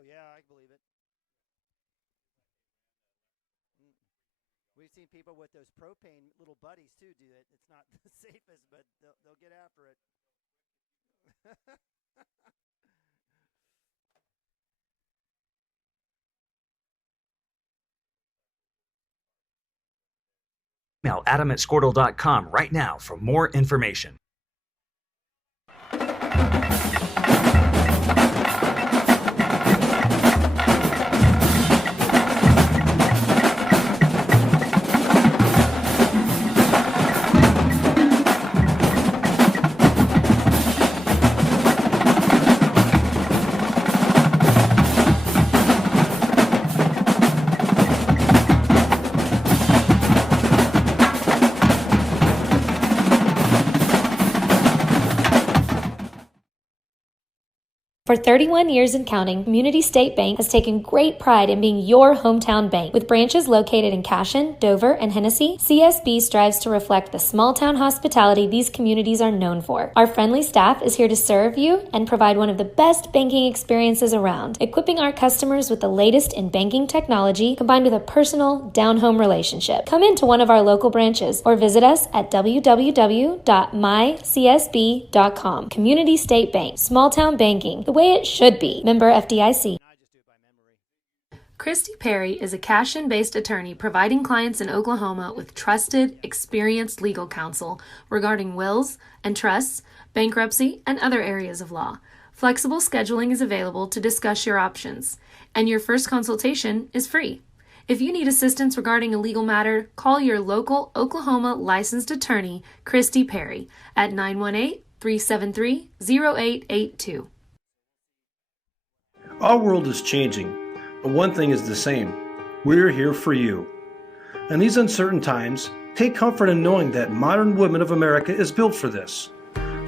Oh yeah, I believe it. Mm. We've seen people with those propane little buddies too do it. It's not the safest, but they'll get after it. Email adam@squirtle.com right now for more information. For 31 years and counting, Community State Bank has taken great pride in being your hometown bank. With branches located in Cashion, Dover, and Hennessy, CSB strives to reflect the small-town hospitality these communities are known for. Our friendly staff is here to serve you and provide one of the best banking experiences around, equipping our customers with the latest in banking technology combined with a personal, down-home relationship. Come into one of our local branches or visit us at www.mycsb.com. Community State Bank, small-town banking, the way it should be. Member FDIC. Christy Perry is a Cashion-based attorney providing clients in Oklahoma with trusted, experienced legal counsel regarding wills and trusts, bankruptcy, and other areas of law. Flexible scheduling is available to discuss your options, and your first consultation is free. If you need assistance regarding a legal matter, call your local Oklahoma licensed attorney, Christy Perry, at 918-373-0882. Our world is changing, but one thing is the same. We're here for you. In these uncertain times, take comfort in knowing that modern women of America is built for this.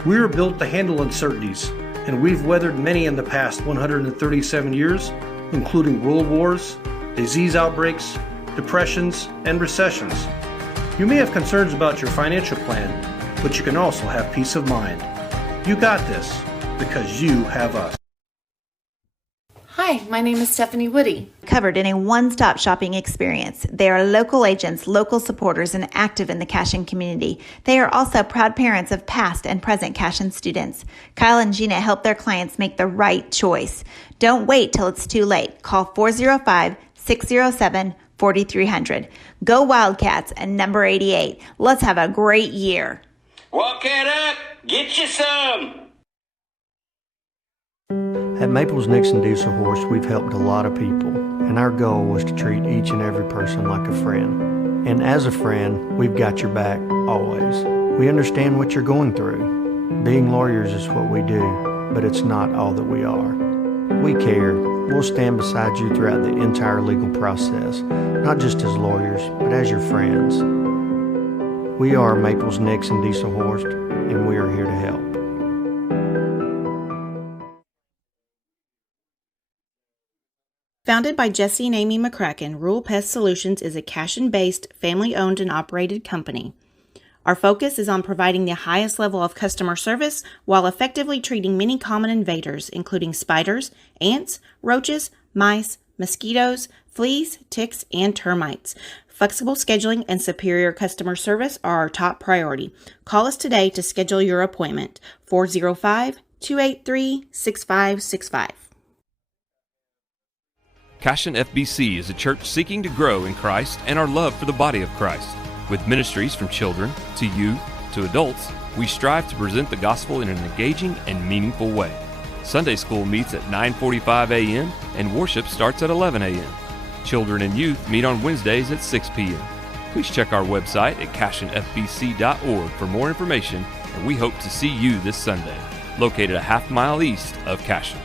We are built to handle uncertainties, and we've weathered many in the past 137 years, including world wars, disease outbreaks, depressions, and recessions. You may have concerns about your financial plan, but you can also have peace of mind. You got this because you have us. Hi, my name is Stephanie Woody. Covered in a one-stop shopping experience. They are local agents, local supporters, and active in the Cashion community. They are also proud parents of past and present Cashion students. Kyle and Gina help their clients make the right choice. Don't wait till it's too late. Call 405-607-4300. Go Wildcats and number 88. Let's have a great year. Walk it up, get you some. At Maples Nixon Diesel Horse, we've helped a lot of people, and our goal was to treat each and every person like a friend. And as a friend, we've got your back, always. We understand what you're going through. Being lawyers is what we do, but it's not all that we are. We care. We'll stand beside you throughout the entire legal process, not just as lawyers, but as your friends. We are Maples Nixon Diesel Horse, and we are here to help. Founded by Jesse and Amy McCracken, Rural Pest Solutions is a Cashion-based, family-owned and operated company. Our focus is on providing the highest level of customer service while effectively treating many common invaders, including spiders, ants, roaches, mice, mosquitoes, fleas, ticks, and termites. Flexible scheduling and superior customer service are our top priority. Call us today to schedule your appointment. 405-283-6565. Cashion FBC is a church seeking to grow in Christ and our love for the body of Christ. With ministries from children to youth to adults, we strive to present the gospel in an engaging and meaningful way. Sunday school meets at 9:45 a.m. and worship starts at 11 a.m. Children and youth meet on Wednesdays at 6 p.m. Please check our website at cashionfbc.org for more information, and we hope to see you this Sunday, located a half-mile east of Cashion.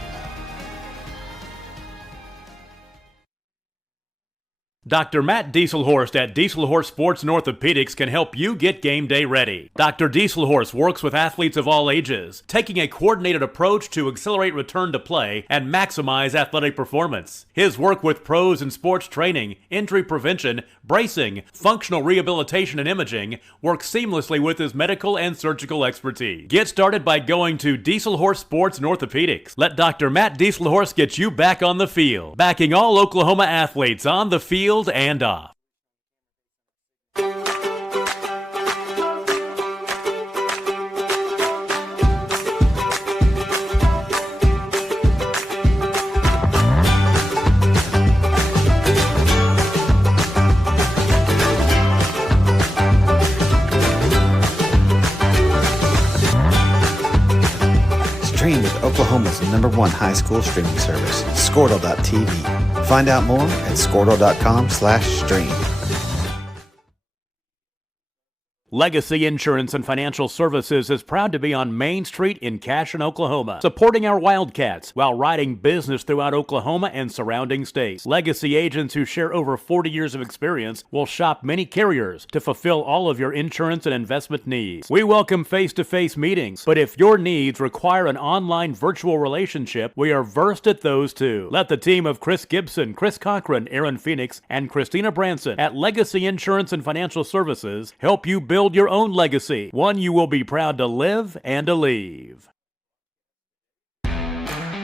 Dr. Matt Dieselhorst at Dieselhorst Sports and Orthopedics can help you get game day ready. Dr. Dieselhorst works with athletes of all ages, taking a coordinated approach to accelerate return to play and maximize athletic performance. His work with pros in sports training, injury prevention, bracing, functional rehabilitation, and imaging works seamlessly with his medical and surgical expertise. Get started by going to Dieselhorst Sports and Orthopedics. Let Dr. Matt Dieselhorst get you back on the field, backing all Oklahoma athletes on the field and off. Stream with Oklahoma's #1 high school streaming service, Squirtle.tv. Find out more at Squirtle.com/stream. Legacy Insurance and Financial Services is proud to be on Main Street in Cashion, Oklahoma, supporting our Wildcats while riding business throughout Oklahoma and surrounding states. Legacy agents who share over 40 years of experience will shop many carriers to fulfill all of your insurance and investment needs. We welcome face-to-face meetings, but if your needs require an online virtual relationship, we are versed at those too. Let the team of Chris Gibson, Chris Cochran, Aaron Phoenix, and Christina Branson at Legacy Insurance and Financial Services help you build your own legacy, one you will be proud to live and to leave.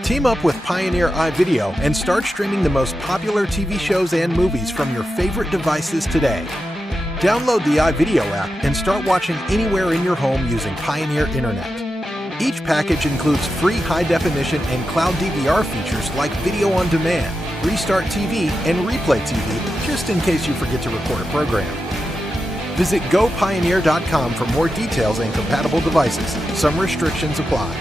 Team up with Pioneer iVideo and start streaming the most popular TV shows and movies from your favorite devices today. Download the iVideo app and start watching anywhere in your home using Pioneer Internet. Each package includes free high-definition and cloud DVR features like video on demand, Restart TV, and Replay TV, just in case you forget to record a program. Visit GoPioneer.com for more details and compatible devices. Some restrictions apply.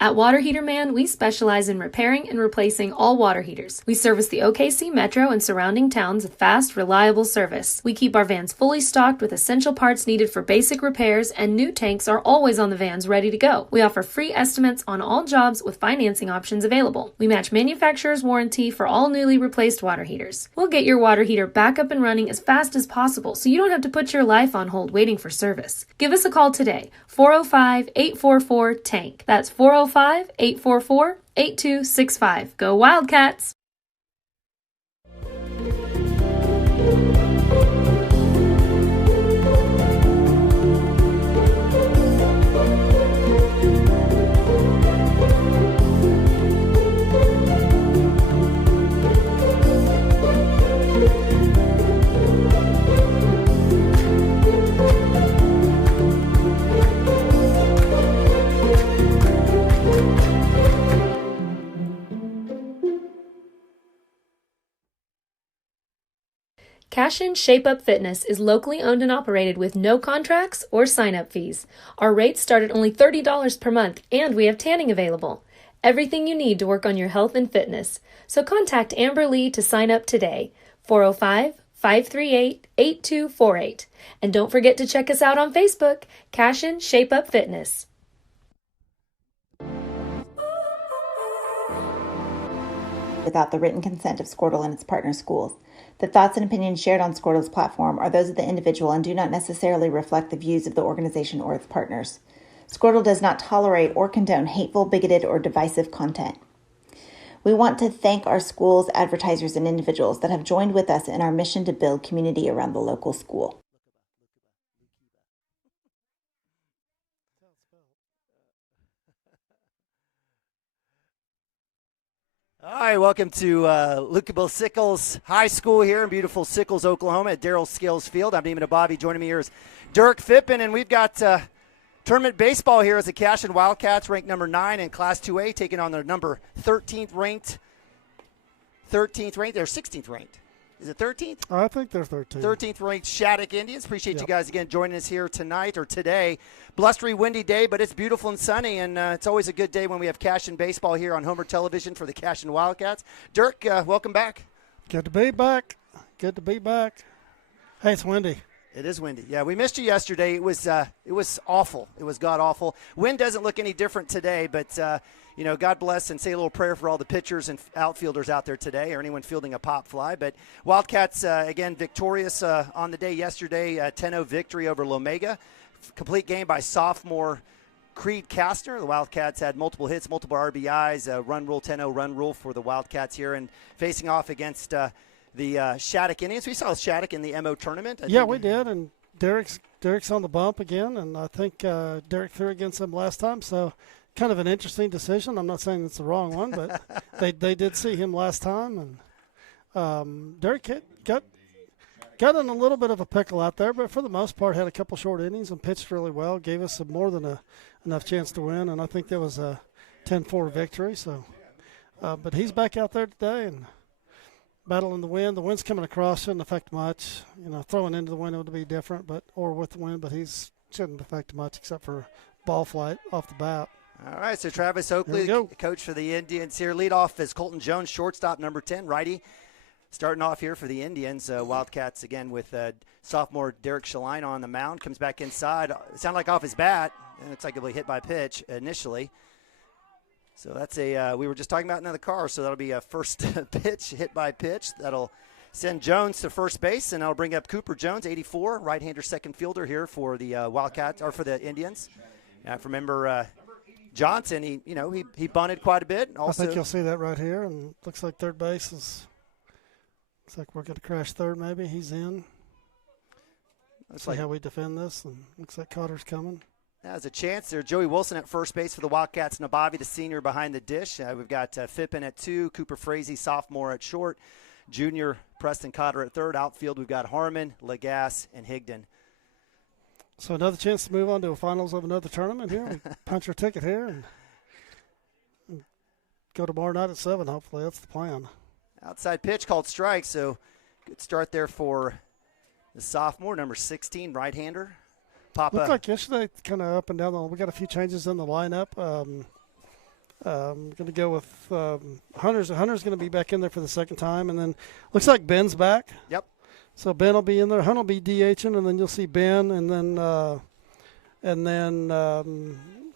At Water Heater Man, we specialize in repairing and replacing all water heaters. We service the OKC Metro and surrounding towns with fast, reliable service. We keep our vans fully stocked with essential parts needed for basic repairs, and new tanks are always on the vans ready to go. We offer free estimates on all jobs with financing options available. We match manufacturer's warranty for all newly replaced water heaters. We'll get your water heater back up and running as fast as possible so you don't have to put your life on hold waiting for service. Give us a call today, 405-844-TANK. That's 405-844-8265. Go Wildcats! Cashion Shape Up Fitness is locally owned and operated with no contracts or sign-up fees. Our rates start at only $30 per month, and we have tanning available. Everything you need to work on your health and fitness. So contact Amber Lee to sign up today, 405-538-8248. And don't forget to check us out on Facebook, Cashion Shape Up Fitness. Without the written consent of Squirtle and its partner schools. The thoughts and opinions shared on Squirtle's platform are those of the individual and do not necessarily reflect the views of the organization or its partners. Squirtle does not tolerate or condone hateful, bigoted, or divisive content. We want to thank our schools, advertisers, and individuals that have joined with us in our mission to build community around the local school. All right, welcome to Lucaville Sickles High School here in beautiful Sickles, Oklahoma at Darrell Scales Field. I'm Neiman Abavi. Joining me here is Dirk Phippen, and we've got tournament baseball here as the Cashion Wildcats ranked number 9 in Class 2A, taking on their number 13th ranked. They're 16th ranked. Is it 13th? I think they're 13th. 13th ranked Shattuck Indians. Appreciate you guys again joining us here tonight or today. Blustery, windy day, but it's beautiful and sunny, and it's always a good day when we have Cashion baseball here on Homer Television for the Cashion Wildcats. Dirk, welcome back. Good to be back. Good to be back. Hey, it's windy. It is windy. Yeah, we missed you yesterday. It was awful. It was god awful. Wind doesn't look any different today, but God bless and say a little prayer for all the pitchers and outfielders out there today, or anyone fielding a pop fly. But Wildcats again victorious on the day yesterday. 10-0 victory over Lomega. Complete game by sophomore Creed Kastner. The Wildcats had multiple hits, multiple RBIs. Run rule 10-0 run rule for the Wildcats here, and facing off against the Shattuck Indians. We saw Shattuck in the MO tournament. Yeah, we did, and Derek's on the bump again, and I think Derek threw against him last time, so kind of an interesting decision. I'm not saying it's the wrong one, but they did see him last time, and Derek got in a little bit of a pickle out there, but for the most part had a couple short innings and pitched really well, gave us more than enough chance to win, and I think that was a 10-4 victory. So, but he's back out there today and battling the wind. The wind's coming across, shouldn't affect much. Throwing into the wind would be different, or with the wind, but shouldn't affect much except for ball flight off the bat. All right, so Travis Oakley, coach for the Indians here. Lead off is Colton Jones, shortstop, number 10, righty. Starting off here for the Indians, Wildcats again with sophomore Derek Shaline on the mound. Comes back inside. It sounded like off his bat. It looks like he'll be hit by pitch initially. So that's we were just talking about in the car, so that'll be a first pitch, hit by pitch. That'll send Jones to first base, and that'll bring up Cooper Jones, 84, right-hander second fielder here for the Wildcats, or for the Indians. Now, if you remember Johnson, he bunted quite a bit. Also, I think you'll see that right here, and looks like third base looks like we're going to crash third maybe. He's in. Let's see how we defend this, and looks like Cotter's coming. There's a chance there. Joey Wilson at first base for the Wildcats. Nabavi, the senior, behind the dish. We've got Phippen at 2, Cooper Frazee, sophomore, at short. Junior Preston Cotter at third. Outfield, we've got Harmon, Lagasse, and Higdon. So another chance to move on to a finals of another tournament here. We punch our ticket here and go tomorrow night at 7, hopefully. That's the plan. Outside pitch called strike, so good start there for the sophomore, number 16, right-hander. Papa. Looked like yesterday, kind of up and down. We got a few changes in the lineup. Going to go with Hunter's. Hunter's going to be back in there for the second time, and then looks like Ben's back. Yep. So Ben will be in there. Hunter will be DHing, and then you'll see Ben, and then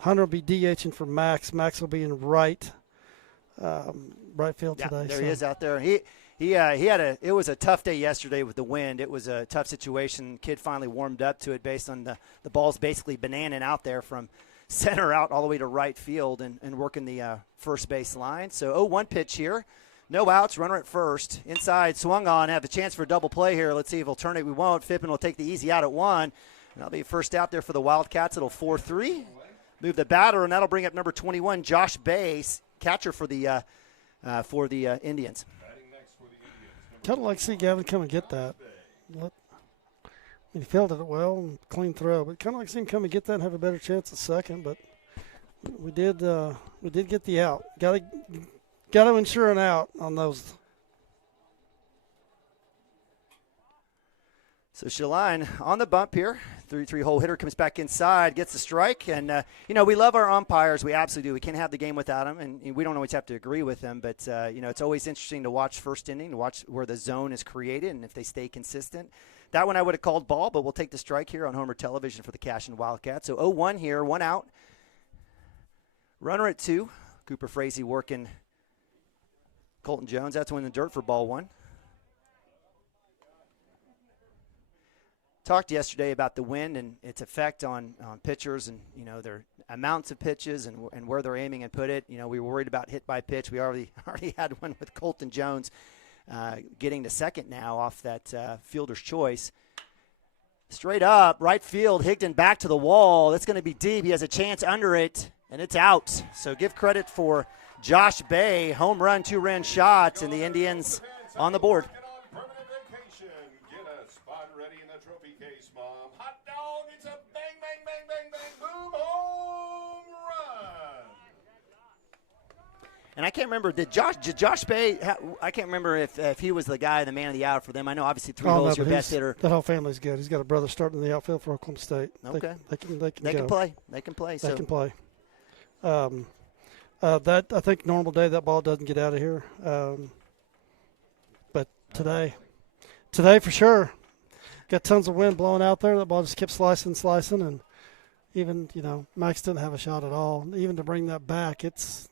Hunter will be DHing for Max. Max will be in right field today. There he is out there. It was a tough day yesterday with the wind. It was a tough situation. Kid finally warmed up to it based on the balls basically bananing out there from center out all the way to right field and working the first base line. So 0-1 pitch here. No outs, runner at first. Inside, swung on, have a chance for a double play here. Let's see if he'll turn it. We won't. Phippen will take the easy out at 1. And that'll be first out there for the Wildcats. It'll 4-3. Move the batter, and that'll bring up number 21, Josh Bay, catcher for the Indians. Kind of like to see Gavin come and get that. He fielded it well and clean throw, but kind of like to see him come and get that and have a better chance at second. But we did get the out. Got to ensure an out on those. So Shaline on the bump here. 3-3 hitter comes back inside, gets the strike. And, we love our umpires. We absolutely do. We can't have the game without them, and we don't always have to agree with them. But, it's always interesting to watch first inning, to watch where the zone is created and if they stay consistent. That one I would have called ball, but we'll take the strike here on Homer Television for the Cashion Wildcats. So 0-1 here, 1 out. Runner at 2. Cooper Frazee working Colton Jones. That's in the dirt for ball 1. Talked yesterday about the wind and its effect on pitchers and, their amounts of pitches and where they're aiming and put it. We were worried about hit by pitch. We already had one with Colton Jones getting to second now off that fielder's choice. Straight up, right field, Higdon back to the wall. That's going to be deep. He has a chance under it, and it's out. So give credit for Josh Bay, home run, 2-run shot, and the Indians on the board. And I can't remember, did Josh Bay, I can't remember if he was the guy, the man of the hour for them. I know obviously 3 holes, your best hitter. That whole family's good. He's got a brother starting in the outfield for Oklahoma State. Okay. They can play. They can play. They can play. That I think normal day that ball doesn't get out of here. But today for sure. got tons of wind blowing out there. The ball just kept slicing, and even, Max didn't have a shot at all. Even to bring that back, it's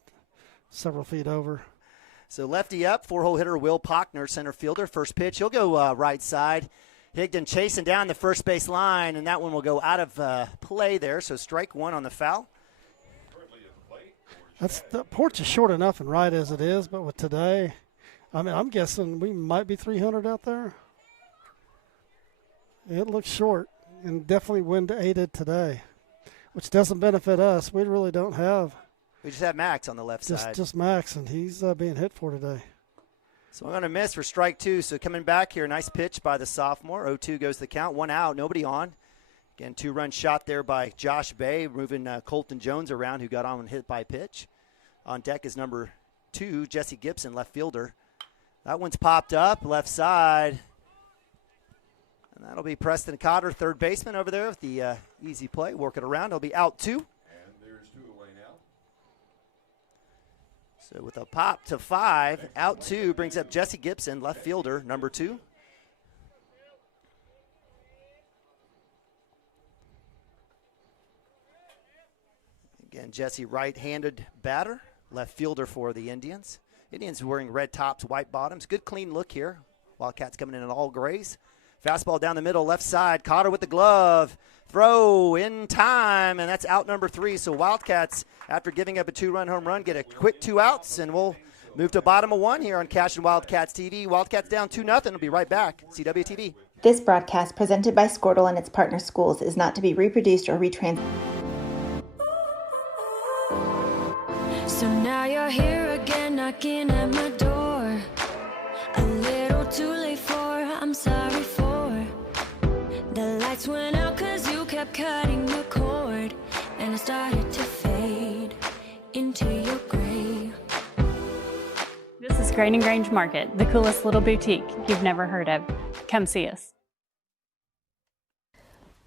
several feet over. So lefty up, 4-hole hitter Will Pockner, center fielder. First pitch, he'll go right side. Higdon chasing down the first base line, and that one will go out of play there. So strike one on the foul. The porch is short enough and right as it is, but with today, I'm guessing we might be 300 out there. It looks short and definitely wind aided today, which doesn't benefit us. We really don't have. We just have Max on the left side. Just Max, and he's being hit for today. So I'm going to miss for strike two. So coming back here, nice pitch by the sophomore. 0-2 goes the count. One out, nobody on. Again, 2-run shot there by Josh Bay, moving Colton Jones around, who got on and hit by pitch. On deck is number 2, Jesse Gibson, left fielder. That one's popped up, left side. And that'll be Preston Cotter, third baseman over there with the easy play. Work it around. It'll be out 2. And there's 2 away now. So with a pop to 5, out 2 brings up Jesse Gibson, left fielder, number 2. Again, Jesse, right-handed batter, left fielder for the Indians. Indians wearing red tops, white bottoms. Good clean look here. Wildcats coming in all grays. Fastball down the middle, left side. Cotter with the glove. Throw in time, and that's out number 3. So Wildcats, after giving up a 2-run home run, get a quick 2 outs, and we'll move to bottom of 1 here on Cashion Wildcats TV. Wildcats down 2-0. We'll be right back. CWTV. This broadcast, presented by Squirtle and its partner schools, is not to be reproduced or retransmitted. So now you're here again, knocking at my door. A little too late for, I'm sorry for. The lights went out 'cause you kept cutting the cord, and I started to fade into your gray. This is Grain and Grange Market, the coolest little boutique you've never heard of. Come see us.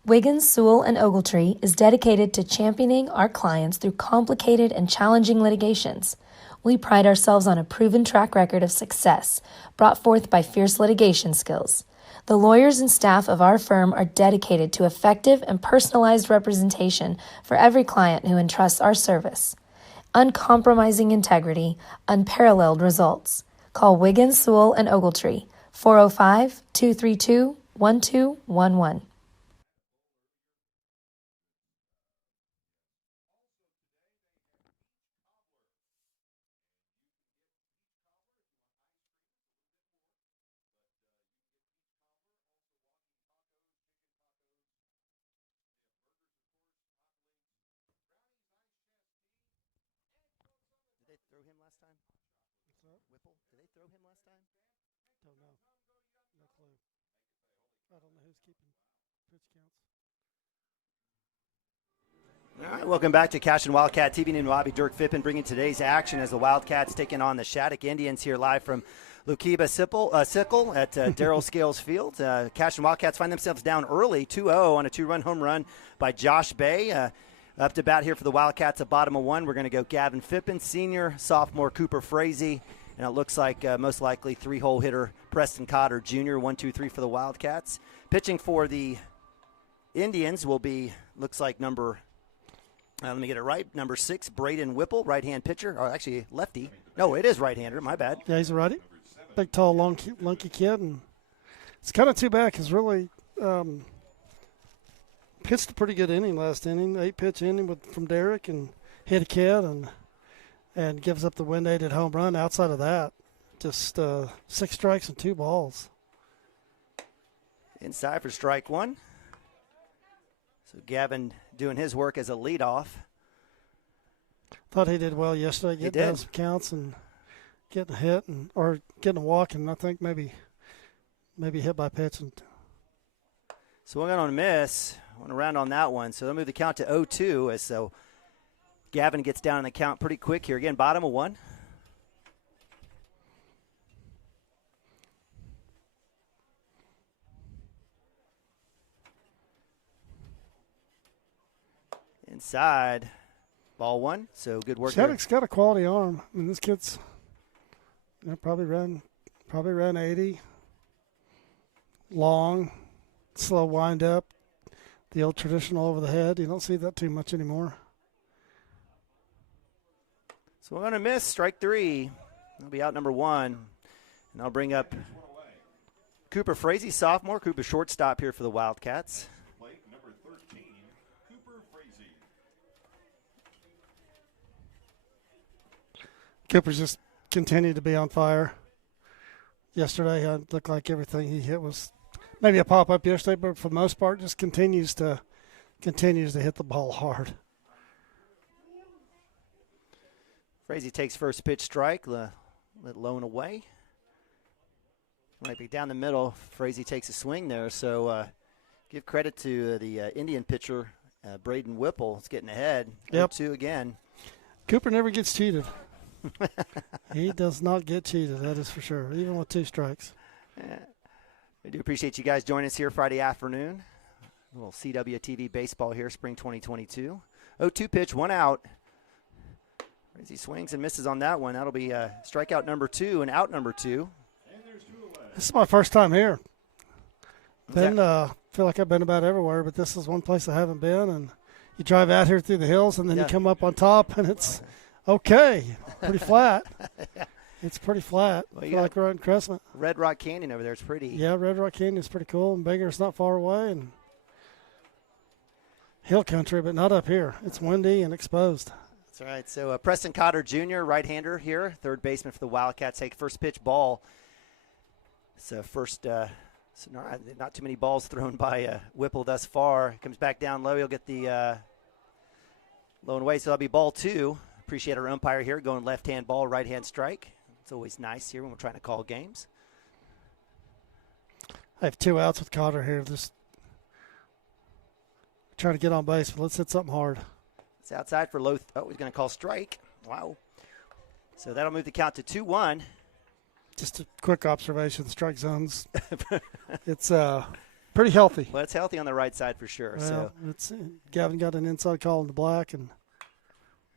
Wiggins, Sewell, and Ogletree is dedicated to championing our clients through complicated and challenging litigations. We pride ourselves on a proven track record of success brought forth by fierce litigation skills. The lawyers and staff of our firm are dedicated to effective and personalized representation for every client who entrusts our service. Uncompromising integrity, unparalleled results. Call Wiggins, Sewell, and Ogletree, 405-232-1211. All right, welcome back to Cashion Wildcat TV. And Bobby Dirk Fippen bringing today's action as the Wildcats taking on the Shattuck Indians here live from Lukiba Sickle at Darrell Scales Field. Cashion Wildcats find themselves down early, 2-0 on a 2-run home run by Josh Bay. Up to bat here for the Wildcats at bottom of 1. We're going to go Gavin Fippen, senior, sophomore Cooper Frazee, and it looks like most likely 3-hole hitter Preston Cotter, junior, 1, 2, 3 for the Wildcats. Pitching for the Indians will be, looks like number let me get it right. Number 6, Braden Whipple, right-hand pitcher. Or actually, lefty. No, it is right-hander. My bad. Yeah, he's a righty. Big, tall, lanky kid. And it's kind of too bad because really pitched a pretty good inning last inning, 8-pitch inning from Derek, and hit a kid and gives up the wind-aided home run. Outside of that, just 6 strikes and 2 balls. Inside for strike 1. So Gavin doing his work as a leadoff. Thought he did well yesterday, getting down some counts and getting a hit or getting a walk, and I think maybe hit by pitch. So we're going to miss. I want to round on that one. So they'll move the count to 0-2 as so Gavin gets down in the count pretty quick here. Again, bottom of 1. Inside, ball 1. So good work. Shattuck's got a quality arm. I mean, this kid's probably ran 80. Long, slow wind up, the old traditional over the head. You don't see that too much anymore. So we're going to miss strike 3. That'll be out number 1. And I'll bring up Cooper Frazee, sophomore. Cooper shortstop here for the Wildcats. Number 13, Cooper Frazee. Cooper's just continued to be on fire. Yesterday, it looked like everything he hit was maybe a pop-up yesterday, but for the most part, just continues to hit the ball hard. Frazee takes first pitch strike, let low and away. Might be down the middle. Frazee takes a swing there, so give credit to the Indian pitcher, Braden Whipple. It's getting ahead. Yep. 2 again. Cooper never gets cheated. He does not get cheated, that is for sure, even with 2 strikes. Yeah. We do appreciate you guys joining us here Friday afternoon. A little CWTV baseball here, spring 2022. 0-2 pitch, 1 out. Frazee swings and misses on that one. That'll be strikeout number 2 and out number 2. This is my first time here. Feel like I've been about everywhere, but this is one place I haven't been. And you drive out here through the hills, and then you come up on top, and it's okay, pretty flat. It's pretty flat. Well, I feel like we're out in Crescent. Red Rock Canyon over there is pretty. Yeah, Red Rock Canyon is pretty cool, and Bigger's not far away, and hill country, but not up here. It's windy and exposed. That's right. So Preston Cotter Jr., right-hander here, third baseman for the Wildcats, take first pitch ball. So not too many balls thrown by Whipple thus far. Comes back down low. He'll get the low and away. So that'll be ball 2. Appreciate our umpire here going left-hand ball, right-hand strike. It's always nice here when we're trying to call games. I have 2 outs with Cotter here. Just trying to get on base, but let's hit something hard. It's outside for low. He's going to call strike. Wow. So that'll move the count to 2-1. Just a quick observation, strike zones. It's pretty healthy. Well, it's healthy on the right side for sure. Well, Gavin got an inside call in the black, and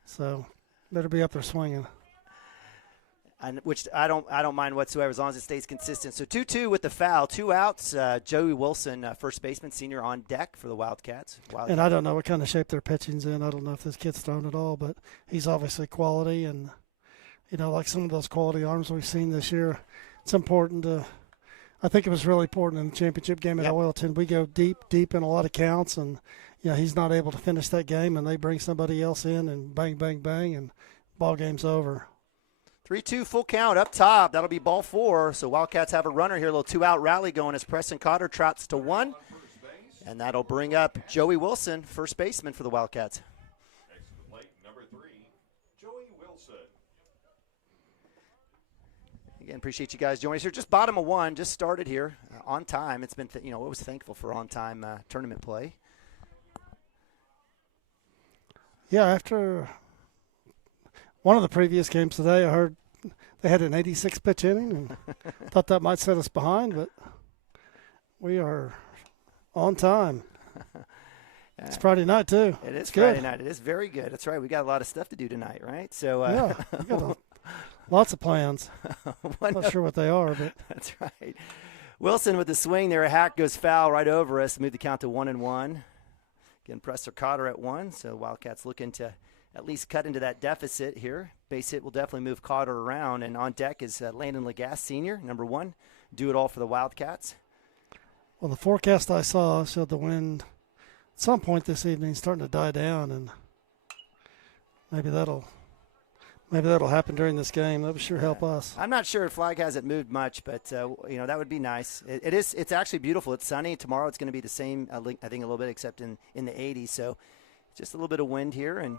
so better be up there swinging. Which I don't mind whatsoever as long as it stays consistent. So 2-2 with the foul, 2 outs. Joey Wilson, first baseman, senior, on deck for the Wildcats. And I don't know what kind of shape their pitching's in. I don't know if this kid's thrown at all, but he's obviously quality. And, like some of those quality arms we've seen this year, it's important to – I think it was really important in the championship game at Oilton. We go deep in a lot of counts, and, he's not able to finish that game, and they bring somebody else in, and bang, bang, bang, and ball game's over. 3-2 full count up top. That'll be ball 4. So Wildcats have a runner here. A little 2-out rally going as Preston Cotter trots to 1. And that'll bring up Joey Wilson, first baseman for the Wildcats. Next to the plate, number 3, Joey Wilson. Again, appreciate you guys joining us here. Just bottom of 1, just started here on time. It's been, always thankful for on-time tournament play. Yeah, after one of the previous games today, I heard they had an 86-pitch inning, and thought that might set us behind, but we are on time. It's Friday night, too. It is it's Friday good. night. It is very good. That's right. We got a lot of stuff to do tonight, right? So yeah, we got lots of plans. Not sure what they are, but that's right. Wilson with the swing there. A hack goes foul right over us. Move the count to 1-1. Again, Preston Cotter at 1. So Wildcats looking to at least cut into that deficit here. Base hit will definitely move Cotter around. And on deck is Landon Lagasse, senior, number 1. Do it all for the Wildcats. Well, the forecast I saw showed the wind at some point this evening starting to die down, and maybe that'll happen during this game. That would sure help us. I'm not sure if flag hasn't moved much, but that would be nice. It's actually beautiful. It's sunny. Tomorrow it's going to be the same, I think a little bit, except in the 80s. So just a little bit of wind here, and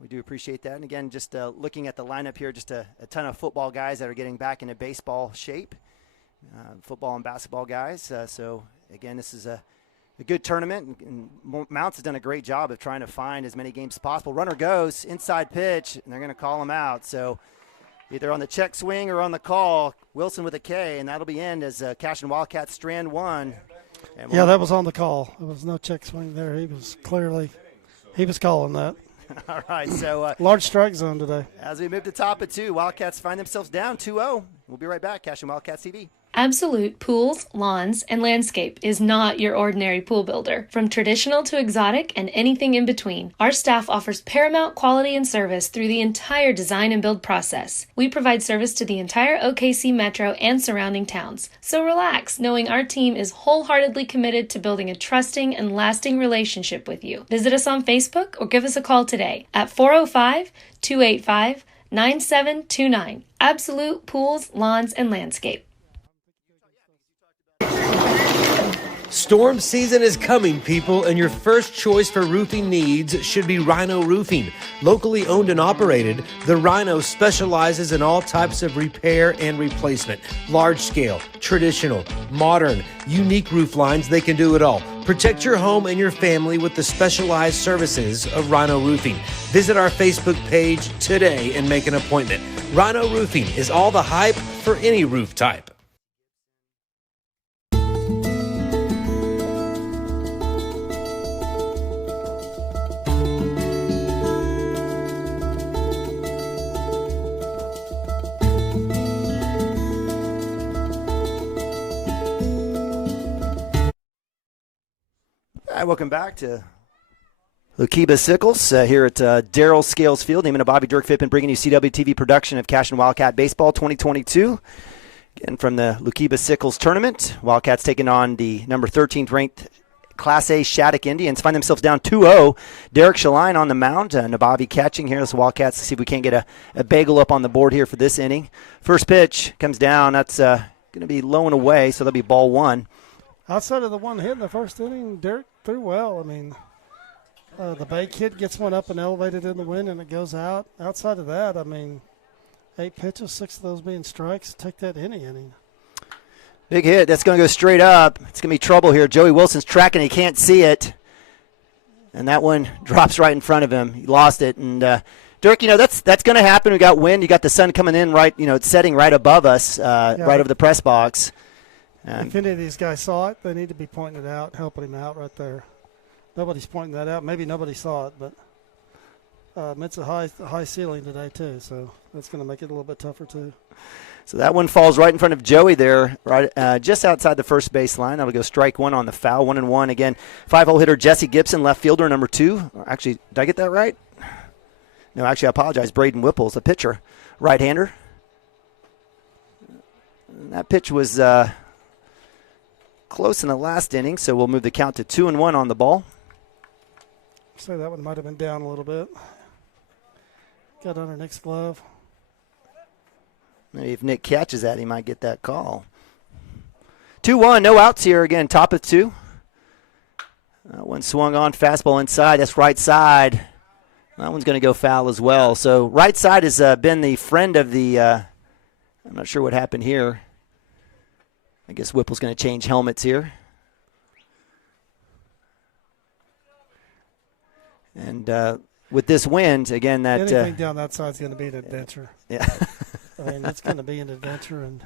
we do appreciate that. And again, just looking at the lineup here, just a ton of football guys that are getting back into baseball shape, football and basketball guys. So again, this is a good tournament, and Mounts has done a great job of trying to find as many games as possible. Runner goes, inside pitch, and they're going to call him out. So either on the check swing or on the call, Wilson with a K, and that'll be end as Cashion Wildcats strand 1. Yeah, that was on the call. There was no check swing there. He was calling that. All right, so large strike zone today. As we move to top of 2, Wildcats find themselves down 2-0. We'll be right back. Cashion Wildcats TV. Absolute Pools, Lawns, and Landscape is not your ordinary pool builder. From traditional to exotic and anything in between, our staff offers paramount quality and service through the entire design and build process. We provide service to the entire OKC metro and surrounding towns. So relax, knowing our team is wholeheartedly committed to building a trusting and lasting relationship with you. Visit us on Facebook or give us a call today at 405-285-9729. Absolute Pools, Lawns, and Landscape. Storm season is coming, people, and your first choice for roofing needs should be Rhino Roofing. Locally owned and operated, the Rhino specializes in all types of repair and replacement. Large scale, traditional, modern, unique roof lines, they can do it all. Protect your home and your family with the specialized services of Rhino Roofing. Visit our Facebook page today and make an appointment. Rhino Roofing is all the hype for any roof type. All right, welcome back to Lukiba Sickles here at Darrell Scales Field. Neiman and Bobby, Dirk Fippen bringing you CWTV production of Cashion Wildcat Baseball 2022. Again, from the Lukiba Sickles tournament, Wildcats taking on the number 13th ranked Class A Shattuck Indians. Find themselves down 2-0. Derek Shaline on the mound. Nabavi catching here. This Wildcats to see if we can't get a bagel up on the board here for this inning. First pitch comes down. That's going to be low and away, so that'll be ball one. Outside of the one hit in the first inning, Derek threw well. I mean, the Bay kid gets one up and elevated in the wind, and it goes out. Outside of that, I mean, 8 pitches, 6 of those being strikes. Take that any inning. Big hit. That's going to go straight up. It's going to be trouble here. Joey Wilson's tracking. He can't see it. And that one drops right in front of him. He lost it. And, Dirk, that's going to happen. We got wind. You got the sun coming in right, it's setting right above us, right over the press box. If any of these guys saw it, they need to be pointing it out, helping him out right there. Nobody's pointing that out. Maybe nobody saw it, but it's a high ceiling today too, so that's going to make it a little bit tougher too. So that one falls right in front of Joey there, right just outside the first base line. That'll go strike one on the foul, 1-1. Again, 5-hole hitter Jesse Gibson, left fielder, number 2. Actually, did I get that right? No, actually, I apologize. Braden Whipple's the pitcher, right-hander. That pitch was close in the last inning, so we'll move the count to 2-1 on the ball. So that one might have been down a little bit. Got under Nick's glove. Maybe if Nick catches that, he might get that call. 2-1, no outs here again, top of 2. One swung on, fastball inside. That's right side. That one's going to go foul as well. So right side has been the friend of the I'm not sure what happened here. I guess Whipple's going to change helmets here. And with this wind, again, that anything down that side is going to be an adventure. Yeah. I mean, it's going to be an adventure, and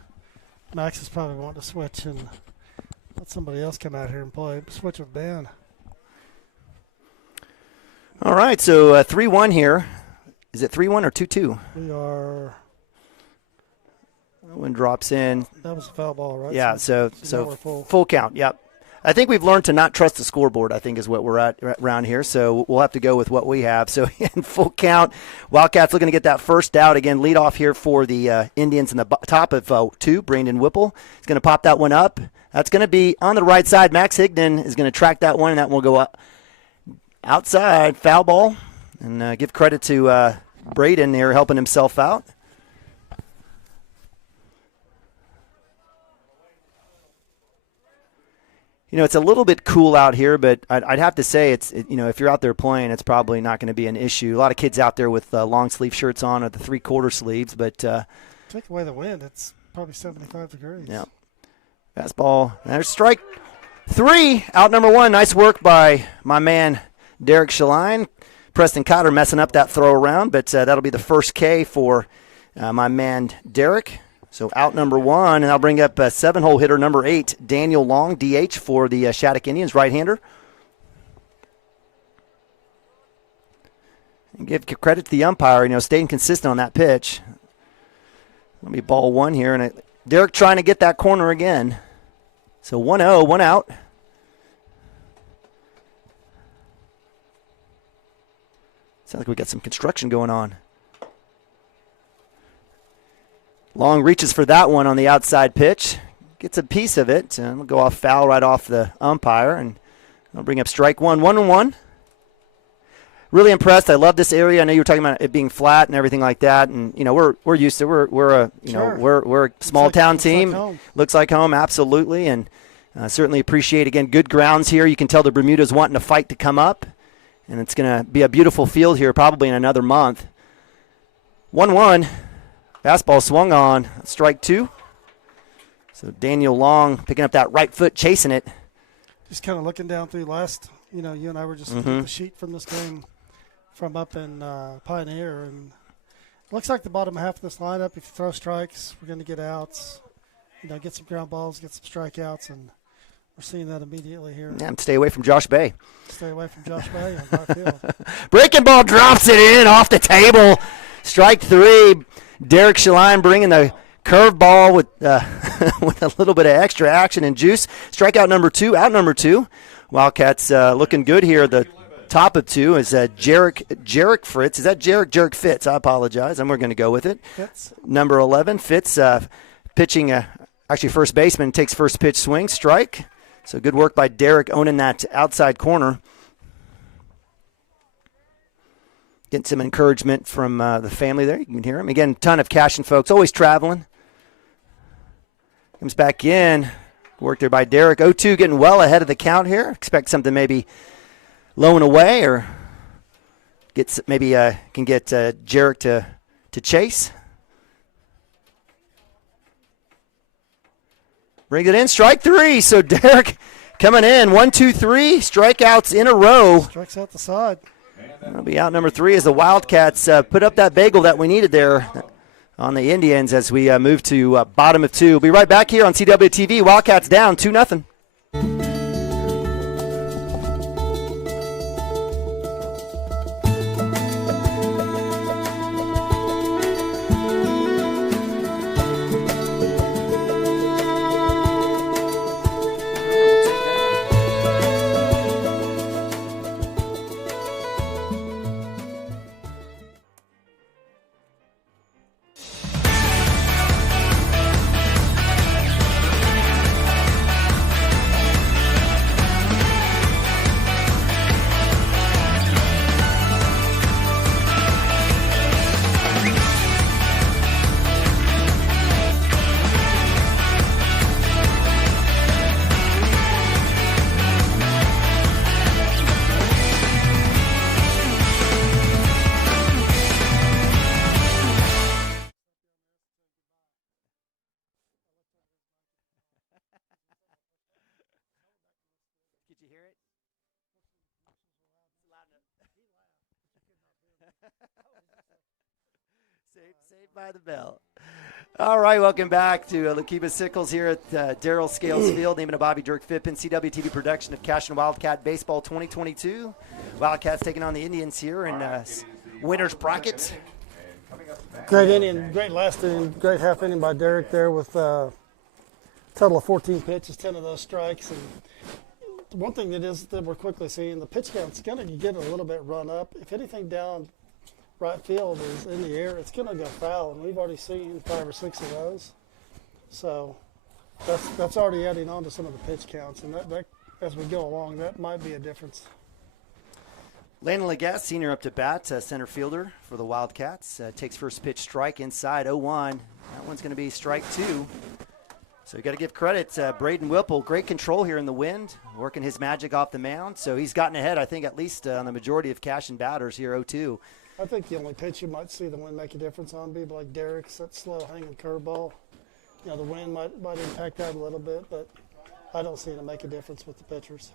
Max is probably wanting to switch and let somebody else come out here and play. Switch with Ben. All right, so 3-1 here. Is it 3-1 or 2-2? We are. That one drops in. That was a foul ball, right? Yeah, so full. Full count, yep. I think we've learned to not trust the scoreboard, I think is what we're at around here. So we'll have to go with what we have. So in full count, Wildcats looking to get that first out. Again, lead off here for the Indians in the top of 2, Brandon Whipple. He's going to pop that one up. That's going to be on the right side. Max Higdon is going to track that one, and that one will go up outside, foul ball. And give credit to Braden there helping himself out. It's a little bit cool out here, but I'd have to say if you're out there playing, it's probably not going to be an issue. A lot of kids out there with long sleeve shirts on or the 3/4 sleeves, but take away the wind, it's probably 75 degrees. Yeah. Fastball. There's strike 3, out number 1. Nice work by my man Derek Shaline. Preston Cotter messing up that throw around, but that'll be the first K for my man Derek. So out number 1, and I'll bring up 7-hole hitter number 8, Daniel Long, DH for the Shattuck Indians, right-hander. And give credit to the umpire, staying consistent on that pitch. It'll be ball 1 here, and Derek trying to get that corner again. So 1-0, 1 out. Sounds like we got some construction going on. Long reaches for that one on the outside pitch. Gets a piece of it. And we'll go off foul right off the umpire. And I'll bring up strike one. 1-1. Really impressed. I love this area. I know you were talking about it being flat and everything like that. And, we're used to it. We're a small town team. Looks like home, absolutely. And certainly appreciate, again, good grounds here. You can tell the Bermuda's wanting to fight to come up. And it's going to be a beautiful field here probably in another month. 1-1. Fastball swung on. Strike two. So Daniel Long picking up that right foot, chasing it. Just kind of looking down through you and I were just looking at the sheet from this game from up in Pioneer. And it looks like the bottom half of this lineup, if you throw strikes, we're going to get outs. Get some ground balls, get some strikeouts, and we're seeing that immediately here. Yeah, and stay away from Josh Bay. Stay away from Josh Bay on right field. Breaking ball drops it in off the table. Strike three. Derek Shaline bringing the curveball with with a little bit of extra action and juice. Strikeout number two, out number two. Wildcats looking good here. The top of two is Jarek Fritz. Is that Jarek Fitz? I apologize. And we're going to go with it. Fitz. Number 11, Fitz pitching, actually first baseman, takes first pitch swing, strike. So good work by Derek owning that outside corner. Getting some encouragement from the family there. You can hear him. Again, ton of Cashion folks, always traveling. Comes back in. Work there by Derek. 0-2 getting well ahead of the count here. Expect something maybe low and away, or can get Jarek to chase. Bring it in, strike three. So Derek coming in, 1, 2, 3 strikeouts in a row. Strikes out the side. That'll be out number 3 as the Wildcats put up that bagel that we needed there on the Indians as we move to bottom of 2. We'll be right back here on CWTV. Wildcats down 2-0. Saved by the bell. All right, welcome back to Lukiba Sickles here at Darrell Scales Field. Name of Bobby Dirk Fippen, CWTV production of Cashion Wildcat Baseball 2022. Wildcats taking on the Indians here in winner's bracket. Great inning, great last inning, great half inning by Derek there with a total of 14 pitches, 10 of those strikes. And one thing that we're quickly seeing, the pitch count's going to get a little bit run up. If anything down right field is in the air, it's going to go foul, and we've already seen 5 or 6 of those. So that's already adding on to some of the pitch counts, and that as we go along, that might be a difference. Landon Legasse, senior up to bat, center fielder for the Wildcats, takes first pitch strike inside 0-1. That one's going to be strike 2. So you got to give credit to Braden Whipple. Great control here in the wind, working his magic off the mound. So he's gotten ahead, I think, at least on the majority of Cashion batters here 0-2. I think the only pitch you might see the wind make a difference on be like Derek's, that slow hanging curveball. The wind might impact that a little bit, but I don't see it make a difference with the pitchers.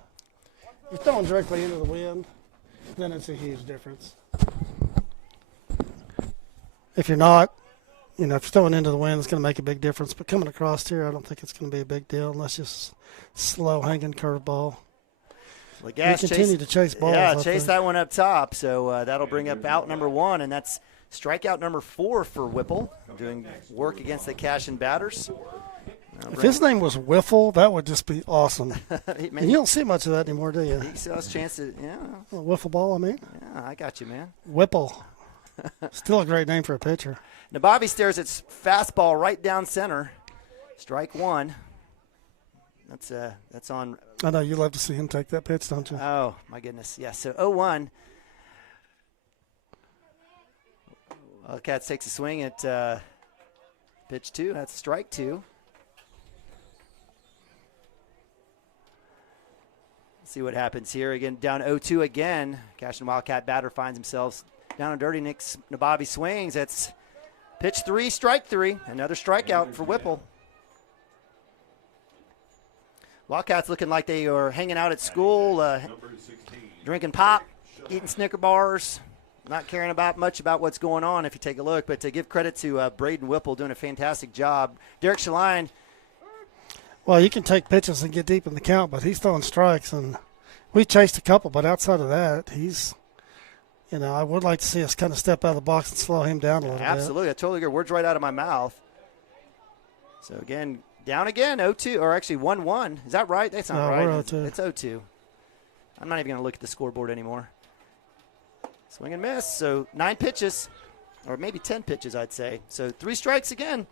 If you're throwing directly into the wind, then it's a huge difference. If you're not, if you're throwing into the wind, it's going to make a big difference. But coming across here, I don't think it's going to be a big deal unless just slow hanging curveball. Legasse continue to chase balls. Yeah, chase that one up top. So that'll bring up out number 1, and that's Strikeout number 4 for Whipple, doing work against the Cashion batters. If his name was Wiffle, that would just be awesome. And you don't see much of that anymore, do you? He still has a chance to, Wiffle ball, I mean. Yeah, I got you, man. Whipple. Still a great name for a pitcher. Nabavi stares at fastball right down center. Strike 1. That's on. I know you love to see him take that pitch, don't you? Oh, my goodness. Yeah, so 0-1. Wildcats takes a swing at pitch 2. That's strike 2. See what happens here. Again, down 0-2 again. Cashion Wildcat batter finds himself down and dirty. Nick Nabavi swings. That's pitch 3, strike 3. Another strikeout for Whipple. Wildcats looking like they are hanging out at school, drinking pop, eating Snicker bars, not caring much about what's going on if you take a look. But to give credit to Braden Whipple doing a fantastic job. Derek Shaline. Well, you can take pitches and get deep in the count, but he's throwing strikes, and we chased a couple. But outside of that, he's, I would like to see us kind of step out of the box and slow him down a little bit. Absolutely. I totally agree. Words right out of my mouth. So, again, down again, 0-2, or actually 1-1. Is that right? That's not right. We're 0-2. It's 0-2. I'm not even going to look at the scoreboard anymore. Swing and miss. So 9 pitches, or maybe 10 pitches, I'd say. So 3 strikes again.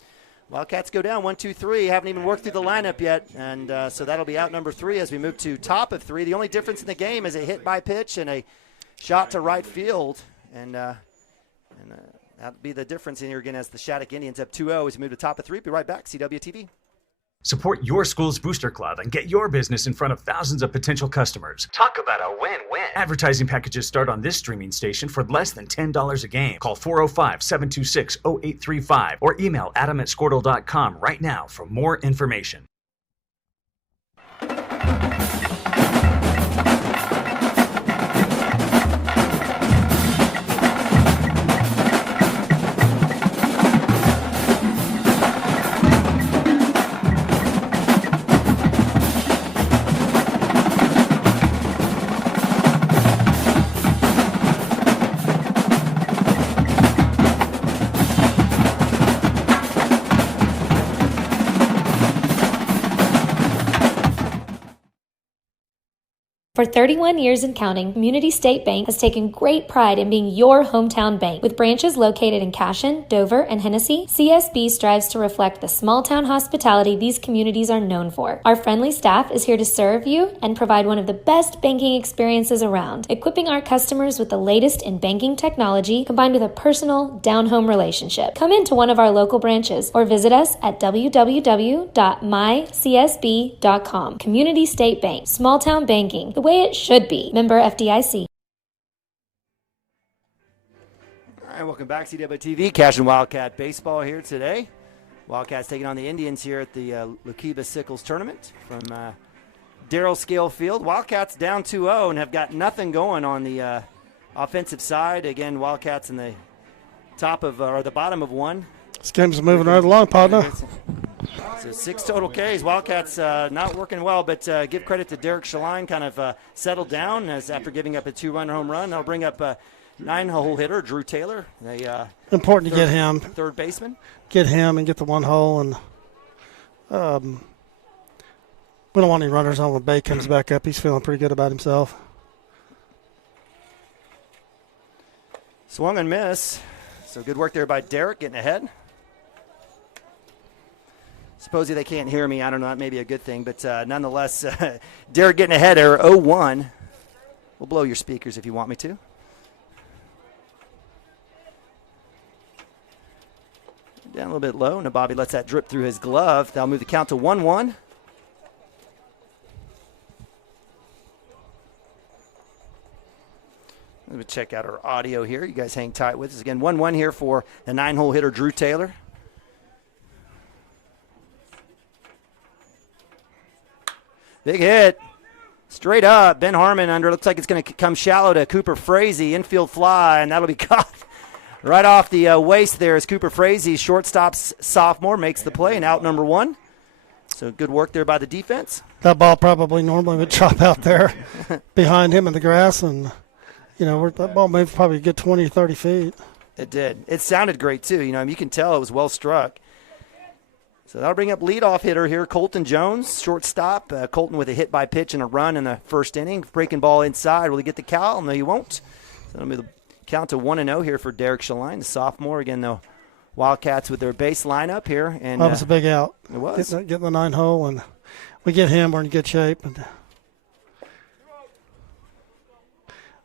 Wildcats go down 1, 2, 3. Haven't even worked through the lineup yet, and so that'll be out number 3 as we move to top of 3. The only difference in the game is a hit by pitch and a shot to right field, and that'll be the difference in here again as the Shattuck Indians up 2-0 as we move to top of 3. Be right back. CWTV. Support your school's booster club and get your business in front of thousands of potential customers. Talk about a win-win. Advertising packages start on this streaming station for less than $10 a game. Call 405-726-0835 or email adam@squirtle.com right now for more information. For 31 years and counting, Community State Bank has taken great pride in being your hometown bank. With branches located in Cashion, Dover, and Hennessy, CSB strives to reflect the small-town hospitality these communities are known for. Our friendly staff is here to serve you and provide one of the best banking experiences around, equipping our customers with the latest in banking technology combined with a personal, down-home relationship. Come into one of our local branches or visit us at www.mycsb.com. Community State Bank, small-town banking, the way it should be. Member FDIC. All right, welcome back, CWTV. Cashion Wildcat baseball here today. Wildcats taking on the Indians here at the Lukiba Sickles tournament from Darrell Scale Field. Wildcats down 2-0 and have got nothing going on the offensive side. Again, Wildcats in the top of or the bottom of 1. This game's moving right along, partner. So 6 total Ks. Wildcats not working well, but give credit to Derek Shaline, kind of settled down as after giving up a 2-run home run. That'll bring up 9-hole hitter Drew Taylor. Important to get him. Third baseman. Get him and get the 1 hole. And we don't want any runners on when Bay comes back up. He's feeling pretty good about himself. Swung and miss. So good work there by Derek getting ahead. Supposedly they can't hear me. I don't know. That may be a good thing. But nonetheless, Derek getting ahead there, 0-1. We'll blow your speakers if you want me to. Down a little bit low. Now Bobby lets that drip through his glove. That'll move the count to 1-1. Let me check out our audio here. You guys hang tight with us. Again, 1-1 here for the 9-hole hitter Drew Taylor. Big hit. Straight up. Ben Harmon under. Looks like it's going to come shallow to Cooper Frazee. Infield fly, and that'll be caught right off the waist there as Cooper Frazee, shortstop sophomore, makes the play and out number 1. So good work there by the defense. That ball probably normally would chop out there behind him in the grass, and that ball moved probably a good 20 or 30 feet. It did. It sounded great, too. You can tell it was well struck. So that'll bring up leadoff hitter here, Colton Jones, shortstop. Colton with a hit by pitch and a run in the first inning. Breaking ball inside. Will he get the count? No, he won't. So that'll be the count to 1-0 here for Derek Shaline, the sophomore. Again, the Wildcats with their base lineup here. And that was a big out. It was. Getting the 9-hole, and we get him. We're in good shape. And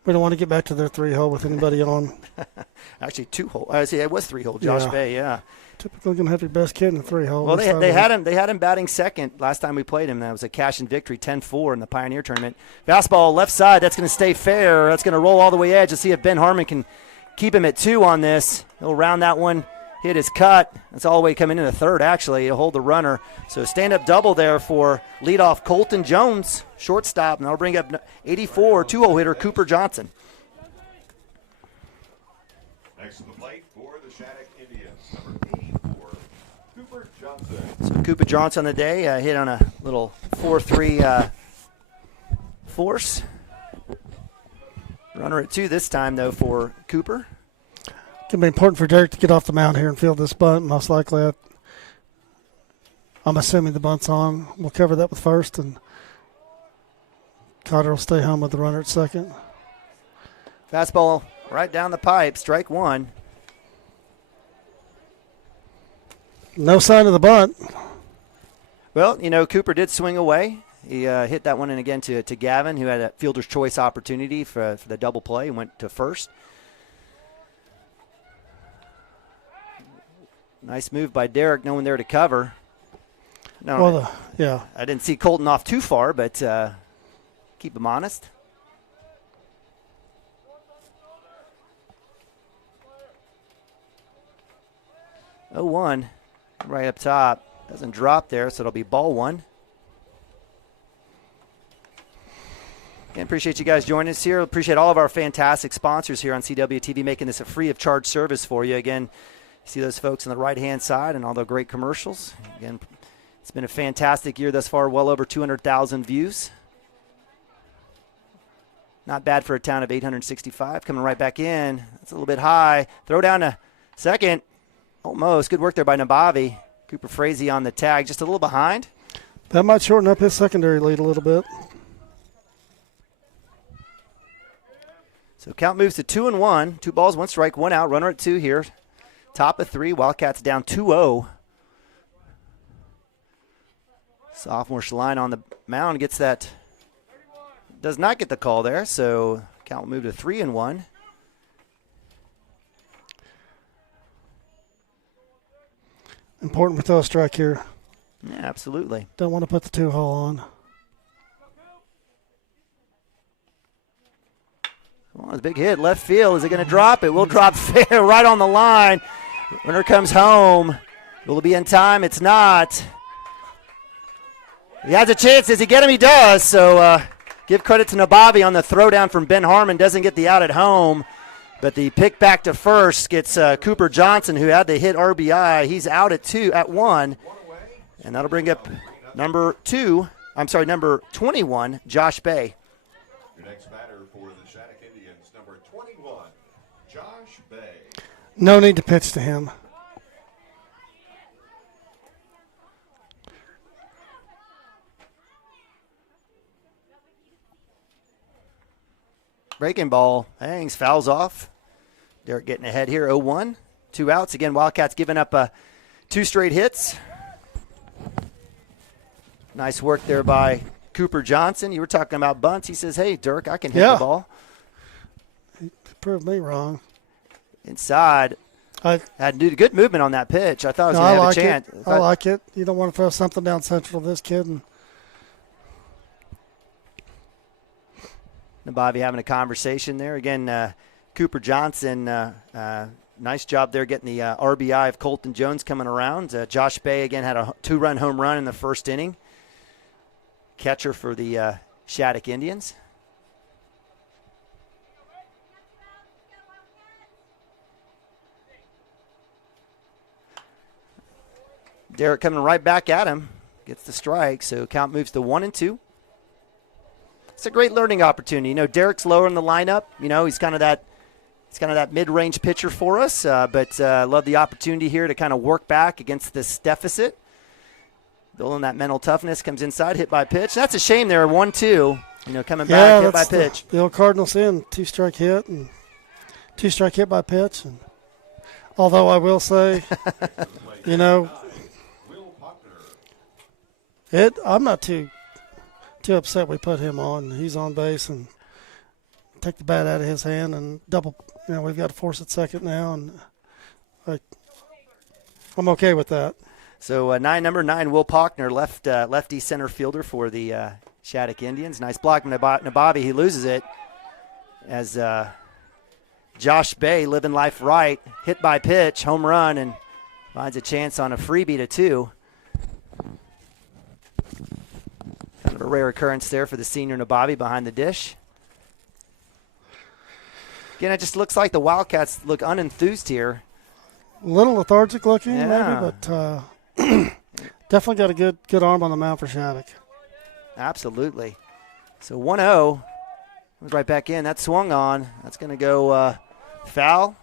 we don't want to get back to their 3-hole with anybody on. Actually, 2-hole. See, it was 3-hole. Josh Bay, yeah. Typically going to have your best kid in the 3-hole. Well, they had him batting second last time we played him. That was a Cashion victory, 10-4 in the Pioneer Tournament. Fastball left side. That's going to stay fair. That's going to roll all the way edge. Let's see if Ben Harmon can keep him at 2 on this. He'll round that one. Hit his cut. That's all the way coming in the third, actually. He'll hold the runner. So stand-up double there for leadoff Colton Jones, shortstop. And that'll bring up 84, 2-0 hitter Cooper Johnson. Next to the plate for the Shattuck Indians, number 84, Cooper Johnson. So Cooper Johnson on the day hit on a little 4-3 force. Runner at 2 this time, though, for Cooper. It's going to be important for Derek to get off the mound here and field this bunt. Most likely, I'm assuming the bunt's on. We'll cover that with first, and Cotter will stay home with the runner at second. Fastball right down the pipe, strike 1. No sign of the bunt. Well, Cooper did swing away. He hit that one in again to Gavin, who had a fielder's choice opportunity for the double play. He went to first. Nice move by Derek, no one there to cover. No, I didn't see Colton off too far, but keep him honest. Oh, 1 right up top. Doesn't drop there, so it'll be ball 1. Again, appreciate you guys joining us here. Appreciate all of our fantastic sponsors here on CWTV making this a free of charge service for you. Again, you see those folks on the right-hand side and all the great commercials. Again, it's been a fantastic year thus far, well over 200,000 views. Not bad for a town of 865. Coming right back in. That's a little bit high. Throw down to second. Almost. Good work there by Nabavi. Cooper Frazee on the tag. Just a little behind. That might shorten up his secondary lead a little bit. So count moves to 2-1. 2 balls, 1 strike, 1 out. Runner at 2 here. Top of 3. Wildcats down 2-0. Sophomore Shaline on the mound gets that. Does not get the call there, so count will move to 3-1. Important to throw a strike here. Yeah, absolutely. Don't want to put the 2-hole on. Well, it's a big hit. Left field. Is it going to drop? It will drop fair right on the line. Runner comes home. Will it be in time? It's not. He has a chance. Does he get him? He does. So give credit to Nabavi on the throwdown from Ben Harmon. Doesn't get the out at home. But the pick back to first gets Cooper Johnson, who had the hit RBI. He's out at 1. And that'll bring up number 21, Josh Bay. Your next batter for the Shattuck Indians, number 21, Josh Bay. No need to pitch to him. Breaking ball hangs, fouls off. Derek getting ahead here, 0-1. 2 outs. Again, Wildcats giving up 2 straight hits. Nice work there by Cooper Johnson. You were talking about bunts. He says, hey, Dirk, I can hit the ball. He proved me wrong. Inside. Had good movement on that pitch. I thought I was going to have a chance. I like it. You don't want to throw something down central to this kid. And Nabavi having a conversation there. Again, Cooper Johnson, nice job there getting the RBI of Colton Jones coming around. Josh Bay, again, had a 2-run home run in the first inning. Catcher for the Shattuck Indians. Derek coming right back at him. Gets the strike, so count moves to 1-2. It's a great learning opportunity. Derek's lower in the lineup. He's kind of that He's kind of that mid-range pitcher for us, but love the opportunity here to kind of work back against this deficit. Building that mental toughness, comes inside, hit by pitch. That's a shame there, 1-2, coming back, hit by pitch. The old Cardinals in, 2-strike hit and 2-strike hit by pitch. And although I will say, I'm not too upset we put him on. He's on base and take the bat out of his hand and double. We've got to force it second now, and I'm okay with that. So number 9, Will Pockner, lefty center fielder for the Shattuck Indians. Nice block from Nababi. He loses it as Josh Bay, living life right, hit by pitch, home run, and finds a chance on a freebie to 2. Kind of a rare occurrence there for the senior Nababi behind the dish. Again, it just looks like the Wildcats look unenthused here. A little lethargic looking, maybe, but definitely got a good arm on the mound for Shattuck. Absolutely. So 1-0. Comes right back in. That swung on. That's going to go foul,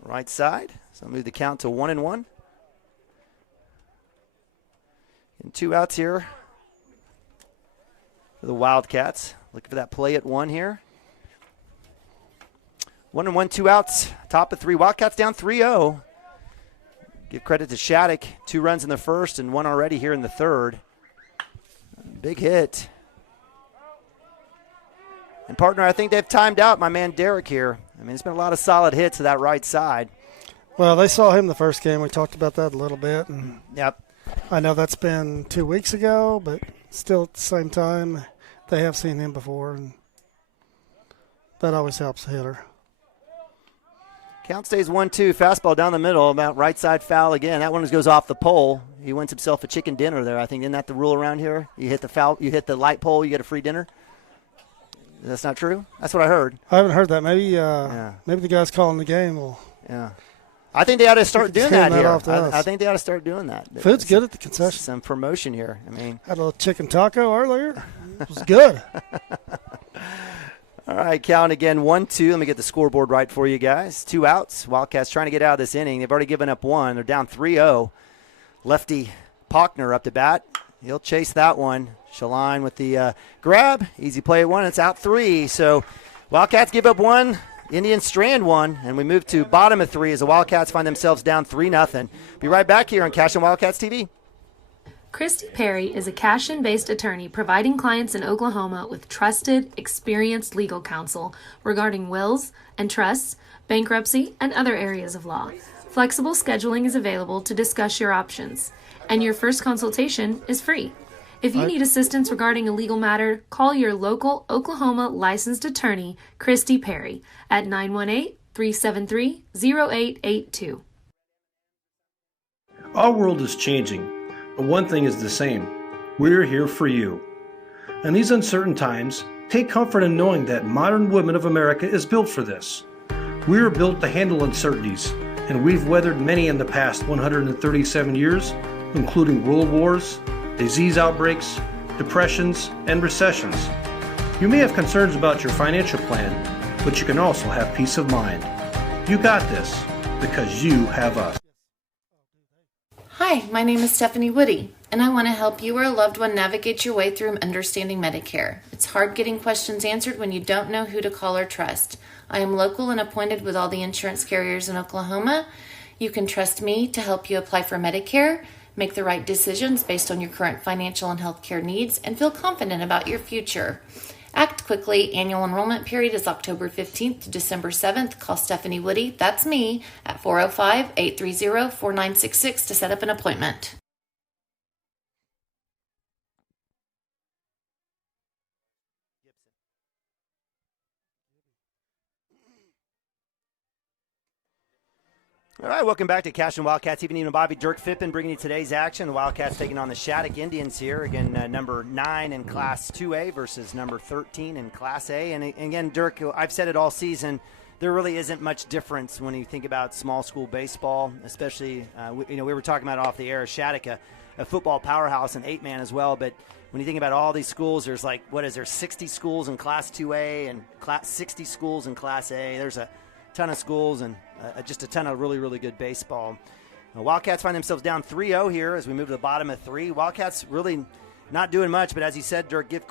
right side. So move the count to 1-1. And 2 outs here for the Wildcats. Looking for that play at 1 here. 1-1, 2 outs. Top of 3. Wildcats down 3-0. Give credit to Shattuck. 2 runs in the first and 1 already here in the third. Big hit. And, partner, I think they've timed out my man Derek here. I mean, it's been a lot of solid hits to that right side. Well, they saw him the first game. We talked about that a little bit. And yep. I know that's been 2 weeks ago, but still at the same time, they have seen him before, and that always helps the hitter. Count stays 1-2. Fastball down the middle, about right side foul again. That one goes off the pole. He wins himself a chicken dinner there. I think, isn't that the rule around here? You hit the foul, you hit the light pole, you get a free dinner. That's not true? That's what I heard. I haven't heard that. Maybe maybe the guys calling the game will. Yeah. I think they ought to start doing that here. I think they ought to start doing that. Food's good at the concession. Some promotion here. I mean, had a little chicken taco earlier. It was good. All right, count again, 1-2. Let me get the scoreboard right for you guys. 2 outs. Wildcats trying to get out of this inning. They've already given up 1. They're down 3-0. Lefty Pockner up to bat. He'll chase that one. Shaline with the grab. Easy play at 1. It's out 3. So Wildcats give up 1. Indians strand 1. And we move to bottom of 3 as the Wildcats find themselves down 3-0. Be right back here on Cashion Wildcats TV. Christy Perry is a Cashion-based attorney providing clients in Oklahoma with trusted, experienced legal counsel regarding wills and trusts, bankruptcy, and other areas of law. Flexible scheduling is available to discuss your options, and your first consultation is free. If you need assistance regarding a legal matter, call your local Oklahoma licensed attorney, Christy Perry, at 918-373-0882. Our world is changing, but one thing is the same. We're here for you. In these uncertain times, take comfort in knowing that modern women of America is built for this. We are built to handle uncertainties, and we've weathered many in the past 137 years, including world wars, disease outbreaks, depressions, and recessions. You may have concerns about your financial plan, but you can also have peace of mind. You got this, because you have us. Hi, my name is Stephanie Woody, and I want to help you or a loved one navigate your way through understanding Medicare. It's hard getting questions answered when you don't know who to call or trust. I am local and appointed with all the insurance carriers in Oklahoma. You can trust me to help you apply for Medicare, make the right decisions based on your current financial and healthcare needs, and feel confident about your future. Act quickly. Annual enrollment period is October 15th to December 7th. Call Stephanie Woody, that's me, at 405-830-4966 to set up an appointment. All right, welcome back to Cashion Wildcats. Even Bobby, Dirk Fippen bringing you today's action. The Wildcats taking on the Shattuck Indians here. Again, number 9 in Class 2A versus number 13 in Class A. And again, Dirk, I've said it all season, there really isn't much difference when you think about small school baseball, especially, we were talking about off the air, Shattuck, a football powerhouse and 8-man as well. But when you think about all these schools, there's 60 schools in Class 2A and 60 schools in Class A. ton of schools and just a ton of really, really good baseball. Wildcats find themselves down 3-0 here as we move to the bottom of 3. Wildcats really not doing much, but as you said, Dirk, give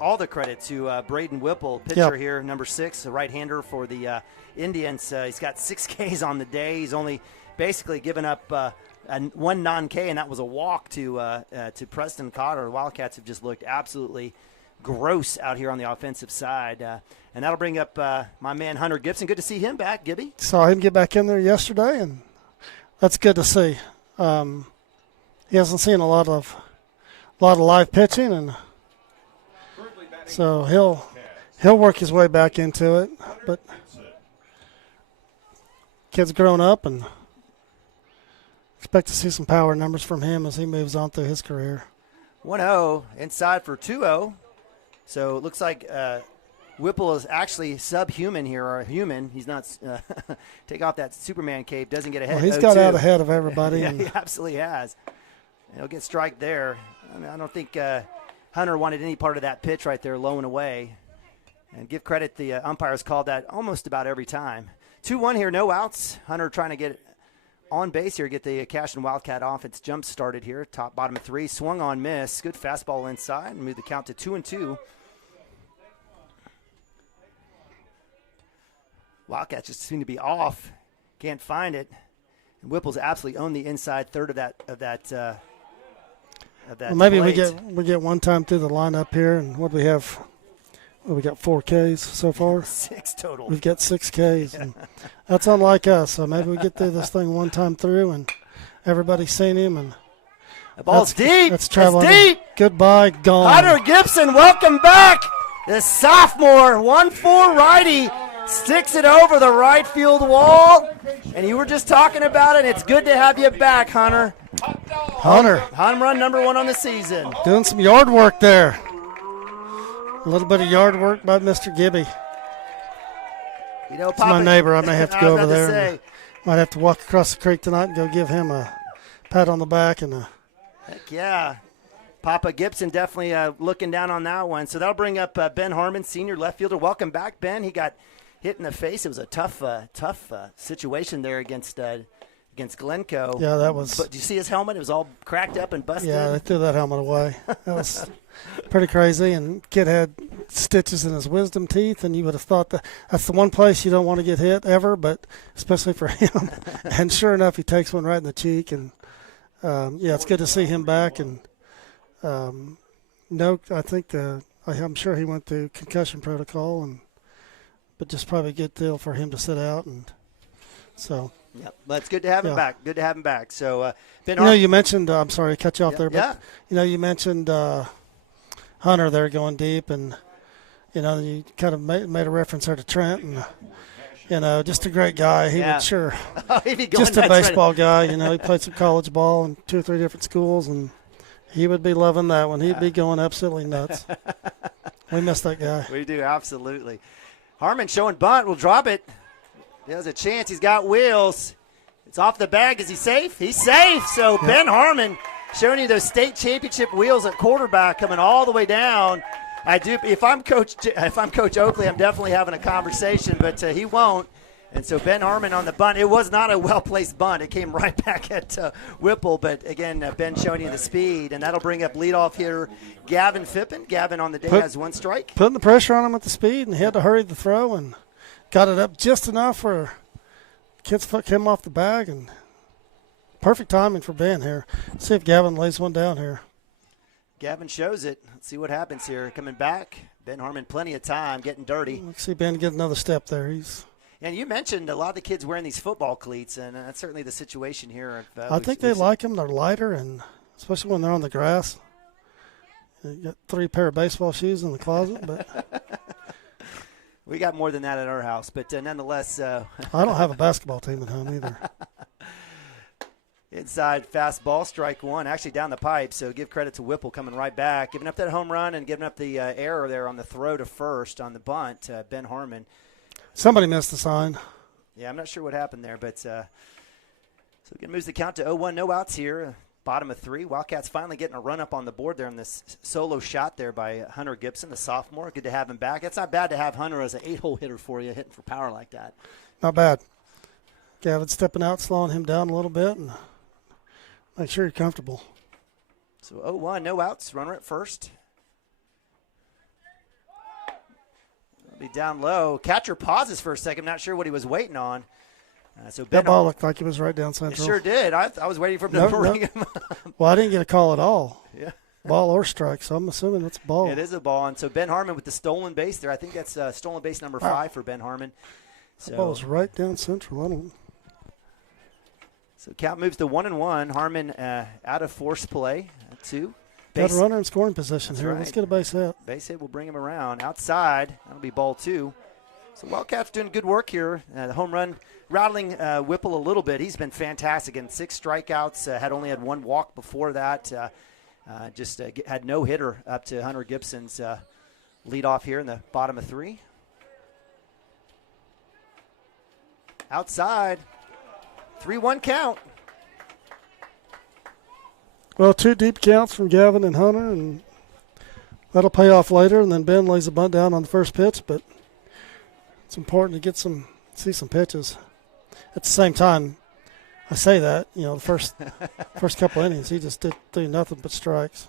all the credit to Braden Whipple, pitcher here, number 6, a right-hander for the Indians. He's got 6 Ks on the day. He's only basically given up one non-K, and that was a walk to Preston Cotter. Wildcats have just looked absolutely gross out here on the offensive side. And that'll bring up my man Hunter Gibson. Good to see him back, Gibby. Saw him get back in there yesterday, and that's good to see. He hasn't seen a lot of live pitching, and so he'll work his way back into it. But kid's grown up, and expect to see some power numbers from him as he moves on through his career. 1-0 inside for 2-0. So it looks like Whipple is actually subhuman here, or human. He's not. Take off that Superman cape. Doesn't get ahead. Well, he's got out ahead of everybody. Yeah, he absolutely has. He'll get strike there. I mean, I don't think Hunter wanted any part of that pitch right there, low and away. And give credit, the umpires called that almost about every time. 2-1 here, no outs. Hunter trying to get on base here, get the Cashion Wildcat offense jump started here. Bottom of 3, swung on, miss. Good fastball inside, and move the count to 2-2. Wildcats just seem to be off. Can't find it. And Whipple's absolutely owned the inside third of that. Well, maybe plate. we get one time through the lineup here, and what do we have? Well, we got 4 Ks so far. 6 total. We've got 6 Ks, and that's unlike us. So maybe we get through this thing one time through, and everybody's seen him. And the ball's deep. It's traveling. It's deep. Goodbye, gone. Hunter Gibson, welcome back. The sophomore, 1-4 righty, sticks it over the right field wall. And you were just talking about it. It's good to have you back, Hunter. Home run number 1 on the season. Doing some yard work there. A little bit of yard work by Mr. Gibby. You know, it's my neighbor. I may have to go over there. Say, might have to walk across the creek tonight and go give him a pat on the back and a. Heck yeah. Papa Gibson definitely looking down on that one. So that'll bring up Ben Harmon, senior left fielder. Welcome back, Ben. He got hit in the face. It was a tough situation there against Glencoe. Yeah, that was. But do you see his helmet? It was all cracked up and busted. Yeah, they threw that helmet away. That was pretty crazy. And kid had stitches in his wisdom teeth, and you would have thought that's the one place you don't want to get hit ever, but especially for him. And sure enough, he takes one right in the cheek. And yeah, it's good to see him back. And no, I think I'm sure he went through concussion protocol, but just probably a good deal for him to sit out. And so. Yep, but it's good to have him back. Good to have him back. So, Ben, you mentioned. I'm sorry to cut you off there, but you mentioned Hunter there going deep, and you kind of made a reference there to Trent, and just a great guy. He would sure, just a baseball guy. He played some college ball in 2 or 3 different schools, and he would be loving that one. He'd be going absolutely nuts. We miss that guy. We do, absolutely. Harmon showing bunt. We'll drop it. There's a chance. He's got wheels. It's off the bag. Is he safe? He's safe. So Ben Harmon showing you those state championship wheels at quarterback coming all the way down. I do. If I'm Coach Oakley, I'm definitely having a conversation, but he won't. And so Ben Harmon on the bunt. It was not a well-placed bunt. It came right back at Whipple. But, again, Ben showing you the speed. And that'll bring up leadoff hitter Gavin Phippen. Gavin on the day has 1 strike. Putting the pressure on him with the speed, and he had to hurry the throw and got it up just enough where kid's foot came off the bag, and perfect timing for Ben here. See if Gavin lays one down here. Gavin shows it. Let's see what happens here. Coming back, Ben Harmon, plenty of time, getting dirty. Let's see Ben get another step there. And you mentioned a lot of the kids wearing these football cleats, and that's certainly the situation here. I think they like them. They're lighter, and especially when they're on the grass. You got 3 pair of baseball shoes in the closet, but. We got more than that at our house, but nonetheless. I don't have a basketball team at home either. Inside fastball, strike 1, actually down the pipe, so give credit to Whipple coming right back. Giving up that home run and giving up the error there on the throw to first on the bunt, Ben Harmon. Somebody missed the sign. Yeah, I'm not sure what happened there, but so it moves the count to 0-1, no outs here. bottom of 3. Wildcats finally getting a run up on the board there in this solo shot there by Hunter Gibson, the sophomore. Good to have him back. It's not bad to have Hunter as an 8-hole hitter for you, hitting for power like that. Not bad. Gavin stepping out, slowing him down a little bit, and make sure you're comfortable. So 0-1, no outs, runner at first. Be down low. Catcher pauses for a second. Not sure what he was waiting on. So that ball looked like it was right down central. It sure did. I was waiting for him to ring him up. Well, I didn't get a call at all. Yeah. Ball or strike, so I'm assuming it's a ball. It is a ball. And so Ben Harmon with the stolen base there. I think that's stolen base number 5 for Ben Harmon. So, that ball was right down central. So count moves to 1-1. Harmon out of force play at 2. Got a runner in scoring position here. Right. Let's get a base hit. Base hit will bring him around. Outside, that'll be ball 2. So Wildcats doing good work here. The home run rattling Whipple a little bit. He's been fantastic. And 6 strikeouts. Had only had 1 walk before that. Just had no hitter up to Hunter Gibson's lead off here in the bottom of 3. Outside. 3-1 count. Well, 2 deep counts from Gavin and Hunter, and that'll pay off later. And then Ben lays a bunt down on the first pitch, but it's important to see some pitches. At the same time, I say that, the first couple innings, he just did do nothing but strikes.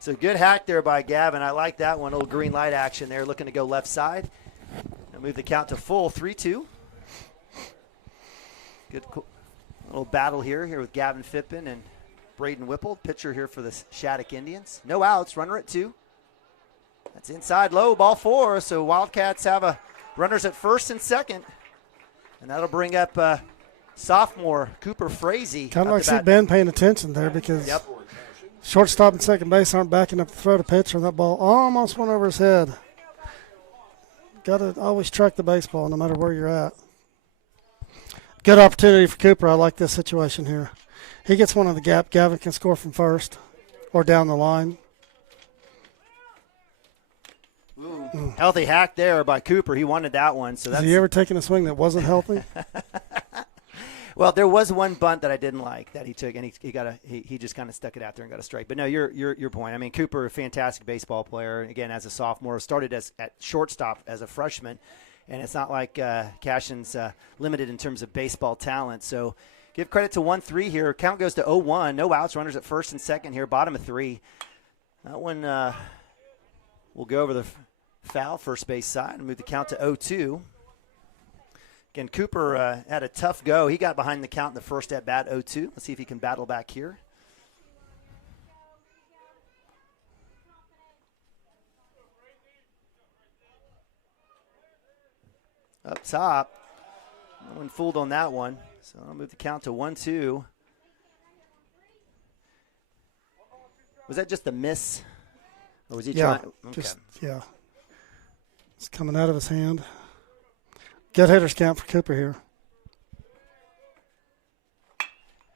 So good hack there by Gavin. I like that one. A little green light action there, looking to go left side. And move the count to full, 3-2. Good little battle here with Gavin Phippen and Braden Whipple, pitcher here for the Shattuck Indians. No outs, runner at 2. That's inside low, ball 4. So Wildcats have runners at first and second. And that'll bring up sophomore Cooper Frazee. Kind of like see Ben paying attention there because shortstop and second base aren't backing up to throw the pitcher, and that ball almost went over his head. Got to always track the baseball no matter where you're at. Good opportunity for Cooper. I like this situation here. He gets one on the gap. Gavin can score from first or down the line. Healthy hack there by Cooper. He wanted that one. So Has he ever taken a swing that wasn't healthy? Well, there was one bunt that I didn't like that he took, and he just kind of stuck it out there and got a strike. But no, your point. I mean, Cooper, a fantastic baseball player. Again, as a sophomore, started at shortstop as a freshman, and it's not like Cashion's limited in terms of baseball talent. So give credit to 1-3 here. Count goes to 0-1. No outs. Runners at first and second here. Bottom of 3. That one will go over the foul first base side and move the count to 0-2. Again, Cooper had a tough go. He got behind the count in the first at bat, 0-2. Let's see if he can battle back here. Up top. No one fooled on that one. So I'll move the count to 1-2. Was that just a miss? Or was he trying? Okay. It's coming out of his hand. Good hitters count for Cooper here.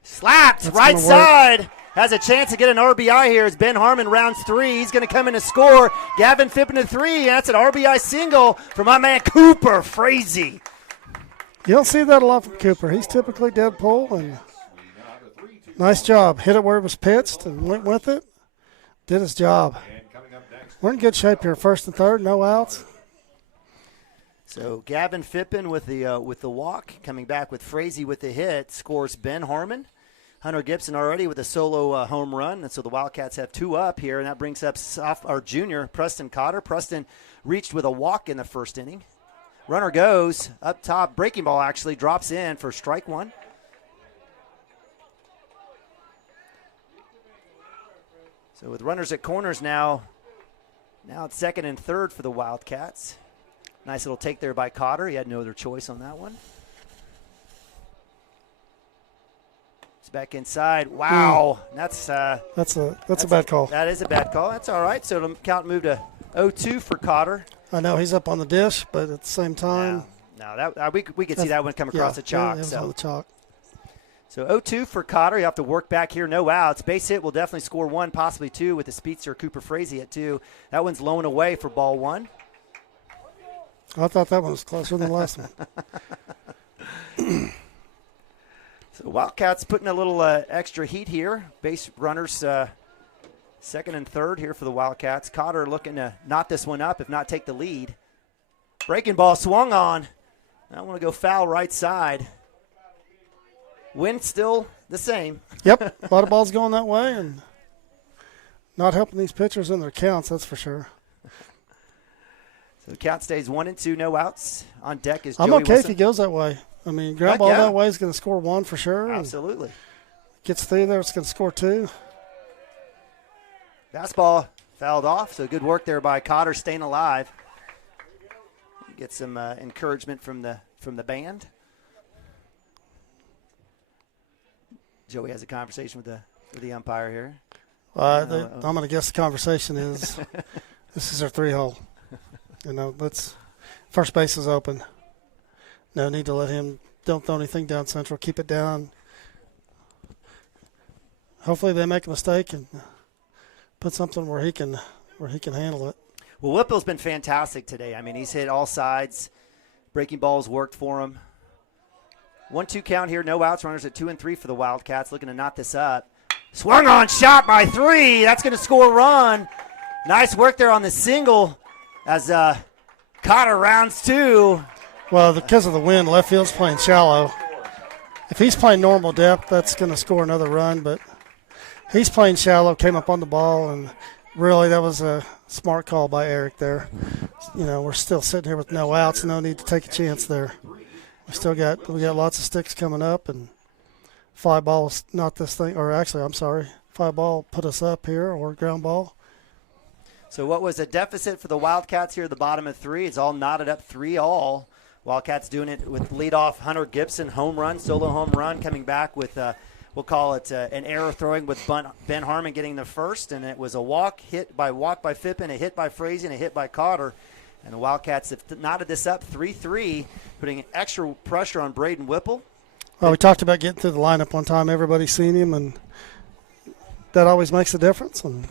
Slapped right side. Has a chance to get an RBI here as Ben Harmon rounds 3. He's going to come in and score. Gavin Phippen to 3. That's an RBI single for my man Cooper Frazee. You don't see that a lot from Cooper. He's typically dead pull, and nice job. Hit it where it was pitched and went with it. Did his job. We're in good shape here. First and third, no outs. So Gavin Phippen with the walk, coming back with Frazee with the hit, scores Ben Harmon. Hunter Gibson already with a solo home run, and so the Wildcats have 2 up here, and that brings up our junior Preston Cotter. Preston reached with a walk in the first inning. Runner goes up top. Breaking ball actually drops in for strike 1. So with runners at corners now it's second and third for the Wildcats. Nice little take there by Cotter. He had no other choice on that one. It's back inside. Wow. That's a bad call. That is a bad call. That's all right. So the count moved to 0-2 for Cotter. I know he's up on the dish, but at the same time. No, we could see that one come across the chalk. Yeah, it was on the chalk. So 0-2 for Cotter. You have to work back here. No outs. Base hit will definitely score 1, possibly 2 with the speedster Cooper Frazee at 2. That one's low and away for ball 1. I thought that one was closer than the last one. So Wildcats putting a little extra heat here. Base runners second and third here for the Wildcats. Cotter looking to knot this one up, if not take the lead. Breaking ball swung on. I want to go foul right side. Wind still the same. Yep, a lot of balls going that way and not helping these pitchers in their counts, that's for sure. So the count stays 1-2, no outs. On deck is Joey I'm okay Wilson. if he goes that way. I mean, ground ball that way is going to score 1 for sure. Absolutely. Gets through there, it's going to score 2. Fastball fouled off, so good work there by Cotter staying alive. Get some encouragement from the band. Joey has a conversation with the umpire here. I'm going to guess the conversation is this is our 3-hole. First base is open. No need to let him, don't throw anything down central, keep it down. Hopefully they make a mistake and put something where he can handle it. Well, Whipple's been fantastic today. I mean, he's hit all sides. Breaking balls worked for him. 1-2 count here, no outs, runners at 2 and 3 for the Wildcats, looking to knot this up. Swung on, shot by 3. That's going to score a run. Nice work there on the single as Cotter rounds 2. Well, because of the wind, left field's playing shallow. If he's playing normal depth, that's going to score another run, but he's playing shallow, came up on the ball, and really that was a smart call by Eric there. We're still sitting here with no outs, no need to take a chance there. We got lots of sticks coming up, and fly ball is not this thing, or actually, I'm sorry, fly ball put us up here, or ground ball. So what was a deficit for the Wildcats here at the bottom of 3? It's all knotted up 3-all. Wildcats doing it with leadoff Hunter Gibson, home run, solo home run, coming back with, we'll call it an error throwing with Ben Harmon getting the first, and it was a walk by Phippen, a hit by Frazee, and a hit by Cotter. And the Wildcats have knotted this up 3-3, putting extra pressure on Braden Whipple. Well, we talked about getting through the lineup one time. Everybody's seen him, and that always makes a difference. And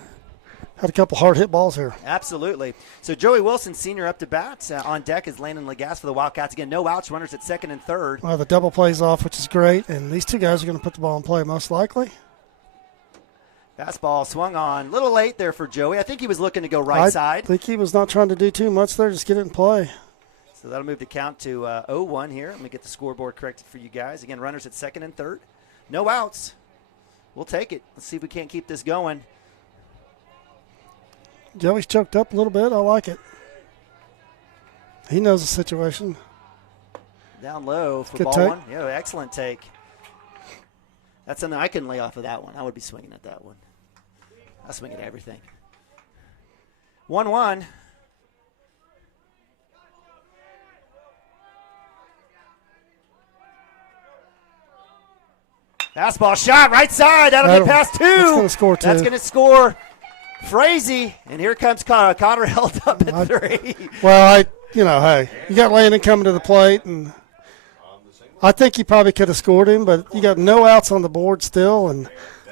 had a couple hard hit balls here. Absolutely. So Joey Wilson, senior, up to bat. On deck is Landon Lagasse for the Wildcats. Again, no outs, runners at second and third. Well, the double plays off, which is great, and these two guys are going to put the ball in play most likely. Fastball swung on. A little late there for Joey. I think he was looking to go right side. I think he was not trying to do too much there, just get it in play. So that'll move the count to 0-1 here. Let me get the scoreboard corrected for you guys. Again, runners at second and third. No outs. We'll take it. Let's see if we can't keep this going. Joey's choked up a little bit. I like it. He knows the situation. Down low for Good ball take. 1. Yeah, excellent take. That's something I couldn't lay off of that one. I would be swinging at that one. I swing at everything. 1-1. Fastball shot right side. That'll get past 2. That's going to score 2. That's going to score Frazee. And here comes Cotter. Cotter held up at 3. Well, hey, you got Landon coming to the plate, and I think you probably could have scored him, but you got no outs on the board still, and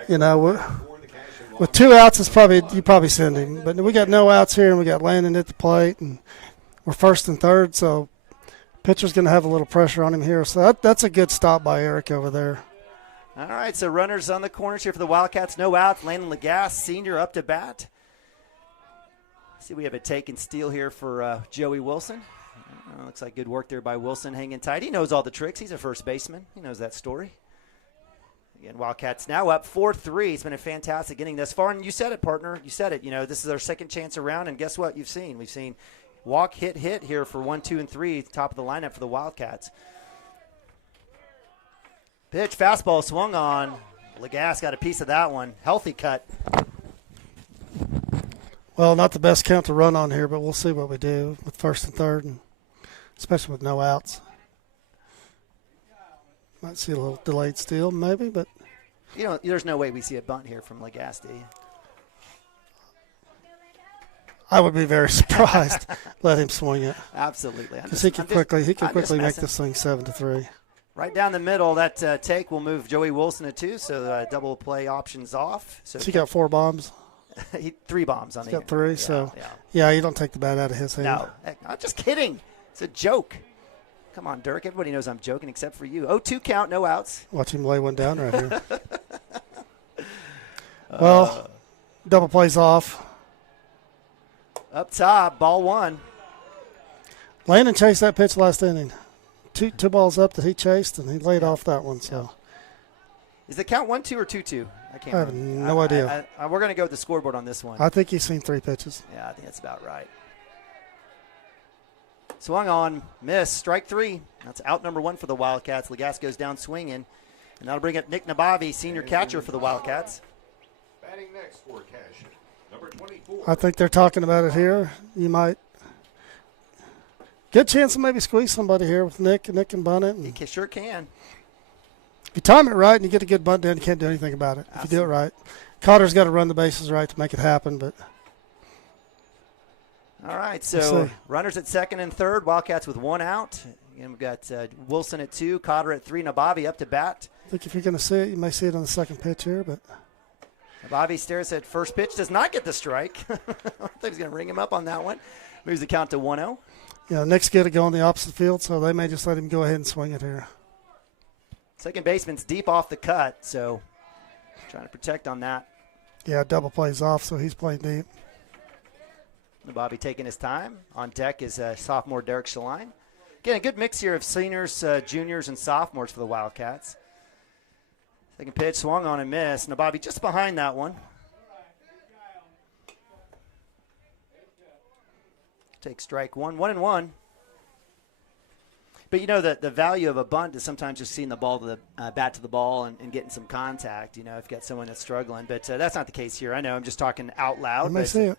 with 2 outs, you probably send him. But we got no outs here, and we got Landon at the plate, and we're first and third, so pitcher's going to have a little pressure on him here. So that's a good stop by Eric over there. All right, so runners on the corners here for the Wildcats. No outs. Landon Lagasse, senior, up to bat. See, we have a take and steal here for Joey Wilson. Looks like good work there by Wilson, hanging tight. He knows all the tricks. He's a first baseman. He knows that story. Again, Wildcats now up 4-3. It's been a fantastic inning thus far. And you said it, partner. You said it. This is our second chance around. And guess what we've seen? Walk, hit here for 1, 2, and 3, top of the lineup for the Wildcats. Pitch, fastball swung on. Lagasse got a piece of that one. Healthy cut. Well, not the best count to run on here, but we'll see what we do with first and third, and especially with no outs. Might see a little delayed steal, maybe, but there's no way we see a bunt here from Lagasse, do you? I would be very surprised. Let him swing it. Absolutely. Because he can quickly make this thing 7-3. Right down the middle, that take will move Joey Wilson to 2, so double play options off. So he got 4 bombs. 3 bombs on He's the got 3, you don't take the bat out of his hand. No, I'm just kidding. It's a joke. Come on, Dirk. Everybody knows I'm joking except for you. 0-2 count, no outs. Watch him lay one down right here. Well, double plays off. Up top, ball one. Landon chased that pitch last inning. Two balls up that he chased, and he laid off that one. So, is the count 1-2 or 2-2? I have no idea. We're going to go with the scoreboard on this one. I think he's seen 3 pitches. Yeah, I think that's about right. Swung on, miss, strike 3. That's out number 1 for the Wildcats. Legas goes down swinging, and that'll bring up Nick Nabavi, senior catcher for the Wildcats. Batting next for Cashion, number 24. I think they're talking about it here. You might get a chance to maybe squeeze somebody here with Nick and bunt it. He sure can. If you time it right and you get a good bunt down, you can't do anything about it. If you do it right. Cotter's got to run the bases right to make it happen, but. All right, so runners at second and third, Wildcats with 1 out. And we've got Wilson at 2, Cotter at 3, Nabavi up to bat. I think if you're going to see it, you may see it on the second pitch here, but. Nabavi stares at first pitch, does not get the strike. I thought he was going to ring him up on that one. Moves the count to 1-0. Yeah, Nick's going to go on the opposite field, so they may just let him go ahead and swing it here. Second baseman's deep off the cut, so trying to protect on that. Yeah, double plays off, so he's playing deep. Bobby taking his time. On deck is sophomore Derek Shaline. Again, a good mix here of seniors, juniors, and sophomores for the Wildcats. Second pitch, swung on and missed. Nabavi just behind that one. Take strike 1, 1-1. But, you know, the value of a bunt is sometimes just seeing the ball to the bat to the ball and getting some contact, you know, if you've got someone that's struggling. But that's not the case here. I know I'm just talking out loud. You may see it.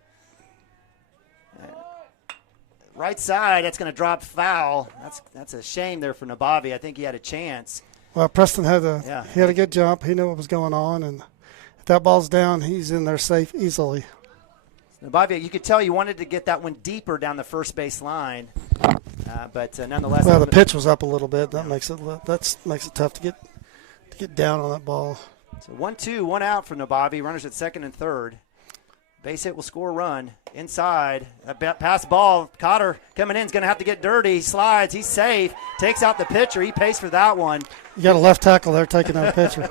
Right side, that's going to drop foul. That's a shame there for Nabavi. I think he had a chance. Well, Preston had a good jump. He knew what was going on, and if that ball's down, he's in there safe easily. Nabavi, you could tell you wanted to get that one deeper down the first base line, but nonetheless. Well, the pitch was up a little bit. That makes it tough to get down on that ball. So 1-2, 1 out for Nabavi. Runners at second and third. Base hit will score a run. Inside, a pass ball. Cotter coming in is going to have to get dirty. He slides. He's safe. Takes out the pitcher. He pays for that one. You got a left tackle there taking out a pitcher.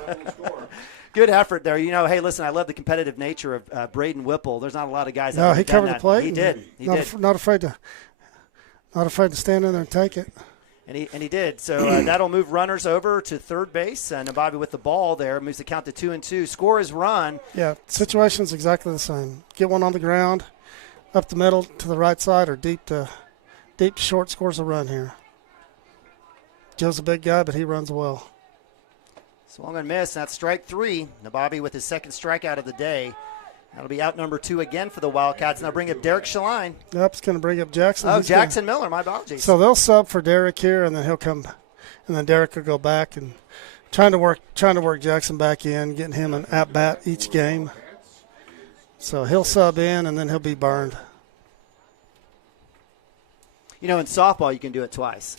Good effort there. You know, hey, listen, I love the competitive nature of Braden Whipple. There's not a lot of guys that No, he covered done the plate. He did. Not afraid to stand in there and take it. And he did. So that'll move runners over to third base. Nabavi with the ball there moves the count to 2-2. Score his run. Yeah, situation's exactly the same. Get one on the ground, up the middle to the right side, or deep to short, scores a run here. Joe's a big guy, but he runs well. Swung and missed. That's strike 3. Nabavi with his second strikeout of the day. That'll be out number 2 again for the Wildcats. Now bring up Derek Shaline. Yep, it's going to bring up Jackson. Oh, Jackson Miller. My apologies. So they'll sub for Derek here, and then he'll come, and then Derek will go back and trying to work Jackson back in, getting him an at bat each game. So he'll sub in, and then he'll be burned. You know, in softball, you can do it twice.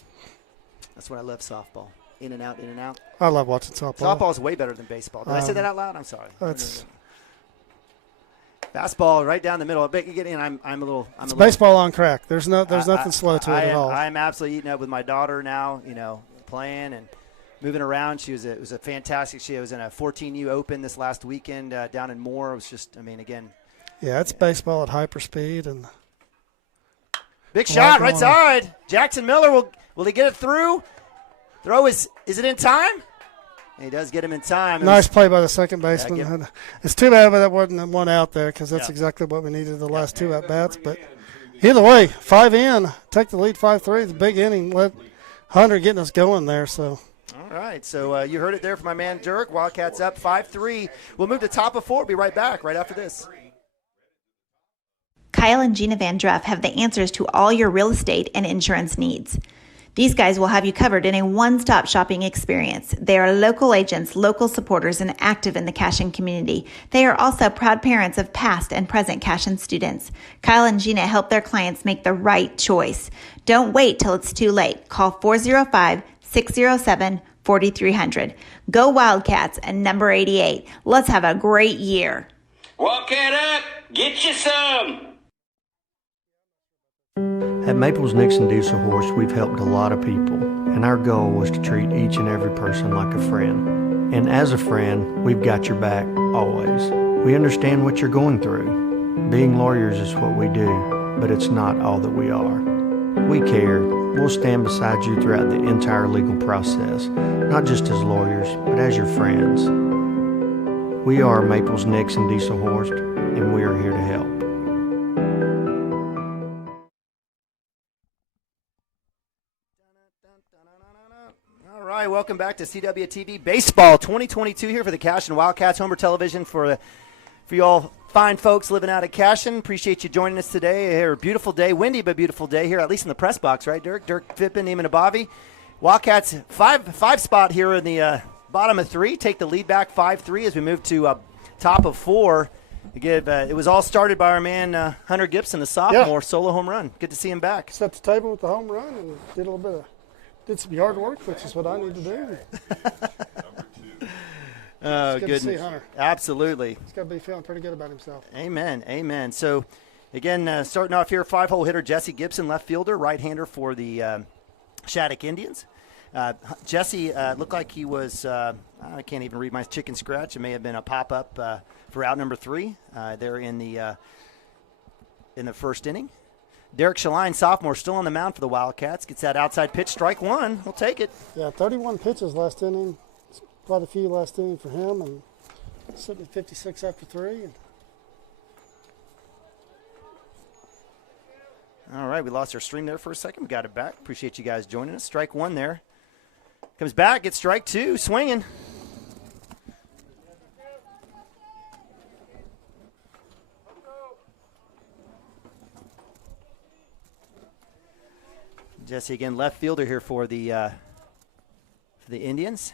That's why I love softball. In and out, in and out. I love watching softball. Softball is way better than baseball. Did I say that out loud? I'm sorry. That's fastball right down the middle. I'm a little. It's baseball on crack. There's nothing slow to it at all. I'm absolutely eating up with my daughter now. You know, playing and moving around. It was a fantastic. She was in a 14U Open this last weekend down in Moore. It was just, again. Yeah, it's baseball at hyper speed and. Big shot right side. Jackson Miller will he get it through? Throw is it in time? And he does get him in time. Nice play by the second baseman. It's too bad that wasn't one out there because that's exactly what we needed the last 2 at-bats. But either way, 5 in, take the lead 5-3. It's a big inning. Let Hunter getting us going there. So. All right, so you heard it there from my man Dirk. Wildcats up 5-3. We'll move to top of 4. Be right back right after this. Kyle and Gina Van Druff have the answers to all your real estate and insurance needs. These guys will have you covered in a one-stop shopping experience. They are local agents, local supporters, and active in the Cashion community. They are also proud parents of past and present Cashion students. Kyle and Gina help their clients make the right choice. Don't wait till it's too late. Call 405-607-4300. Go Wildcats and number 88. Let's have a great year. Walk it up. Get you some. At Maples Nixon Diesel Horse, we've helped a lot of people, and our goal was to treat each and every person like a friend. And as a friend, we've got your back always. We understand what you're going through. Being lawyers is what we do, but it's not all that we are. We care. We'll stand beside you throughout the entire legal process, not just as lawyers, but as your friends. We are Maples, Nix, and Dieselhorst, and we are here to help. All right, welcome back to CWTV Baseball 2022 here for the Cashion Wildcats, Homer Television for you all fine folks living out of Cashion. Appreciate you joining us today. Here, beautiful day, windy but beautiful day here, at least in the press box, right, Dirk? Dirk Fippen, Eamon Abavi. Wildcats five spot here in the bottom of 3. Take the lead back 5-3 as we move to top of 4. It was all started by our man Hunter Gibson, the sophomore, solo home run. Good to see him back. Set the table with the home run and did some yard work, which is what I need to do. Oh, it's good goodness. to see Hunter. Absolutely. He's got to be feeling pretty good about himself. Amen. Amen. So, again, starting off here, 5-hole hitter Jesse Gibson, left fielder, right-hander for the Shattuck Indians. Jesse looked like he was, I can't even read my chicken scratch. It may have been a pop-up for out number 3 there in the first inning. Derek Shaline, sophomore, still on the mound for the Wildcats. Gets that outside pitch, strike 1. We'll take it. Yeah, 31 pitches last inning. Quite a few last inning for him, and sitting at 56 after 3. All right, we lost our stream there for a second. We got it back. Appreciate you guys joining us. Strike 1 there. Comes back, gets strike 2, swinging. Jesse again, left fielder here for the Indians.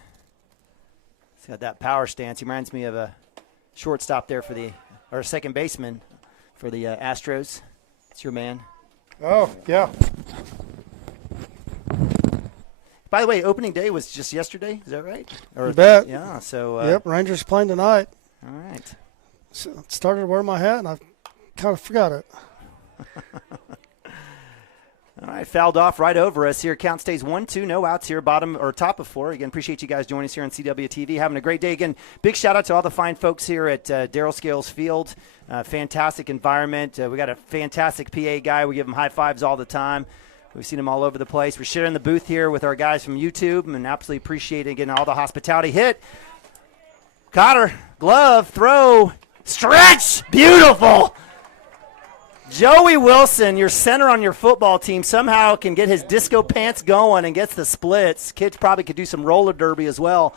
He's got that power stance. He reminds me of a shortstop there or second baseman for the Astros. It's your man. Oh, yeah. By the way, opening day was just yesterday. Is that right? You bet. Yeah. So. Yep. Rangers playing tonight. All right. So started to wear my hat, and I kind of forgot it. All right, fouled off right over us here. Count stays 1-2, no outs here, bottom or top of 4. Again, appreciate you guys joining us here on CWTV. Having a great day. Again, big shout out to all the fine folks here at Darrell Scales Field. Fantastic environment. We got a fantastic PA guy. We give him high fives all the time. We've seen him all over the place. We're sharing the booth here with our guys from YouTube, and absolutely appreciate again all the hospitality. Hit. Cotter, glove, throw, stretch, beautiful. Joey Wilson, your center on your football team, somehow can get his disco pants going and gets the splits. Kids probably could do some roller derby as well.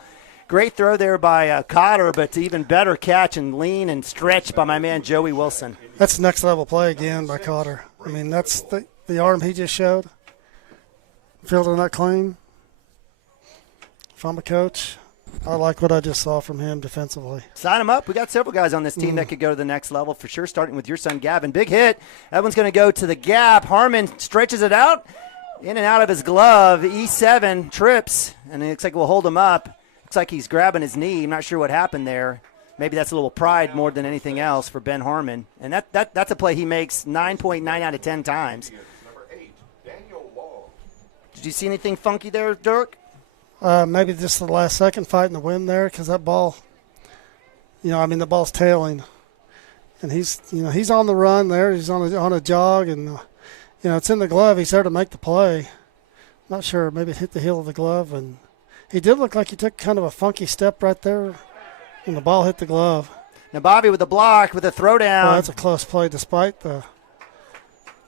Great throw there by Cotter, but even better catch and lean and stretch by my man Joey Wilson. That's next level play again by Cotter. I mean, that's the arm he just showed. Fielding that clean. If I'm a coach, I like what I just saw from him defensively. Sign him up. We got several guys on this team that could go to the next level for sure, starting with your son, Gavin. Big hit. That one's going to go to the gap. Harmon stretches it out. In and out of his glove. E7 trips, and it looks like we'll hold him up. Looks like he's grabbing his knee. I'm not sure what happened there. Maybe that's a little pride more than anything else for Ben Harmon. And that's a play he makes 9.9 out of 10 times. Did you see anything funky there, Dirk? Maybe just the last second fighting the wind there, because that ball, the ball's tailing, and he's on the run there. He's on a jog, and it's in the glove. He's there to make the play. Not sure. Maybe it hit the heel of the glove, and he did look like he took kind of a funky step right there, and the ball hit the glove. Now Bobby with the block with a throwdown. Well, that's a close play, despite the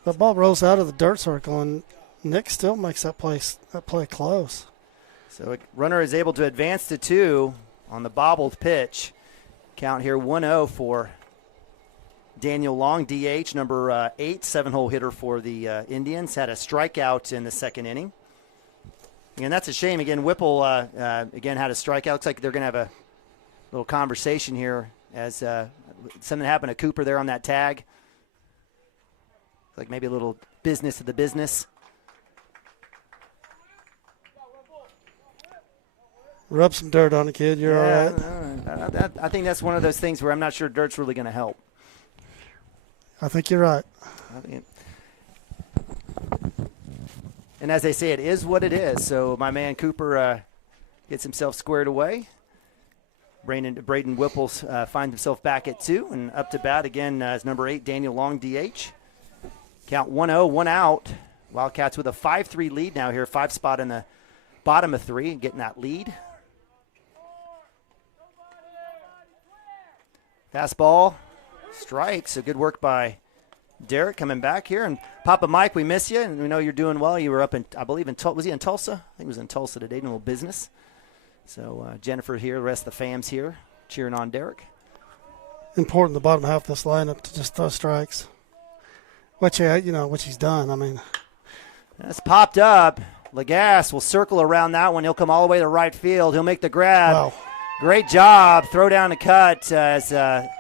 ball rolls out of the dirt circle, and Nick still makes that play close. So a runner is able to advance to 2 on the bobbled pitch. Count here 1-0 for Daniel Long, DH, number 8, 7-hole hitter for the Indians. Had a strikeout in the second inning. And that's a shame. Again, Whipple, again, had a strikeout. Looks like they're going to have a little conversation here as something happened to Cooper there on that tag. Like maybe a little business of the business. Rub some dirt on the kid. You're all right. I think that's one of those things where I'm not sure dirt's really going to help. I think you're right. And as they say, it is what it is. So my man Cooper gets himself squared away. Braden Whipple finds himself back at 2, and up to bat again is number 8, Daniel Long, DH. Count 1-0, 1 out. Wildcats with a 5-3 lead now here, 5 spot in the bottom of 3, getting that lead. Fastball, strike, so good work by Derek coming back here. And Papa Mike, we miss you, and we know you're doing well. You were up in, I believe, was he in Tulsa? I think he was in Tulsa today doing a little business. So Jennifer here, the rest of the fam's here, cheering on Derek. Important the bottom half of this lineup to just throw strikes, which he's done. I mean, that's popped up. Lagasse will circle around that one. He'll come all the way to right field. He'll make the grab. Wow. Great job. Throw down the cut as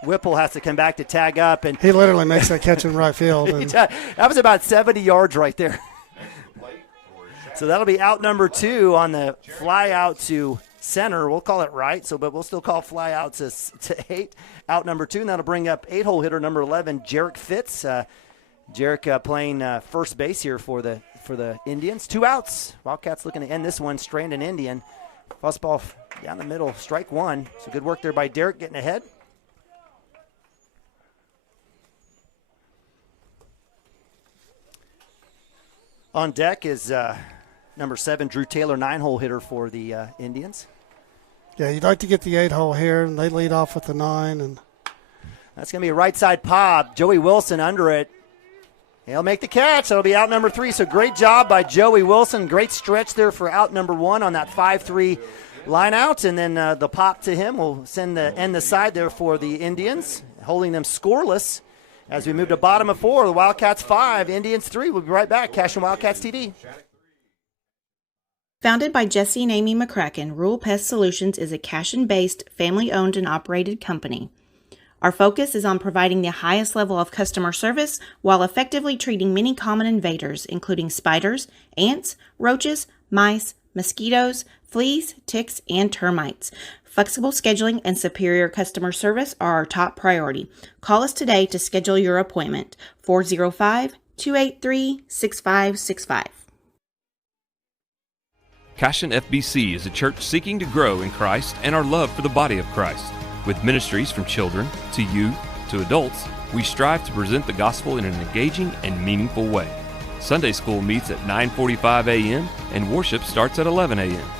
Whipple has to come back to tag up. And he literally makes that catch in right field. That was about 70 yards right there. So that'll be out number 2 on the fly out to center. We'll call it right, but we'll still call fly out to 8. Out number 2, and that'll bring up 8-hole hitter number 11, Jarek Fitz. Jarek playing first base here for the Indians. 2 outs. Wildcats looking to end this one. Strandon Indian. Fastball down the middle, strike 1. So good work there by Derek getting ahead. On deck is number 7, Drew Taylor, 9-hole hitter for the Indians. Yeah, you'd like to get the 8-hole here, and they lead off with the 9. And that's going to be a right side pop. Joey Wilson under it. He'll make the catch. That'll be out number 3. So great job by Joey Wilson. Great stretch there for out number 1 on that 5-3 line out. And then the pop to him will end the side there for the Indians, holding them scoreless as we move to bottom of 4. The Wildcats 5, Indians 3. We'll be right back. Cashion Wildcats TV. Founded by Jesse and Amy McCracken, Rural Pest Solutions is a Cashion-based, family-owned and operated company. Our focus is on providing the highest level of customer service while effectively treating many common invaders, including spiders, ants, roaches, mice, mosquitoes, fleas, ticks, and termites. Flexible scheduling and superior customer service are our top priority. Call us today to schedule your appointment. 405-283-6565. Cashion FBC is a church seeking to grow in Christ and our love for the body of Christ. With ministries from children to youth to adults, we strive to present the gospel in an engaging and meaningful way. Sunday school meets at 9:45 a.m. and worship starts at 11 a.m.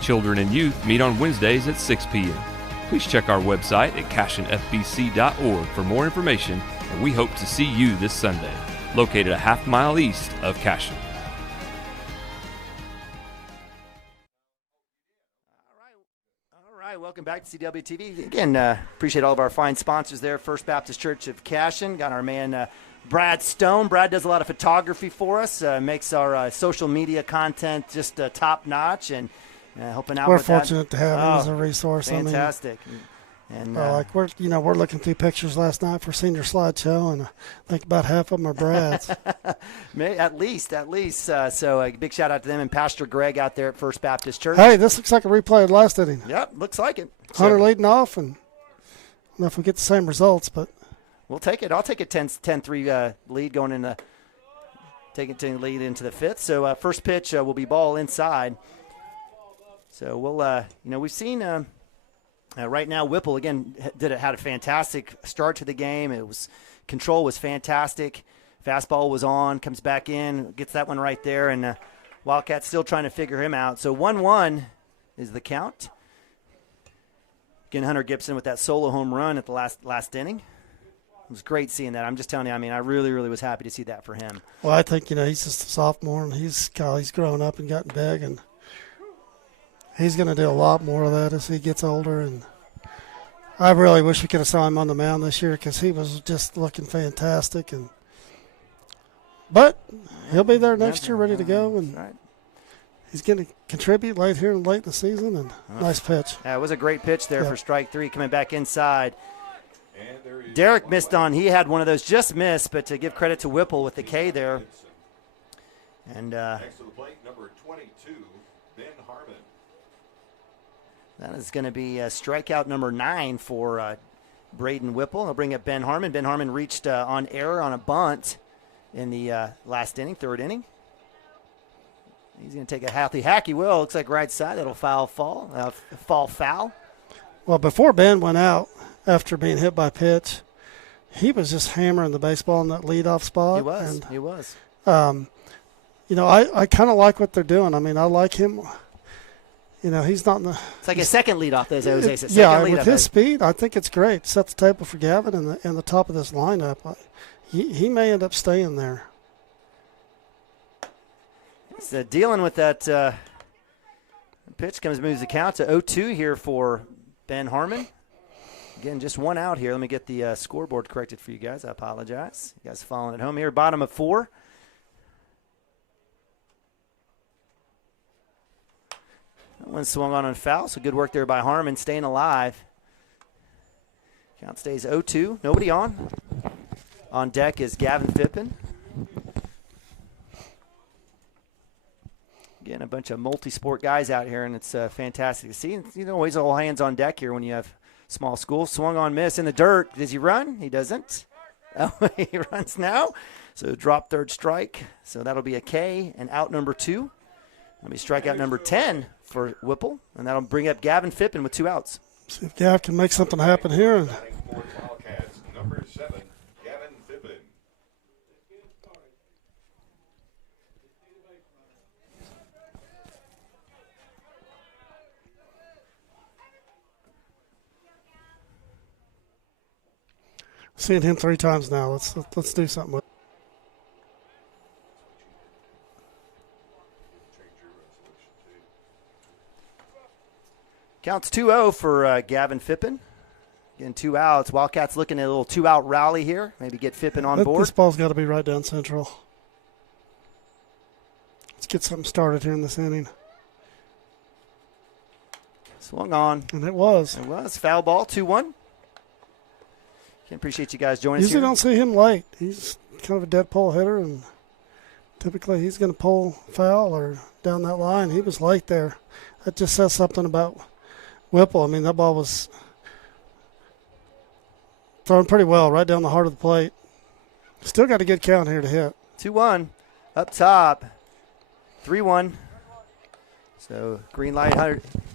Children and youth meet on Wednesdays at 6 p.m. Please check our website at cashionfbc.org for more information, and we hope to see you this Sunday, located a half-mile east of Cashion. Welcome back to CWTV. Again, appreciate all of our fine sponsors there. First Baptist Church of Cashion. Got our man Brad Stone. Brad does a lot of photography for us, makes our social media content just top-notch and helping out we're with that. We're fortunate to have him as a resource. Fantastic. And we're looking through pictures last night for senior slideshow, and I think about half of them are Brad's. at least. So a big shout out to them and Pastor Greg out there at First Baptist Church. Hey, this looks like a replay of last inning. Yep, looks like it. Hunter leading off, and I don't know if we get the same results, but we'll take it. I'll take a 10-3 lead going into taking the lead into the 5th. So first pitch will be ball inside. So we'll we've seen. Right now, Whipple again had a fantastic start to the game. Control was fantastic. Fastball was on, comes back in, gets that one right there, and Wildcats still trying to figure him out. So 1-1 is the count. Again, Hunter Gibson with that solo home run at the last inning. It was great seeing that. I'm just telling you, I really, really was happy to see that for him. Well, I think he's just a sophomore, and he's grown up and gotten big, and he's going to do a lot more of that as he gets older, and I really wish we could have saw him on the mound this year because he was just looking fantastic. But he'll be there next year ready to go, and he's going to contribute late in the season, and nice pitch. Yeah, it was a great pitch there for strike 3 coming back inside. Derek missed on. He had one of those just missed, but to give credit to Whipple with the K there. And next to the plate, number 22, Ben Harmon. That is going to be strikeout number 9 for Braden Whipple. He'll bring up Ben Harmon. Ben Harmon reached on error on a bunt in the last inning, 3rd inning. He's going to take a healthy hack. He will. Looks like right side. That'll foul. Well, before Ben went out after being hit by pitch, he was just hammering the baseball in that leadoff spot. He was. I kind of like what they're doing. I mean, I like him. He's not in the. It's like a second leadoff, as Jose said. With his speed, I think it's great. Set the table for Gavin in the top of this lineup. He may end up staying there. He's dealing with that pitch. Moves the count to 0-2 here for Ben Harmon. Again, just one out here. Let me get the scoreboard corrected for you guys. I apologize. You guys following at home here. Bottom of 4. That one swung on foul, so good work there by Harmon, staying alive. Count stays 0-2. Nobody on. On deck is Gavin Phippen. Again, a bunch of multi-sport guys out here, and it's fantastic to see. And, always all hands on deck here when you have small school. Swung on, miss in the dirt. Does he run? He doesn't. Oh, he runs now. So drop third strike. So that'll be a K and out number 2. That'll be strikeout number 10 for Whipple, and that'll bring up Gavin Phippen with 2 outs. See if Gav can make something happen here. Wildcats, number 7, Gavin Phippen. Seeing him 3 times now. Let's do something with it. Counts 2-0 for Gavin Phippen. Getting 2 outs. Wildcats looking at a little 2-out rally here. Maybe get Phippen on board. This ball's got to be right down central. Let's get something started here in this inning. Swung on. And it was. It was. Foul ball, 2-1. Can appreciate you guys joining us Usually here. don't see him late. He's kind of a dead pull hitter, and typically he's going to pull foul or down that line. He was late there. That just says something about Whipple. I mean, that ball was thrown pretty well right down the heart of the plate. Still got a good count here to hit. 2-1 up top. 3-1. So green light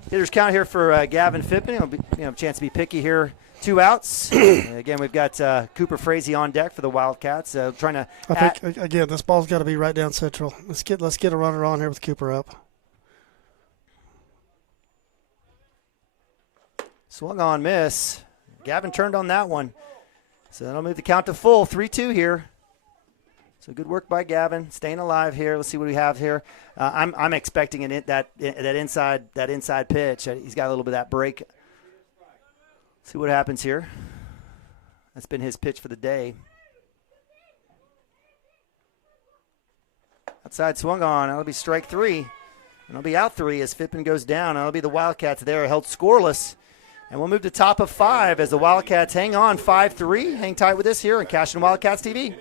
hitters count here for Gavin Phippen. He'll be, a chance to be picky here. 2 outs. Again, we've got Cooper Frazee on deck for the Wildcats. Trying to. I think again, this ball's got to be right down central. Let's get a runner on here with Cooper up. Swung on, miss. Gavin turned on that one. So that'll move the count to full. 3-2 here. So good work by Gavin, staying alive here. Let's see what we have here. I'm expecting that inside pitch. He's got a little bit of that break. See what happens here. That's been his pitch for the day. Outside swung on. That'll be strike 3. And it'll be out 3 as Phippen goes down. That'll be the Wildcats there held scoreless. And we'll move to top of 5 as the Wildcats hang on 5-3. Hang tight with us here on Cashion Wildcats TV.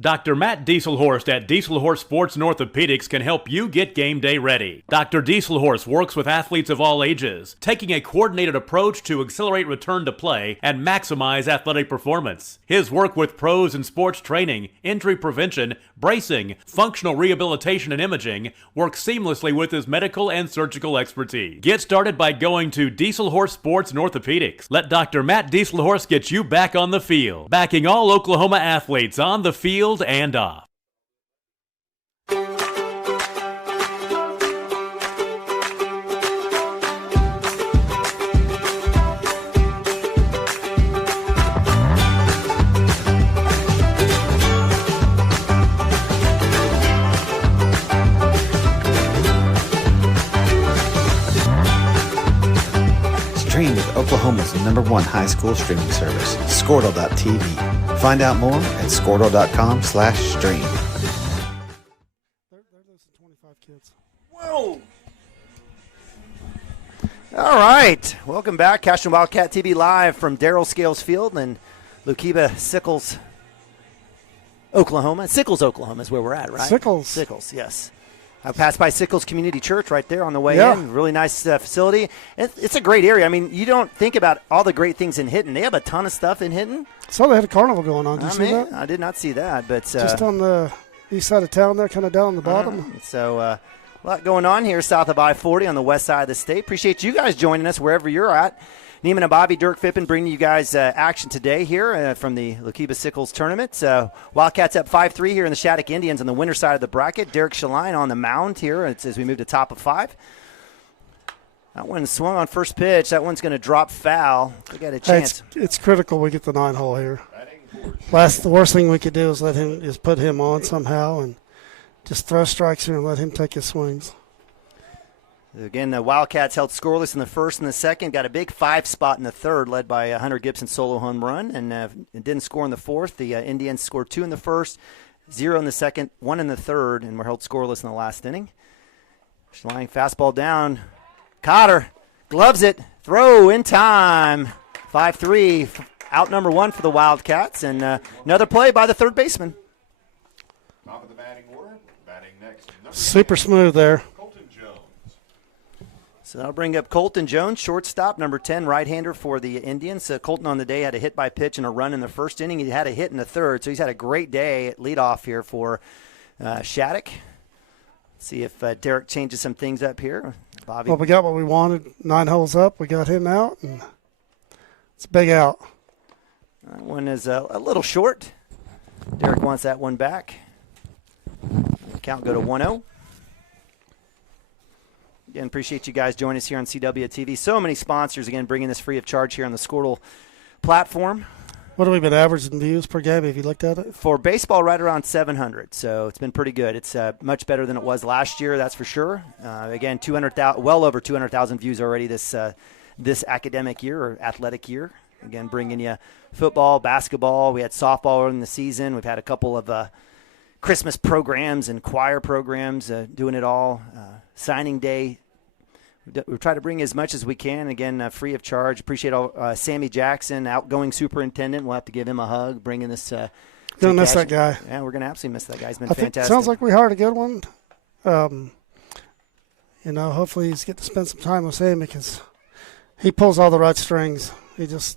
Dr. Matt Dieselhorst at Dieselhorst Sports and Orthopedics can help you get game day ready. Dr. Dieselhorst works with athletes of all ages, taking a coordinated approach to accelerate return to play and maximize athletic performance. His work with pros in sports training, injury prevention, bracing, functional rehabilitation, and imaging works seamlessly with his medical and surgical expertise. Get started by going to Dieselhorst Sports and Orthopedics. Let Dr. Matt Dieselhorst get you back on the field, backing all Oklahoma athletes on the field and off. Stream with Oklahoma's #1 high school streaming service, Squirtle.tv. Find out more at Squirtle.com/stream. Whoa! All right. Welcome back. Cashion Wildcat TV live from Darrell Scales Field in Lukiba Sickles, Oklahoma. Sickles, Oklahoma is where we're at, right? Sickles, yes. I passed by Sickles Community Church right there on the way Yeah. in. Really nice facility. It's a great area. I mean, you don't think about all the great things in Hinton. They have a ton of stuff in Hinton. So they had a carnival going on. Did you see that? I did not see that, but Just on the east side of town there, kind of down on the bottom. So a lot going on here south of I-40 on the west side of the state. Appreciate you guys joining us wherever you're at. Neiman and Bobby, Dirk Fippen bringing you guys action today here from the Lukiba Sickles tournament. Wildcats up 5-3 here in the Shattuck Indians on the winner side of the bracket. Derek Shaline on the mound here as we move to top of 5. That one swung on first pitch. That one's going to drop foul. They got a chance. It's critical we get the 9-hole here. The worst thing we could do is put him on somehow and just throw strikes here and let him take his swings. Again, the Wildcats held scoreless in the first and the second. Got a big 5 spot in the third, led by Hunter Gibson solo home run, and didn't score in the fourth. The Indians scored 2 in the first, 0 in the second, 1 in the third, and were held scoreless in the last inning. Schlein fastball down. Cotter gloves it. Throw in time. 5-3. Out number 1 for the Wildcats, and another play by the third baseman. Top of the batting order. Batting next. Super smooth there. So that'll bring up Colton Jones, shortstop, number 10, right-hander for the Indians. Colton on the day had a hit by pitch and a run in the first inning. He had a hit in the third, so he's had a great day at leadoff here for Shattuck. See if Derek changes some things up here. Bobby. Well, we got what we wanted. 9 holes up. We got him out, and it's a big out. That one is a little short. Derek wants that one back. Count go to 1-0. Again, appreciate you guys joining us here on CW TV. So many sponsors, again, bringing this free of charge here on the Squirtle platform. What have we been averaging views per game? Have you looked at it? For baseball, right around 700. So it's been pretty good. It's much better than it was last year, that's for sure. Again, well over 200,000 views already this academic year or athletic year. Again, bringing you football, basketball. We had softball in the season. We've had a couple of Christmas programs and choir programs, doing it all. Signing day. We try to bring as much as we can. Again, free of charge. Appreciate all Sammy Jackson, outgoing superintendent. We'll have to give him a hug, bringing this. Going to miss that guy. Yeah, we're going to absolutely miss that guy. He's been fantastic. fantastic. Sounds like we hired a good one. Hopefully he's get to spend some time with Sammy because he pulls all the right strings. He's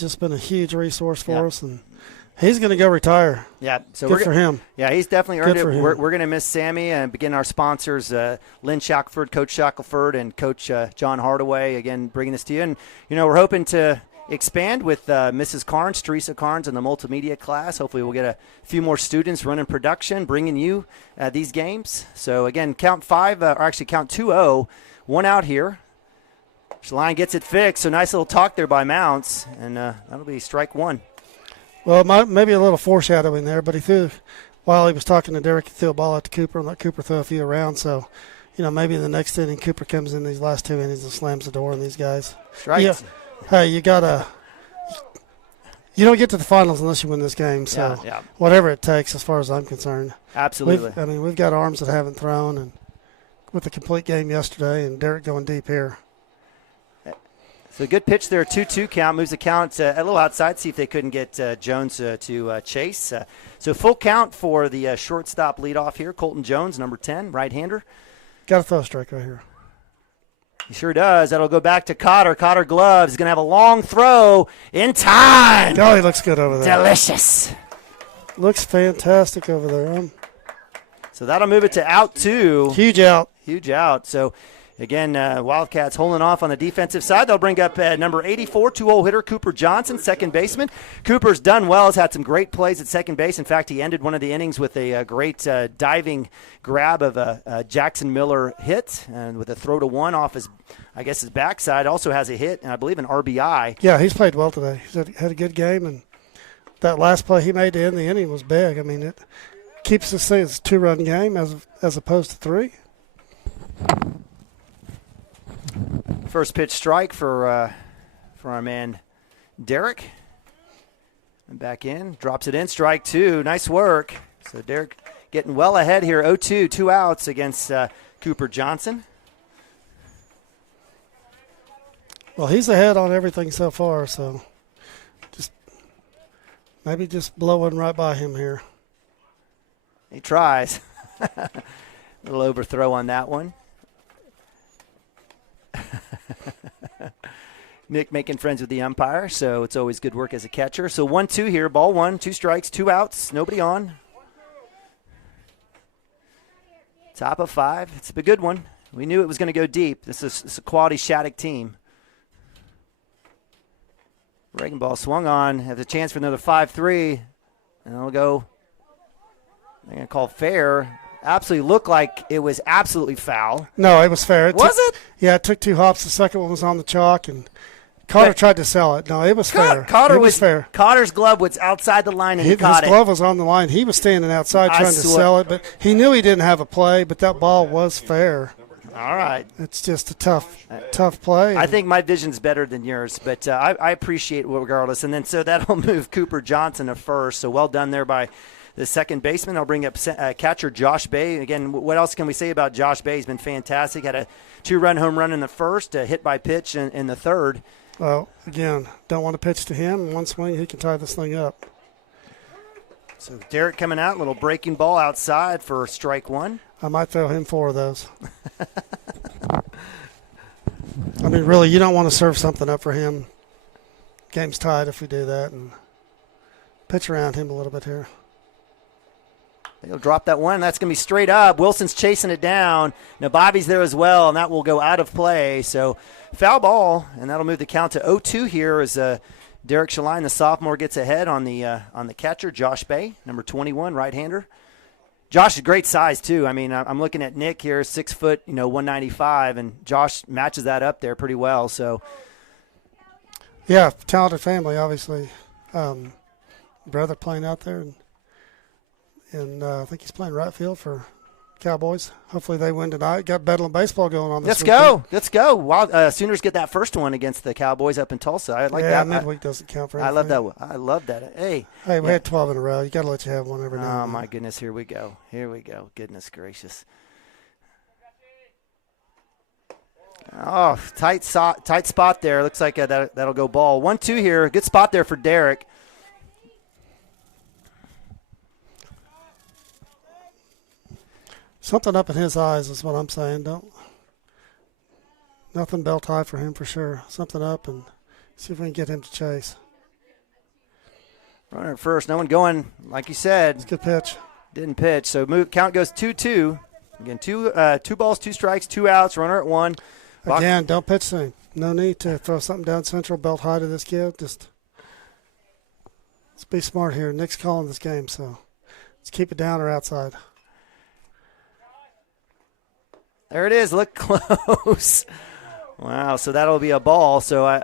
just been a huge resource for us, and he's going to go retire. Yeah, so good for him. Yeah, he's definitely earned good it. For we're going to miss Sammy and begin our sponsors, Lynn Shackelford, Coach Shackelford, and Coach John Hardaway. Again, bringing this to you, and we're hoping to expand with Mrs. Carnes, Teresa Carnes, in the multimedia class. Hopefully, we'll get a few more students running production, bringing you these games. So again, count 2-0, 1 out here. Shaline gets it fixed. So nice little talk there by Mounts, and that'll be strike 1. Well, maybe a little foreshadowing there, but while he was talking to Derek, he threw a ball out to Cooper and let Cooper throw a few around. So, maybe in the next inning, Cooper comes in these last 2 innings and slams the door on these guys. Strikes. Yeah. Hey, you don't get to the finals unless you win this game. So whatever it takes, as far as I'm concerned. Absolutely. We've got arms that haven't thrown, and with a complete game yesterday, and Derek going deep here. So good pitch there, 2-2 count. Moves the count a little outside, see if they couldn't get Jones to chase. So full count for the shortstop leadoff here. Colton Jones, number 10, right-hander. Got a throw strike right here. He sure does. That'll go back to Cotter. Cotter gloves. He's going to have a long throw in time. Oh, he looks good over there. Delicious. Looks fantastic over there. So that'll move it to out 2. Huge out. Huge out. So again, Wildcats holding off on the defensive side. They'll bring up number 84, 2-hole hitter Cooper Johnson, second baseman. Cooper's done well, has had some great plays at second base. In fact, he ended one of the innings with a great diving grab of a Jackson Miller hit, and with a throw to 1 off his backside. Also has a hit, and I believe an RBI. Yeah, he's played well today. He's had a good game, and that last play he made to end the inning was big. it keeps this thing as a 2-run game as opposed to 3. First pitch strike for our man Derek. And back in, drops it in, strike 2. Nice work. So Derek getting well ahead here, 0-2, 2 outs against Cooper Johnson. Well, he's ahead on everything so far, so maybe just blow one right by him here. He tries. A little overthrow on that one. Nick making friends with the umpire, so it's always good work as a catcher. So 1-2 here, ball 1, 2 strikes, 2 outs, nobody on. Top of 5. It's a good one. We knew it was going to go deep. This is a quality Shattuck team. Breaking ball swung on. Have a chance for another 5-3. And it'll go. They're going to call fair. Absolutely looked like it was absolutely foul. No, it was fair. Was it? Yeah, it took 2 hops. The second one was on the chalk, and Cotter tried to sell it. No, it was fair. Cotter was fair. Cotter's glove was outside the line, and he caught His glove was on the line. He was standing outside trying to sell it, but he knew he didn't have a play, but that ball was fair. All right. It's just a tough play. I think my vision's better than yours, but I appreciate it regardless. And then so that'll move Cooper Johnson to first. So well done there by the second baseman. I'll bring up catcher Josh Bay. Again, what else can we say about Josh Bay? He's been fantastic. Had a 2-run home run in the first, a hit by pitch in the third. Well, again, don't want to pitch to him. One swing, he can tie this thing up. So Derek coming out, little breaking ball outside for strike 1. I might throw him 4 of those. I mean, really, you don't want to serve something up for him. Game's tied if we do that, and pitch around him a little bit here. He'll drop that one. That's going to be straight up. Wilson's chasing it down. Now Bobby's there as well, and that will go out of play. So foul ball, and that'll move the count to 0-2 here as Derek Shaline, the sophomore, gets ahead on the catcher, Josh Bay, number 21, right-hander. Josh is great size, too. I mean, I'm looking at Nick here, 6 foot, 195, and Josh matches that up there pretty well. So, yeah, talented family, obviously. Brother playing out there, and I think he's playing right field for Cowboys. Hopefully they win tonight. Got Bedlam baseball going on this weekend. Let's go. Wow, Sooners get that first one against the Cowboys up in Tulsa. I like that. Yeah, midweek doesn't count for anything. I love that. Hey, we had 12 in a row. You got to let you have one every now and then. Oh, my goodness. Here we go. Goodness gracious. Oh, tight spot there. Looks like that'll go ball. 1-2 here. Good spot there for Derek. Something up in his eyes is what I'm saying. Nothing belt high for him for sure. Something up, and see if we can get him to chase. Runner at first. No one going, like you said. It's a good pitch. Didn't pitch. So count goes 2-2. Again, 2 balls, 2 strikes, 2 outs. Runner at 1. Again, don't pitch to him. No need to throw something down central, belt high to this kid. Just let's be smart here. Nick's calling this game, so let's keep it down or outside. There it is. Look close. Wow. So that'll be a ball. So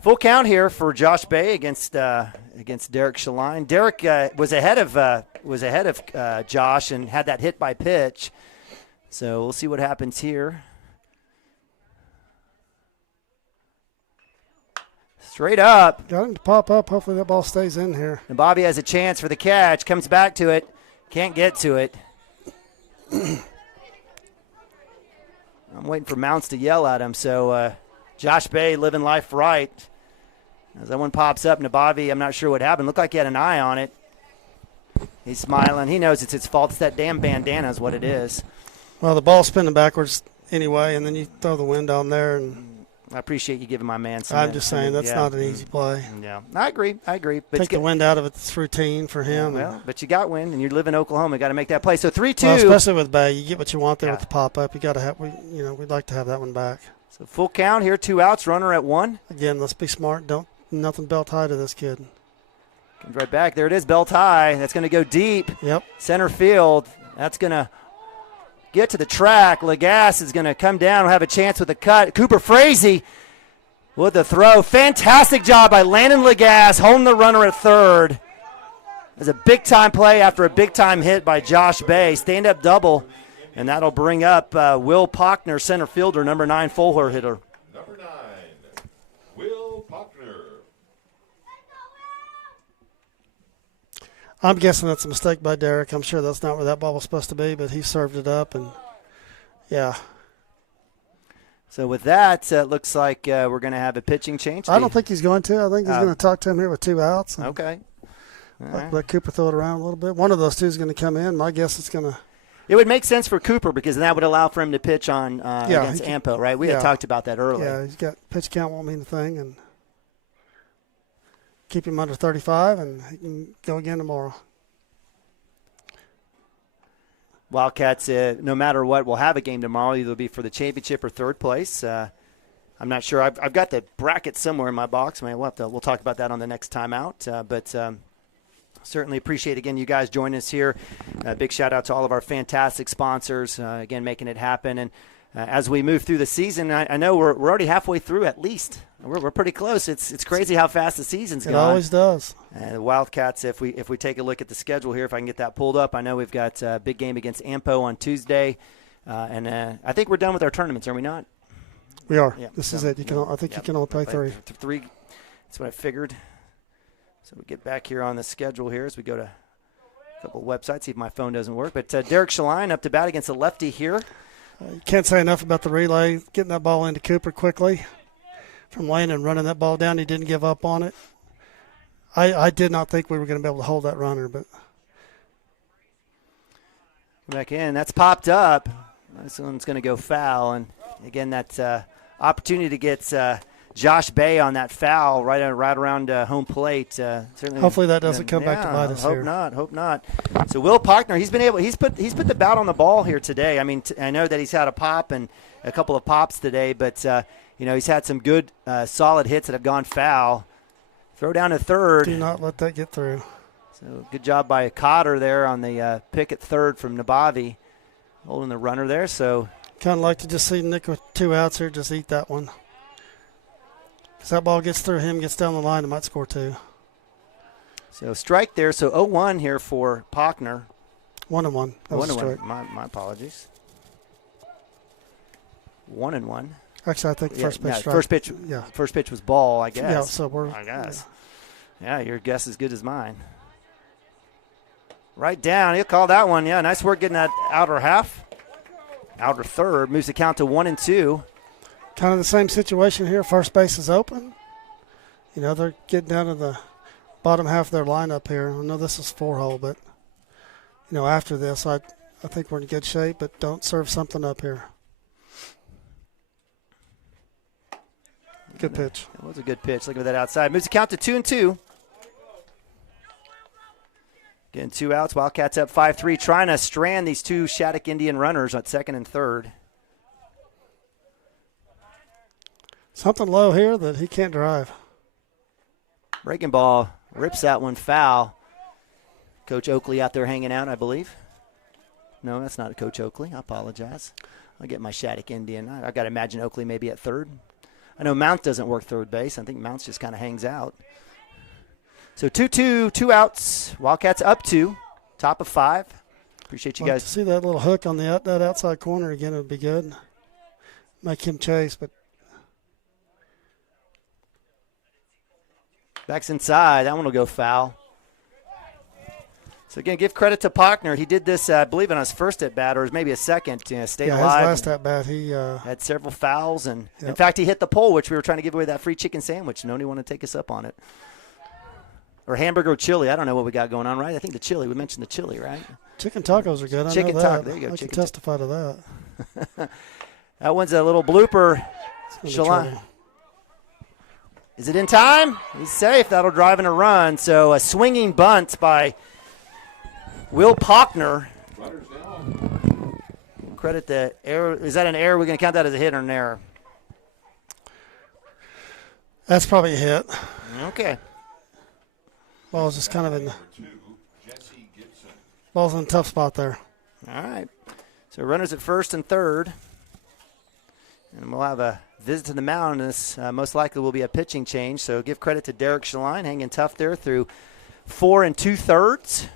full count here for Josh Bay against Derek Shaline. Derek was ahead of Josh and had that hit by pitch. So we'll see what happens here. Straight up. Got him to pop up. Hopefully that ball stays in here. And Bobby has a chance for the catch. Comes back to it. Can't get to it. I'm waiting for Mounts to yell at him. So Josh Bay living life right. As that one pops up, Nabavi, I'm not sure what happened. Looked like he had an eye on it. He's smiling. He knows it's his fault. It's that damn bandana is what it is. Well, the ball's spinning backwards anyway, and then you throw the wind on there. And I appreciate you giving my man some. I'm just saying that's not an easy play. Yeah, I agree. But take the wind out of it. It's routine for him. Well, but you got wind, and you live in Oklahoma. You got to make that play. So 3-2. Well, especially with Bay, you get what you want there with the pop up. You got to have. We'd like to have that one back. So full count here. 2 outs. Runner at 1. Again, let's be smart. Nothing belt high to this kid. Comes right back. There it is. Belt high. That's going to go deep. Yep. Center field. That's going to get to the track. Lagasse is going to come down. We'll have a chance with the cut. Cooper Frazee with the throw. Fantastic job by Landon Lagasse. Home the runner at third. It's a big-time play after a big-time hit by Josh Bay. Stand-up double, and that'll bring up Will Pockner, center fielder, number 9 full hitter. Number 9, Will Pockner. I'm guessing that's a mistake by Derek. I'm sure that's not where that ball was supposed to be, but he served it up, and yeah. So with that, it looks like we're going to have a pitching change. I don't think he's going to. I think he's going to talk to him here with 2 outs. Okay. Let Cooper throw it around a little bit. One of those two is going to come in. My guess it's going to. It would make sense for Cooper because that would allow for him to pitch on against Ampo, right? We had talked about that earlier. Yeah, he's got pitch count won't mean a thing, and keep him under 35, and he can go again tomorrow. Wildcats, no matter what, will have a game tomorrow. Either it'll be for the championship or third place. I'm not sure. I've got the bracket somewhere in my box. We'll talk about that on the next time out. But certainly appreciate, again, you guys joining us here. Big shout-out to all of our fantastic sponsors, again, making it happen. And as we move through the season, I know we're already halfway through at least. We're pretty close. It's crazy how fast the season's gone. It always does. The Wildcats, if we take a look at the schedule here, if I can get that pulled up, I know we've got a big game against Ampo on Tuesday. And I think we're done with our tournaments, are we not? We are. Yeah, this is it. You can. I think you can only play 3. 3. That's what I figured. So we get back here on the schedule here as we go to a couple of websites, see if my phone doesn't work. But Derek Shaline up to bat against a lefty here. You can't say enough about the relay, getting that ball into Cooper quickly from Lane and running that ball down. He didn't give up on it. I did not think we were going to be able to hold that runner, but back in. That's popped up. This one's going to go foul. And, again, that opportunity to get Josh Bay on that foul right around home plate. Certainly, hopefully that doesn't come back to bite us here. Hope not. So Will Pockner, he's put the bat on the ball here today. I mean, I know that he's had a pop and a couple of pops today, but he's had some good solid hits that have gone foul. Throw down to third. Do not let that get through. So good job by Cotter there on the pick at third from Nabavi, holding the runner there. So kind of like to just see Nick with 2 outs here, just eat that one. If that ball gets through him, gets down the line, it might score 2. So strike there. So 0-1 here for Pockner. 1-1. 1-1. My apologies. 1-1. Actually, I think first pitch. First pitch was ball, I guess. Yeah, so I guess. Yeah, your guess is as good as mine. Right down. He'll call that one. Yeah, nice work getting that outer half. Outer third. Moves the count to 1-2. Kind of the same situation here. First base is open. They're getting down to the bottom half of their lineup here. I know this is 4-hole, but, after this, I think we're in good shape, but don't serve something up here. Good pitch. It was a good pitch. Look at that outside. Moves the count to 2-2. Getting 2 outs. Wildcats up 5-3, trying to strand these 2 Shattuck Indian runners at second and third. Something low here that he can't drive. Breaking ball. Rips that one foul. Coach Oakley out there hanging out, I believe. No, that's not Coach Oakley. I apologize. I'll get my Shattuck Indian. I got to imagine Oakley maybe at third. I know Mount doesn't work third base. I think Mount's just kind of hangs out. So 2-2, 2 outs. Wildcats up 2, top of 5. Appreciate you guys. To see that little hook on that outside corner again would be good. Make him chase, but. Back's inside. That one will go foul. So, again, give credit to Pockner. He did this, I believe, on his first at-bat, or maybe a second. Stayed alive. His last at-bat, he had several fouls. And, in fact, he hit the pole, which we were trying to give away that free chicken sandwich. Nobody wanted to take us up on it. Or hamburger or chili. I don't know what we got going on, right? I think the chili. We mentioned the chili, right? Chicken tacos are good. Chicken taco. There you go. I can testify to that. That one's a little blooper. Shalon. Is it in time? He's safe. That'll drive in a run. So a swinging bunt by Will Pockner. Credit the error. Is that an error? We're going to count that as a hit or an error? That's probably a hit. Okay. Ball's just kind of in. Ball's in a tough spot there. All right. So runners at first and third. And we'll have a visit to the mound. This most likely will be a pitching change. So give credit to Derek Shaline, hanging tough there through 4 2/3.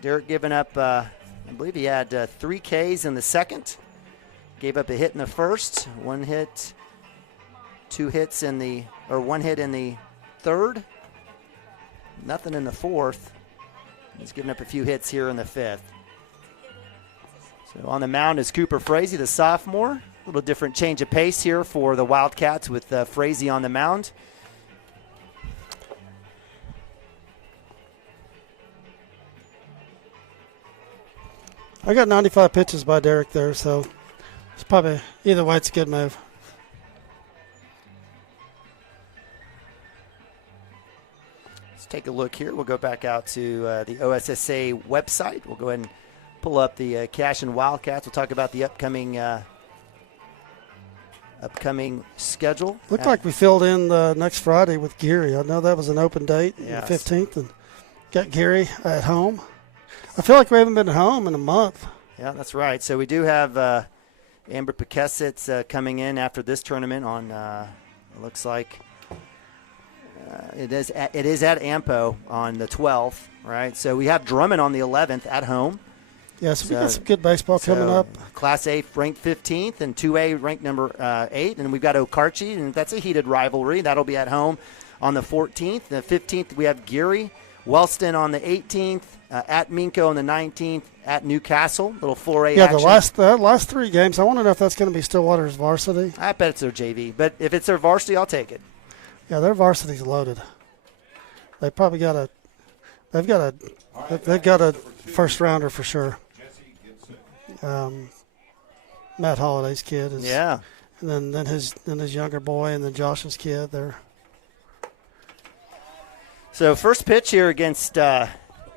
Derek giving up, I believe he had 3 Ks in the second. Gave up a hit in the first, 1 hit, 2 hits one hit in the third. Nothing in the fourth. He's given up a few hits here in the fifth. So on the mound is Cooper Frazee, the sophomore. A little different change of pace here for the Wildcats with Frazee on the mound. I got 95 pitches by Derek there, so it's probably either way it's a good move. Let's take a look here. We'll go back out to the OSSA website. We'll go ahead and pull up the Cashion Wildcats. We'll talk about the upcoming schedule. Looked like we filled in next Friday with Geary. I know that was an open date, yes. The 15th, and got Geary at home. I feel like we haven't been at home in a month. Yeah, that's right. So we do have Amber Pekesitz coming in after this tournament on, it looks like, it is at AMPO on the 12th, right? So we have Drummond on the 11th at home. Yeah, so we got some good baseball coming up. Class A ranked 15th and 2A ranked number 8. And we've got Okarche, and that's a heated rivalry. That'll be at home on the 14th. The 15th, we have Geary. Wellston on the 18th, at Minko on the 19th, at Newcastle. Little 4A action. The last 3 games, I want to know if that's going to be Stillwater's varsity. I bet it's their JV. But if it's their varsity, I'll take it. Yeah, their varsity's loaded. They probably got they've got a first rounder for sure. Matt Holliday's kid is, yeah, and then his younger boy, and then Josh's kid. So first pitch here against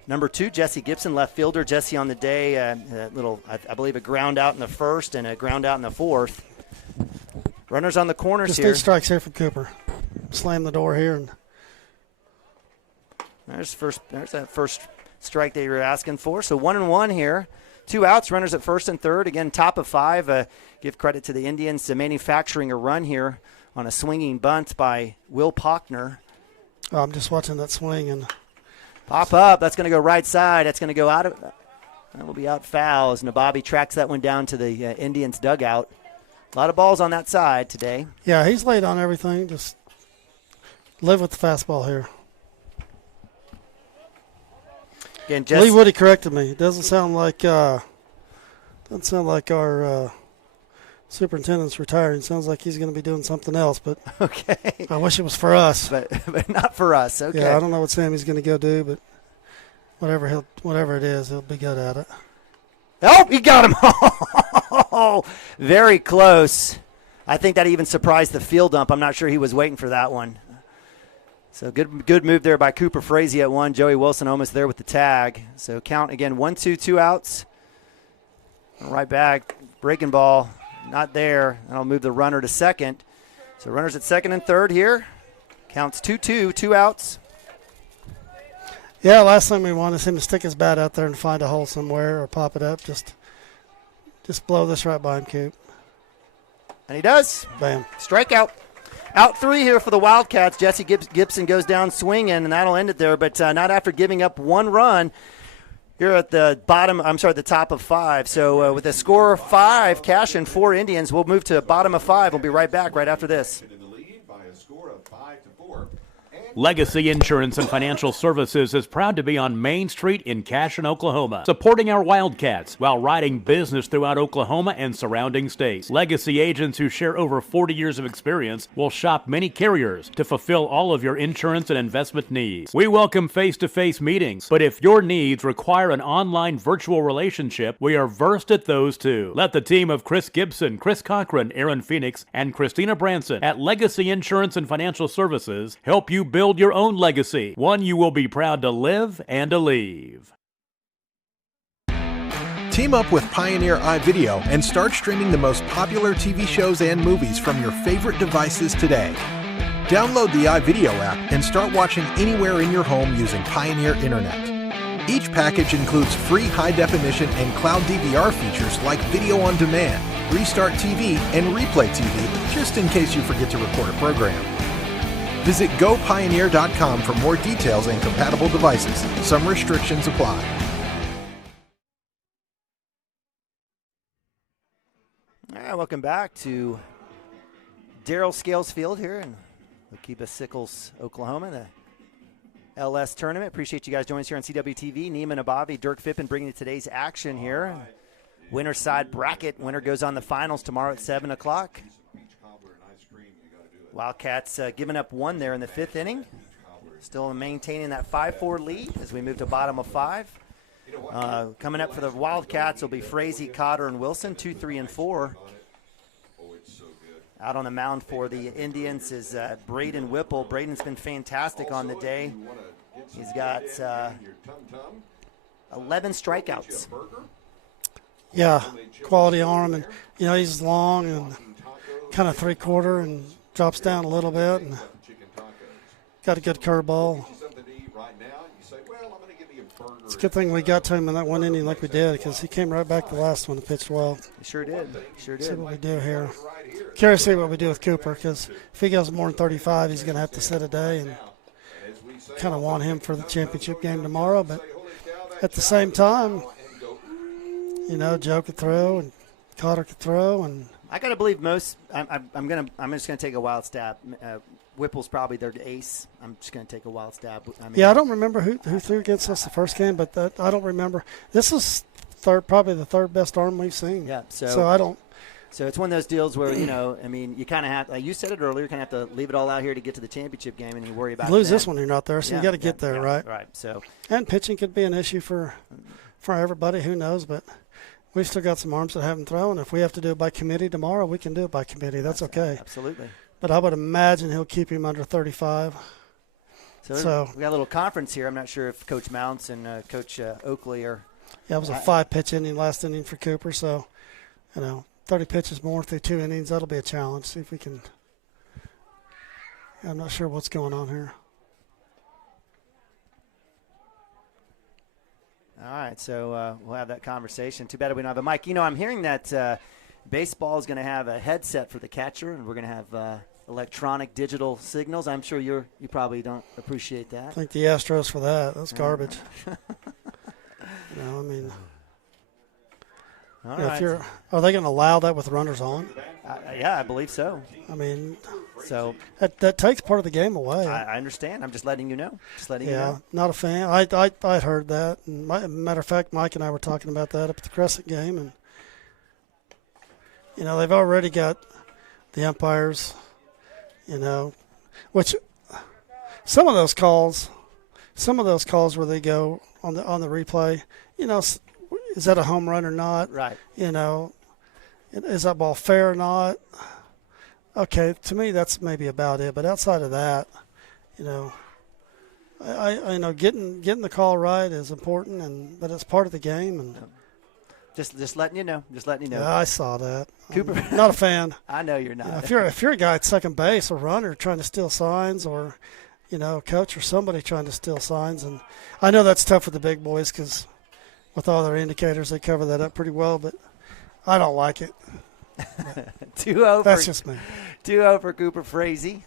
number 2, Jesse Gibson, left fielder. Jesse on the day, I believe a ground out in the first and a ground out in the fourth. Runners on the corners just here. 8 strikes here from Cooper. Slam the door here, and there's that first strike that you were asking for. So 1-1 here. 2 outs, runners at first and third. Again, top of 5. Give credit to the Indians manufacturing a run here on a swinging bunt by Will Pockner. Oh, I'm just watching that swing and pop up. That's going to go right side. That's going to go out of. That will be out foul as Nababi tracks that one down to the Indians dugout. A lot of balls on that side today. Yeah, he's laid on everything. Just live with the fastball here. Again, Lee Woody corrected me. It doesn't sound like our superintendent's retiring. Sounds like he's going to be doing something else, but okay. I wish it was for us. But not for us. Okay. Yeah, I don't know what Sammy's going to go do, but whatever it is, he'll be good at it. Oh, he got him. Oh, very close. I think that even surprised the field ump. I'm not sure he was waiting for that one. So good move there by Cooper Frazee at 1. Joey Wilson almost there with the tag. So count again, 1-2, 2 outs. Right back, breaking ball, not there. And I'll move the runner to second. So runners at second and third here. Counts 2-2, 2 outs. Yeah, last time we wanted him to stick his bat out there and find a hole somewhere or pop it up. Just blow this right by him, Coop. And he does. Bam. Strikeout. Out 3 here for the Wildcats. Jesse Gibson goes down swinging, and that'll end it there, but not after giving up 1 run here at the top of 5. So with a score of 5, Cashion, 4 Indians, we'll move to bottom of 5. We'll be right back right after this. Legacy Insurance and Financial Services is proud to be on Main Street in Cashion, Oklahoma, supporting our Wildcats while riding business throughout Oklahoma and surrounding states. Legacy agents who share over 40 years of experience will shop many carriers to fulfill all of your insurance and investment needs. We welcome face-to-face meetings, but if your needs require an online virtual relationship, we are versed at those too. Let the team of Chris Gibson, Chris Cochran, Aaron Phoenix, and Christina Branson at Legacy Insurance and Financial Services help you build your own legacy, one you will be proud to live and to leave. Team up with Pioneer iVideo and start streaming the most popular TV shows and movies from your favorite devices today. Download the iVideo app and start watching anywhere in your home using Pioneer Internet. Each package includes free high-definition and cloud DVR features like video on demand, Restart TV, and Replay TV, just in case you forget to record a program. Visit gopioneer.com for more details and compatible devices. Some restrictions apply. All right, welcome back to Darrell Scales Field here in Waukeba Sickles, Oklahoma, the LS tournament. Appreciate you guys joining us here on CWTV. Neiman Abavi, Dirk Fippen bringing you today's action here. Winner side bracket. Winner goes on the finals tomorrow at 7 o'clock. Wildcats giving up 1 there in the 5th inning. Still maintaining that 5-4 lead as we move to bottom of 5. Coming up for the Wildcats will be Frazee, Cotter, and Wilson, 2, 3, and 4. Out on the mound for the Indians is Braden Whipple. Braden's been fantastic on the day. He's got 11 strikeouts. Yeah, quality arm, and he's long and kind of 3/4 and drops down a little bit, and got a good curveball. It's a good thing we got to him in that one inning like we did, because he came right back the last one and pitched well. He sure did. See what we do here. Curious to see what we do with Cooper, because if he goes more than 35, he's going to have to sit a day, and kind of want him for the championship game tomorrow. But at the same time, Joe could throw and Cotter could throw, and I got to believe most. I'm just gonna take a wild stab. Whipple's probably their ace. I'm just gonna take a wild stab. I don't remember who threw against us the first game, but I don't remember. This is probably the third best arm we've seen. Yeah. So I don't. So it's one of those deals where you kind of have. Like you said it earlier, you kind of have to leave it all out here to get to the championship game, and you worry about. You lose this one, you're not there, so you got to get there, right? Right. So. And pitching could be an issue for everybody. Who knows? But we've still got some arms that haven't thrown. If we have to do it by committee tomorrow, we can do it by committee. That's okay. Absolutely. But I would imagine he'll keep him under 35. So we got a little conference here. I'm not sure if Coach Mounts and Coach Oakley are. Yeah, it was a 5-pitch inning last inning for Cooper. So, 30 pitches more through 2 innings. That'll be a challenge. See if we can. I'm not sure what's going on here. All right, so we'll have that conversation. Too bad we don't have a mic. I'm hearing that baseball is going to have a headset for the catcher, and we're going to have electronic digital signals. I'm sure you probably don't appreciate that. Thank the Astros for that. That's garbage. All right. Are they going to allow that with runners on? Yeah, I believe so. So that takes part of the game away. I understand. I'm just letting you know. Not a fan. I'd heard that. And matter of fact, Mike and I were talking about that up at the Crescent game, and they've already got the umpires. Which some of those calls where they go on the replay. Is that a home run or not? Right. Is that ball fair or not? Okay, to me that's maybe about it. But outside of that, I know getting the call right is important, but it's part of the game. And just letting you know. Yeah, I saw that. Cooper, I'm not a fan. I know you're not. If you're a guy at second base, a runner trying to steal signs, or a coach or somebody trying to steal signs, and I know that's tough for the big boys because with all their indicators, they cover that up pretty well. But I don't like it. 2-0. That's just me. 2-0 for Cooper Frazee.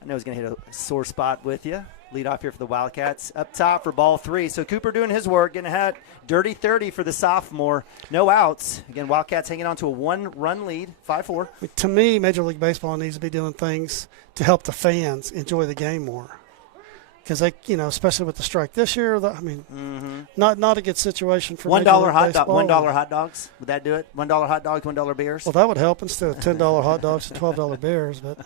I know he's going to hit a sore spot with you. Lead off here for the Wildcats. Up top for ball 3. So Cooper doing his work, getting ahead. Dirty 30 for the sophomore. No outs. Again, Wildcats hanging on to a 1-run lead, 5-4. To me, Major League Baseball needs to be doing things to help the fans enjoy the game more. Because they, especially with the strike this year, not a good situation for $1 hot dog. $1 hot dogs. Would that do it? $1 hot dogs, $1 beers. Well, that would help instead of $10 hot dogs and $12 beers. But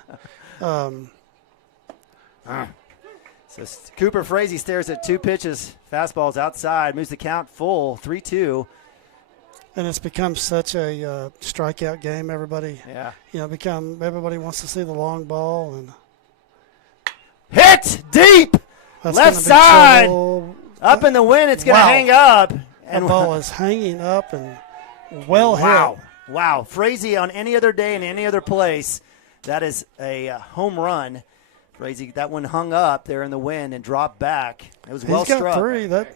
so Cooper Frazee stares at 2 pitches. Fastballs outside, moves the count full, 3-2. And it's become such a strikeout game. Everybody, everybody wants to see the long ball and hit deep. Left side, up in the wind. It's going to hang up. And the ball is hanging up and hit. Wow. Frazee on any other day in any other place, that is a home run. Frazee, that one hung up there in the wind and dropped back. It was well struck. He's got 3. That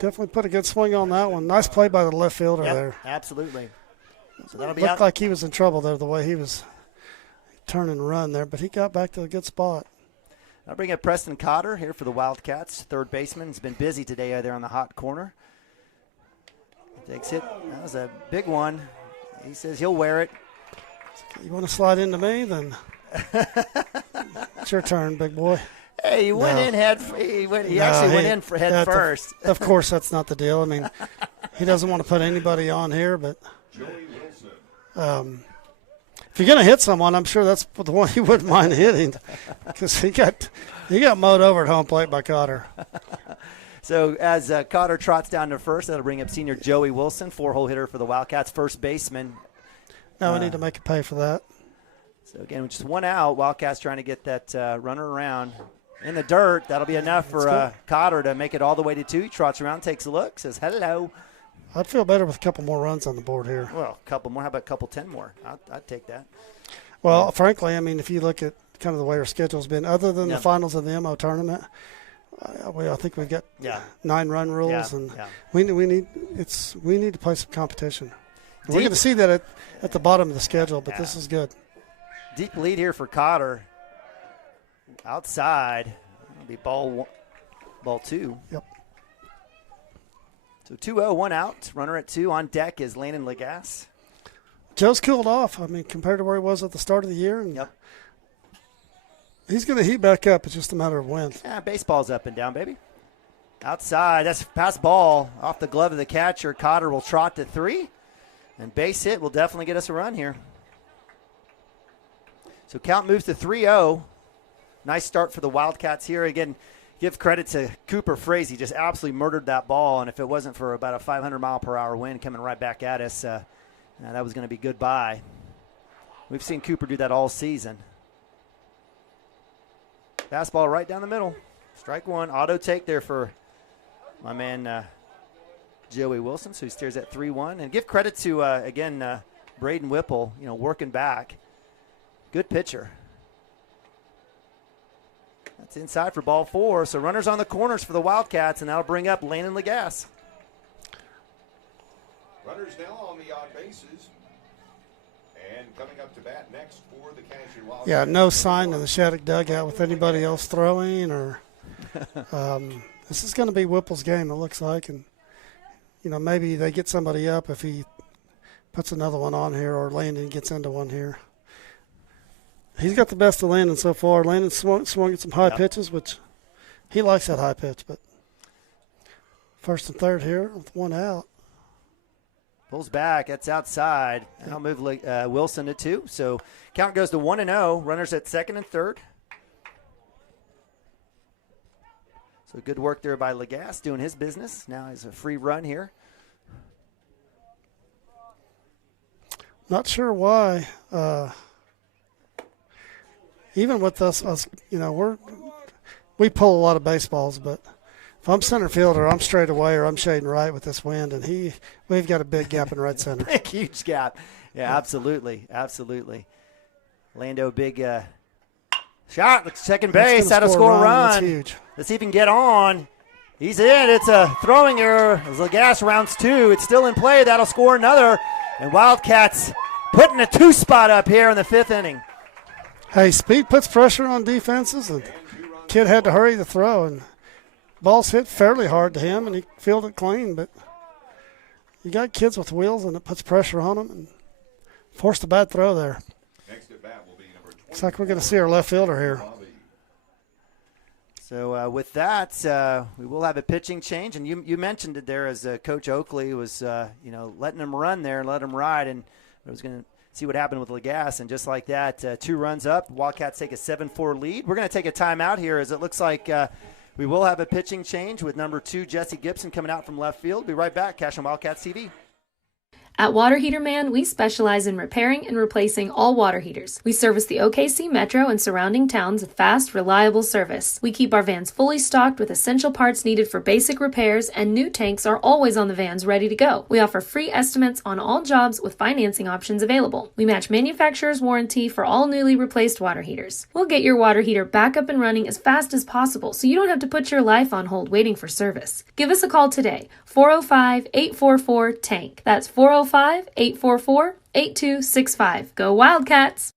definitely put a good swing on that one. Nice play by the left fielder there. Absolutely. So that'll be Looked out. like he was in trouble there the way he was turn and run there, but he got back to a good spot. I'll bring up Preston Cotter here for the Wildcats, third baseman. He's been busy today there on the hot corner. Takes it. That was a big one. He says he'll wear it. You want to slide into me, then it's your turn, big boy. Hey, he went in head. He actually went in for head first. Of course, that's not the deal. I mean, he doesn't want to put anybody on here, but if you're going to hit someone, I'm sure that's the one he wouldn't mind hitting, because he got mowed over at home plate by Cotter. So as Cotter trots down to first, that'll bring up senior Joey Wilson, 4-hole hitter for the Wildcats, first baseman. Now we need to make a pay for that. So again, just 1 out. Wildcats trying to get that runner around. in the dirt. That'll be enough for Cotter to make it all the way to 2. He trots around, takes a look, says hello. I'd feel better with a couple more runs on the board here. Well, a couple more. How about a couple 10 more? I'd take that. Well, frankly, I mean, if you look at kind of the way our schedule's been, other than the finals of the MO tournament, I think we've got 9 run rules, and we need to play some competition. We're going to see that at the bottom of the schedule, but this is good. Deep lead here for Cotter. Outside, it'll be ball 2. Yep. So 2-0, 1 out. Runner at 2. On deck is Landon Lagasse. Joe's cooled off. I mean, compared to where he was at the start of the year. And he's going to heat back up. It's just a matter of when. Yeah, baseball's up and down, baby. Outside, that's pass ball off the glove of the catcher. Cotter will trot to 3. And base hit will definitely get us a run here. So count moves to 3-0. Nice start for the Wildcats here. Again, give credit to Cooper Frazee. Just absolutely murdered that ball. And if it wasn't for about a 500-mile-per-hour wind coming right back at us, that was going to be goodbye. We've seen Cooper do that all season. Fastball right down the middle. Strike 1. Auto take there for my man Joey Wilson. So he steers at 3-1. And give credit to, again, Braden Whipple, working back. Good pitcher. That's inside for ball 4. So runners on the corners for the Wildcats, and that'll bring up Landon Lagasse. Runners now on the odd bases. And coming up to bat next for the Cashion Wildcats. Yeah, no sign in the Shattuck dugout with anybody else throwing or this is going to be Whipple's game, it looks like. And, maybe they get somebody up if he puts another one on here or Landon gets into one here. He's got the best of Landon so far. Landon swung at some high pitches, which he likes that high pitch. But first and third here with 1 out. Pulls back. That's outside. I'll move Wilson to 2. So count goes to 1-0. Runners at second and third. So good work there by Lagasse doing his business. Now he's a free run here. Not sure why. Even with us, we pull a lot of baseballs, but if I'm center fielder, I'm straight away or I'm shading right with this wind, and we've got a big gap in right center. Big, huge gap. Yeah, absolutely. Lando, big shot, second base, that'll score a run. That's huge. Let's see if he can get on. He's in. It's a throwing error. As Lagasse rounds 2. It's still in play. That'll score another. And Wildcats putting a 2 spot up here in the 5th inning. Hey, speed puts pressure on defenses, and kid had to hurry the throw, and ball's hit fairly hard to him, and he fielded it clean. But you got kids with wheels, and it puts pressure on them, and forced a bad throw there. Next at bat will be number 20. Looks like we're going to see our left fielder here. So with that, we will have a pitching change, and you mentioned it there as Coach Oakley was, letting him run there and let him ride, and I was going to see what happened with Lagasse, and just like that, 2 runs up. Wildcats take a 7-4 lead. We're going to take a timeout here as it looks like we will have a pitching change with number 2, Jesse Gibson, coming out from left field. Be right back. Cashion Wildcats TV. At Water Heater Man, we specialize in repairing and replacing all water heaters. We service the OKC Metro and surrounding towns with fast, reliable service. We keep our vans fully stocked with essential parts needed for basic repairs, and new tanks are always on the vans ready to go. We offer free estimates on all jobs with financing options available. We match manufacturer's warranty for all newly replaced water heaters. We'll get your water heater back up and running as fast as possible so you don't have to put your life on hold waiting for service. Give us a call today, 405-844-TANK. That's 405-844-8265. Go Wildcats!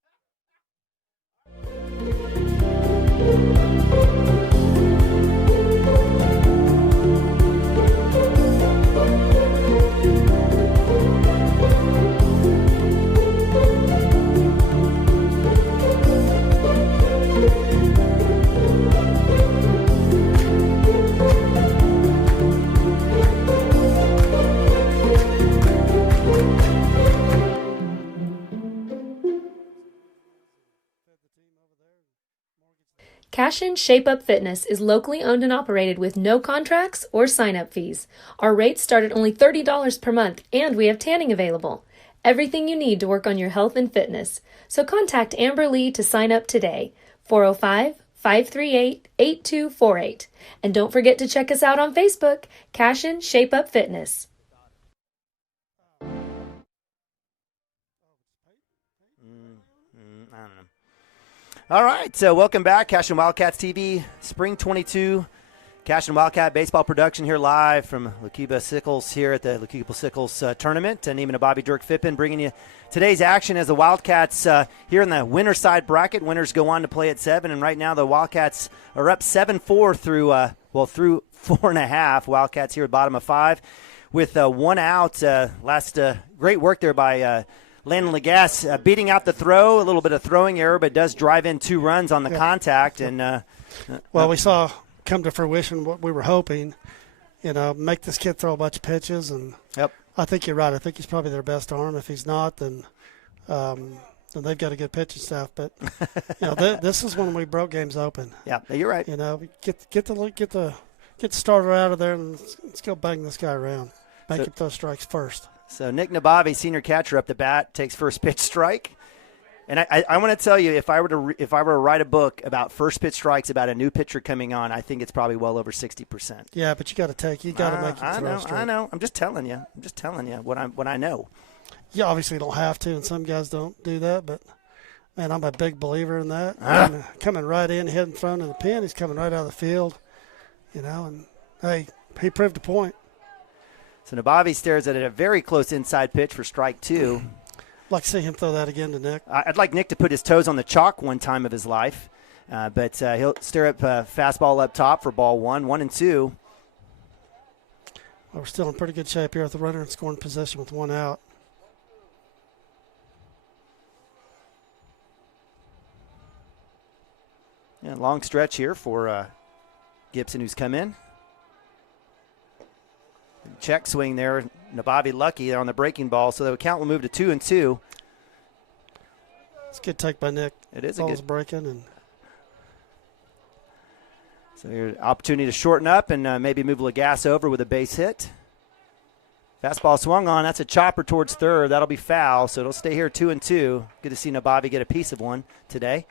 Cashion Shape Up Fitness is locally owned and operated with no contracts or sign-up fees. Our rates start at only $30 per month, and we have tanning available. Everything you need to work on your health and fitness. So contact Amber Lee to sign up today. 538-8248. And don't forget to check us out on Facebook, Cashion Shape Up Fitness. I don't know. All right, so welcome back, Cashion Wildcats TV, Spring 22. Cashion Wildcat baseball production here live from Lukiba Sickles here at the Lukiba Sickles tournament. And Neiman and Bobby, Dirk Fippen bringing you today's action as the Wildcats here in the winner side bracket. Winners go on to play at 7, and right now the Wildcats are up 7-4 through 4.5. Wildcats here at bottom of 5 with 1 out. Great work there by Landon Lagasse, beating out the throw, a little bit of throwing error, but does drive in 2 runs on the contact. And we saw come to fruition what we were hoping, make this kid throw a bunch of pitches. And I think you're right. I think he's probably their best arm. If he's not, then they've got a good pitching staff. But this is when we broke games open. Yeah, you're right. Get the starter out of there and let's go bang this guy around. Make him throw strikes first. So Nick Nabavi, senior catcher, up the bat, takes first pitch strike. And I want to tell you, if I were to write a book about first pitch strikes, about a new pitcher coming on, I think it's probably well over 60%. Yeah, but you got to make him throw a strike. I know. I'm just telling you what I know. You obviously don't have to, and some guys don't do that. But man, I'm a big believer in that. Coming right in, head in front of the pin, he's coming right out of the field. And hey, he proved a point. So Nabavi stares at a very close inside pitch for strike 2. I'd like to see him throw that again to Nick. I'd like Nick to put his toes on the chalk one time of his life, but he'll stare up fastball up top for ball 1, 1-2. Well, we're still in pretty good shape here with the runner in scoring position with 1 out. Yeah, long stretch here for Gibson, who's come in. Check swing there. Nabavi lucky there on the breaking ball, so the count will move to 2-2. It's a good take by Nick. It is Ball's breaking, and so your opportunity to shorten up and maybe move Lagasse over with a base hit. Fastball swung on. That's a chopper towards third. That'll be foul, so it'll stay here 2-2. Good to see Nabavi get a piece of one today.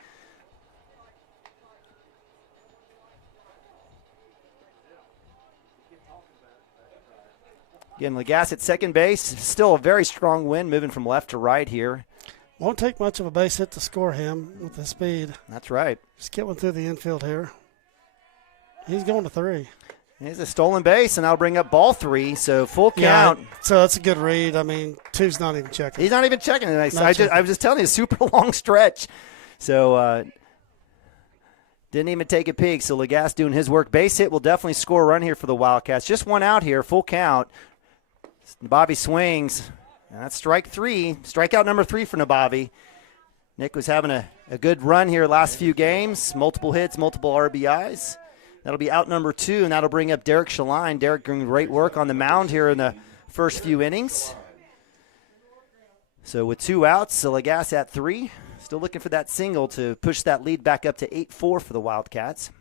Again, Lagasse at second base. Still a very strong wind moving from left to right here. Won't take much of a base hit to score him with the speed. That's right. Just get one through the infield here. He's going to 3. He's a stolen base, and that'll bring up ball 3, so full count. Yeah, so that's a good read. I mean, 2's not even checking. He's not even checking. I was just telling you, a super long stretch. So didn't even take a peek. So Lagasse doing his work. Base hit will definitely score a run here for the Wildcats. Just 1 out here, full count. Nabavi swings. And that's strike 3. Strikeout number 3 for Nabavi. Nick was having a good run here last few games. Multiple hits, multiple RBIs. That'll be out number 2, and that'll bring up Derek Shaline. Derek doing great work on the mound here in the first few innings. So with 2 outs, Lagasse at 3. Still looking for that single to push that lead back up to 8-4 for the Wildcats.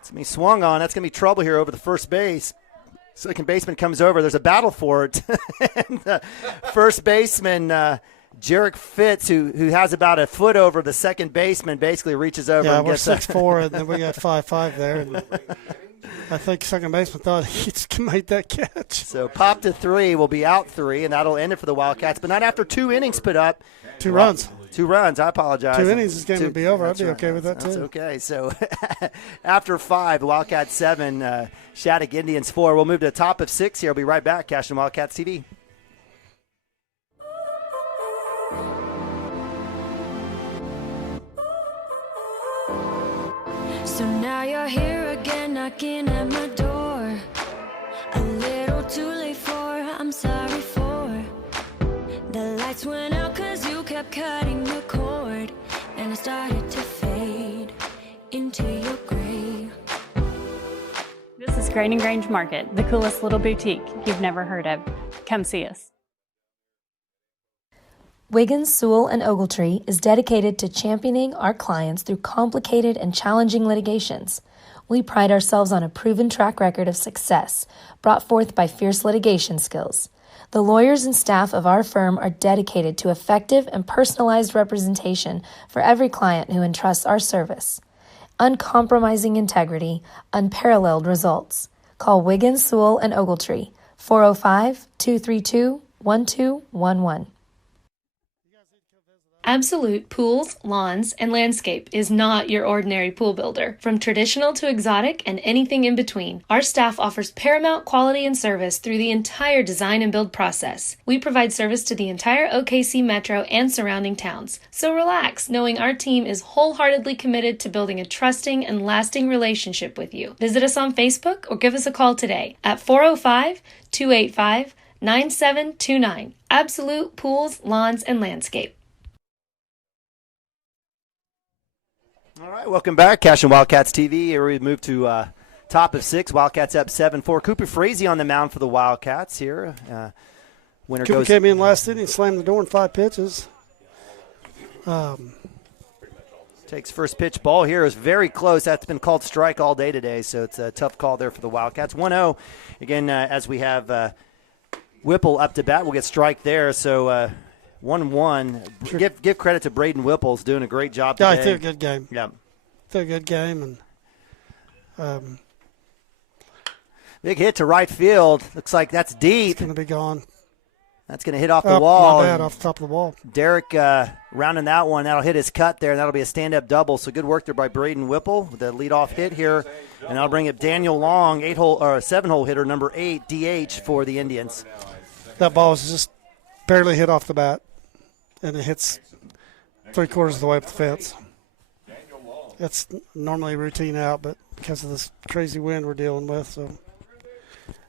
It's going to be swung on. That's going to be trouble here over the first base. Second baseman comes over. There's a battle for it. And first baseman, Jarek Fitz, who has about a foot over the second baseman, basically reaches over and we're gets 6'4", and then we got 5'5" there. And I think second baseman thought he made that catch. So pop to 3 will be out 3, and that'll end it for the Wildcats. But not after 2 innings put up. 2 runs. 2 runs. I apologize. 2 innings, this game would be over. I'd be okay with that, too. That's okay. So after 5, the Wildcats 7, Shattuck Indians 4. We'll move to the top of 6 here. We'll be right back. Cashion Wildcats TV. So now you're here again, knocking at my door. A little too late for, I'm sorry for. The lights went out 'cause you kept cutting the cord, and I started to fade into your gray. This is Grain and Grange Market, the coolest little boutique you've never heard of. Come see us. Wiggins, Sewell, and Ogletree is dedicated to championing our clients through complicated and challenging litigations. We pride ourselves on a proven track record of success, brought forth by fierce litigation skills. The lawyers and staff of our firm are dedicated to effective and personalized representation for every client who entrusts our service. Uncompromising integrity, unparalleled results. Call Wiggins, Sewell, and Ogletree, 405-232-1211. Absolute Pools, Lawns, and Landscape is not your ordinary pool builder. From traditional to exotic and anything in between, our staff offers paramount quality and service through the entire design and build process. We provide service to the entire OKC metro and surrounding towns. So relax, knowing our team is wholeheartedly committed to building a trusting and lasting relationship with you. Visit us on Facebook or give us a call today at 405-285-9729. Absolute Pools, Lawns, and Landscape. All right, welcome back. Cashion Wildcats TV. Here we move to top of 6. Wildcats up 7-4. Cooper Frazee on the mound for the Wildcats here. Cooper came in last inning, slammed the door in 5 pitches. Takes first pitch ball here. It was very close. That's been called strike all day today, so it's a tough call there for the Wildcats. 1-0. Again, as we have Whipple up to bat, we'll get strike there. So 1-1. Give credit to Braden Whipple's doing a great job today. Yeah, he threw a good game. Yeah. Threw a good game. And big hit to right field. Looks like that's deep. It's going to be gone. That's going to hit off the wall. My bad, off the top of the wall. Derek rounding that one. That'll hit his cut there, and that'll be a stand-up double. So good work there by Braden Whipple with the leadoff hit here. And I'll bring up Daniel Long, 7-hole hitter, number 8, DH for the Indians. That ball was just barely hit off the bat. And it hits 3/4 of the way up the fence. It's normally routine out, but because of this crazy wind we're dealing with, so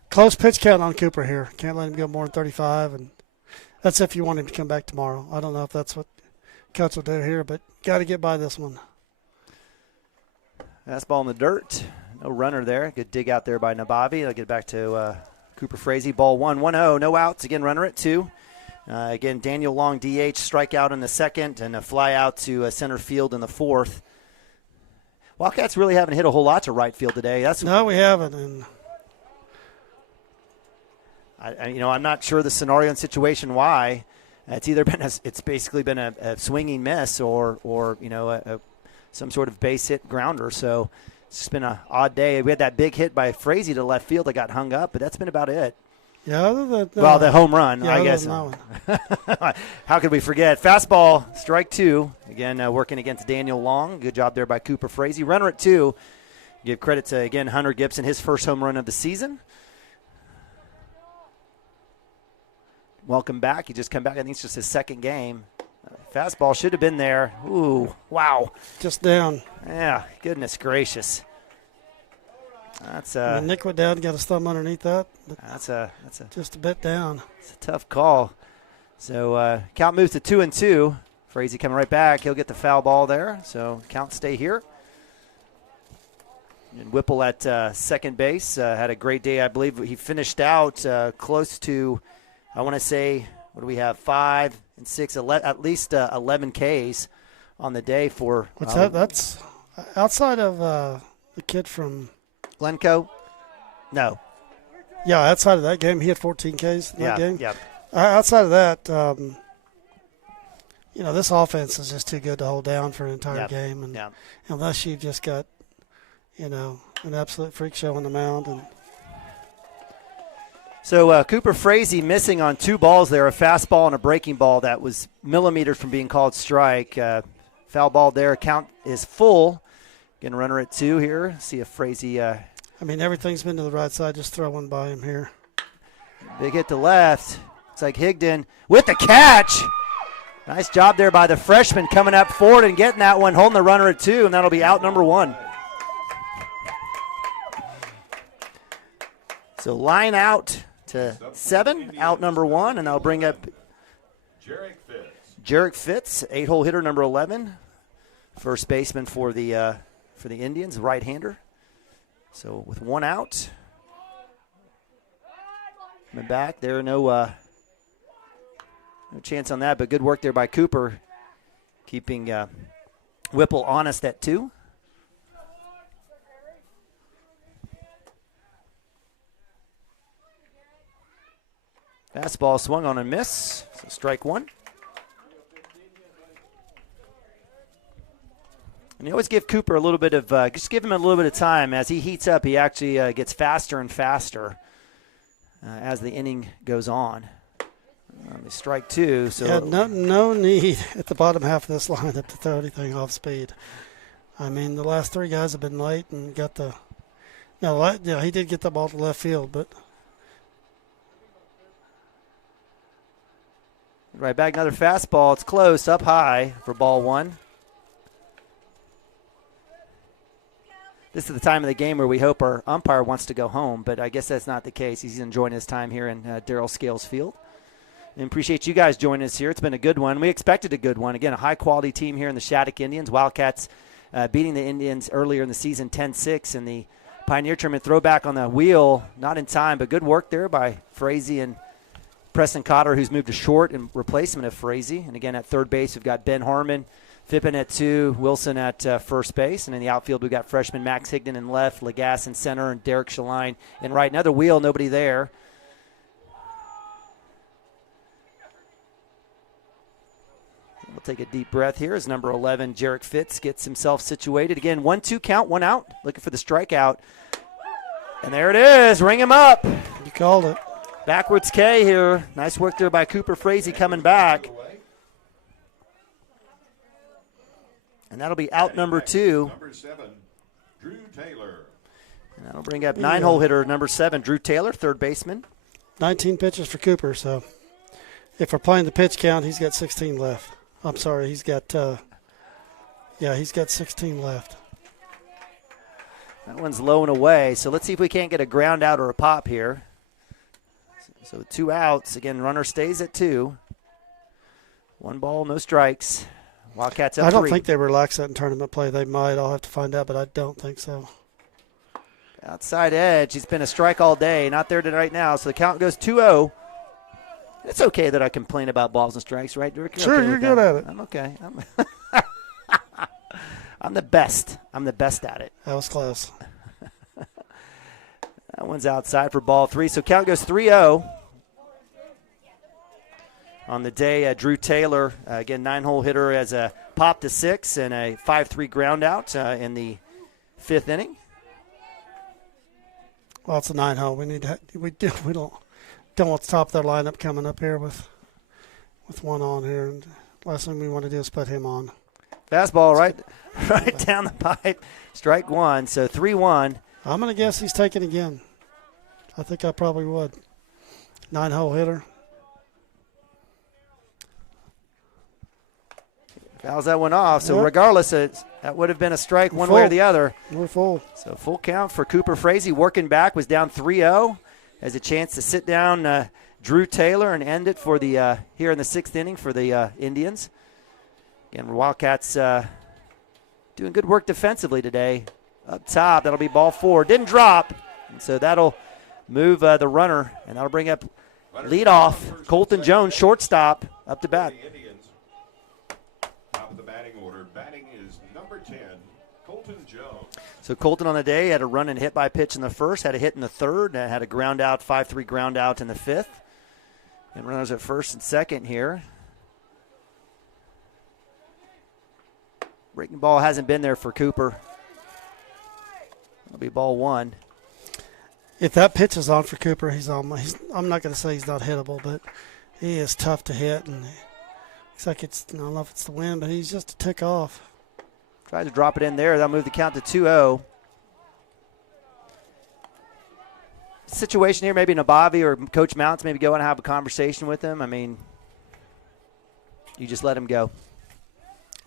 close pitch count on Cooper here. Can't let him go more than 35, and that's if you want him to come back tomorrow. I don't know if that's what Coach will do here, but got to get by this one. Fastball in the dirt. No runner there. Good dig out there by Nabavi. I'll get back to Cooper Frazee. Ball 1-1-0. No outs. Again, runner at 2. Again, Daniel Long, DH, strikeout in the second, and a fly out to center field in the 4th. Wildcats really haven't hit a whole lot to right field today. No, we haven't. And I'm not sure the scenario and situation why. It's either been it's basically been a swinging miss or some sort of base hit grounder. So it's just been an odd day. We had that big hit by Frazee to left field that got hung up, but that's been about it. Yeah, other than the home run, yeah, I guess. How could we forget? Fastball, strike 2. Again, working against Daniel Long. Good job there by Cooper Frazee. Runner at 2. Give credit to, again, Hunter Gibson, his first home run of the season. Welcome back. He just come back. I think it's just his second game. Fastball should have been there. Ooh, wow. Just down. Yeah, goodness gracious. That's Nick went down, got his thumb underneath that. That's just a bit down. It's a tough call. So count moves to 2-2. Frazee coming right back. He'll get the foul ball there. So count stay here. And Whipple at second base had a great day. I believe he finished out close to, I want to say, what do we have? 5 and 6, at least 11 Ks on the day for. What's that? That's outside of the kid from Glencoe? No. Yeah, outside of that game, he had 14 Ks in that game. Yeah. Outside of that, this offense is just too good to hold down for an entire game. And unless you've just got, an absolute freak show on the mound. And so Cooper Frazee missing on 2 balls there, a fastball and a breaking ball that was millimeters from being called strike. Foul ball there. Count is full. Getting runner at 2 here. See if Frazee. Everything's been to the right side. Just throw one by him here. Big hit to left. Looks like Higdon with the catch. Nice job there by the freshman coming up forward and getting that one, holding the runner at 2, and that'll be out number 1. So line out to 7, out number 1, and that'll bring up Jarek Fitz, 8-hole hitter number 11, first baseman for the Indians, right-hander. So with 1 out, coming back there, no chance on that, but good work there by Cooper, keeping Whipple honest at 2. Fastball swung on and miss. So strike one. And you always give Cooper a little bit of, just give him a little bit of time. As he heats up, he actually gets faster and faster as the inning goes on. Strike two. So yeah, no need at the bottom half of this lineup to throw anything off speed. I mean, the last three guys have been late and got the. No, yeah, he did get the ball to left field, but. Right back, another fastball. It's close, up high for ball one. This is the time of the game where we hope our umpire wants to go home, but I guess that's not the case. He's enjoying his time here in Darrell Scales Field. And appreciate you guys joining us here. It's been a good one. We expected a good one. Again, a high-quality team here in the Shattuck Indians. Wildcats beating the Indians earlier in the season 10-6 in the Pioneer Tournament. Throwback on the wheel, not in time, but good work there by Frazee and Preston Cotter, who's moved to short in replacement of Frazee. And again, at third base, we've got Ben Harmon, Fippen at 2, Wilson at first base. And in the outfield, we've got freshman Max Higdon in left, Lagasse in center, and Derek Shaline in right. Another wheel, nobody there. We'll take a deep breath here as number 11, Jarek Fitz, gets himself situated. Again, 1-2 count, one out, looking for the strikeout. And there it is, ring him up. You called it. Backwards K here. Nice work there by Cooper Frazee coming back. And that'll be out number 2. Number 7, Drew Taylor. And that'll bring up 9-hole hitter number 7, Drew Taylor, third baseman. 19 pitches for Cooper, so if we're playing the pitch count, he's got 16 left. I'm sorry, he's got 16 left. That one's low and away, so let's see if we can't get a ground out or a pop here. So 2 outs. Again, runner stays at 2. 1 ball, no strikes. Wildcats up 3. I don't think they relax that in tournament play. They might. I'll have to find out, but I don't think so. Outside edge. He's been a strike all day. Not there right now, so the count goes 2-0. It's okay that I complain about balls and strikes, right, Dirk? Sure, okay you're good at it. I'm okay. I'm the best. I'm the best at it. That was close. That one's outside for ball 3. So count goes 3-0. On the day, Drew Taylor, again, 9-hole hitter, as a pop to 6 and a 5-3 ground out in the 5th inning. Well, it's a 9-hole. We don't want the top of their lineup coming up here with one on here. And last thing we want to do is put him on. Fastball right down the pipe. Strike 1. So 3-1. I'm going to guess he's taken again. I think I probably would. 9-hole hitter. Fouls that one off. So regardless, that would have been a strike one way or the other. We're full. So full count for Cooper Frazee. Working back, was down 3-0. Has a chance to sit down Drew Taylor and end it for the here in the 6th inning for the Indians. Again, Wildcats doing good work defensively today. Up top, that'll be ball 4. Didn't drop, and so that'll move the runner, and that'll bring up leadoff Colton Jones, shortstop, up to bat. Top of the batting order. Batting is number 10, Colton Jones. So Colton on the day had a run and hit by pitch in the 1st, had a hit in the 3rd, had a ground out, 5-3 ground out in the 5th. And runners at 1st and 2nd here. Breaking ball hasn't been there for Cooper. It'll be ball 1. If that pitch is on for Cooper, I'm not going to say he's not hittable, but he is tough to hit. And looks like I don't know if it's the wind, but he's just a tick off. Tried to drop it in there. That'll move the count to 2-0. Situation here, maybe Nabavi or Coach Mounts maybe go and have a conversation with him. I mean, you just let him go.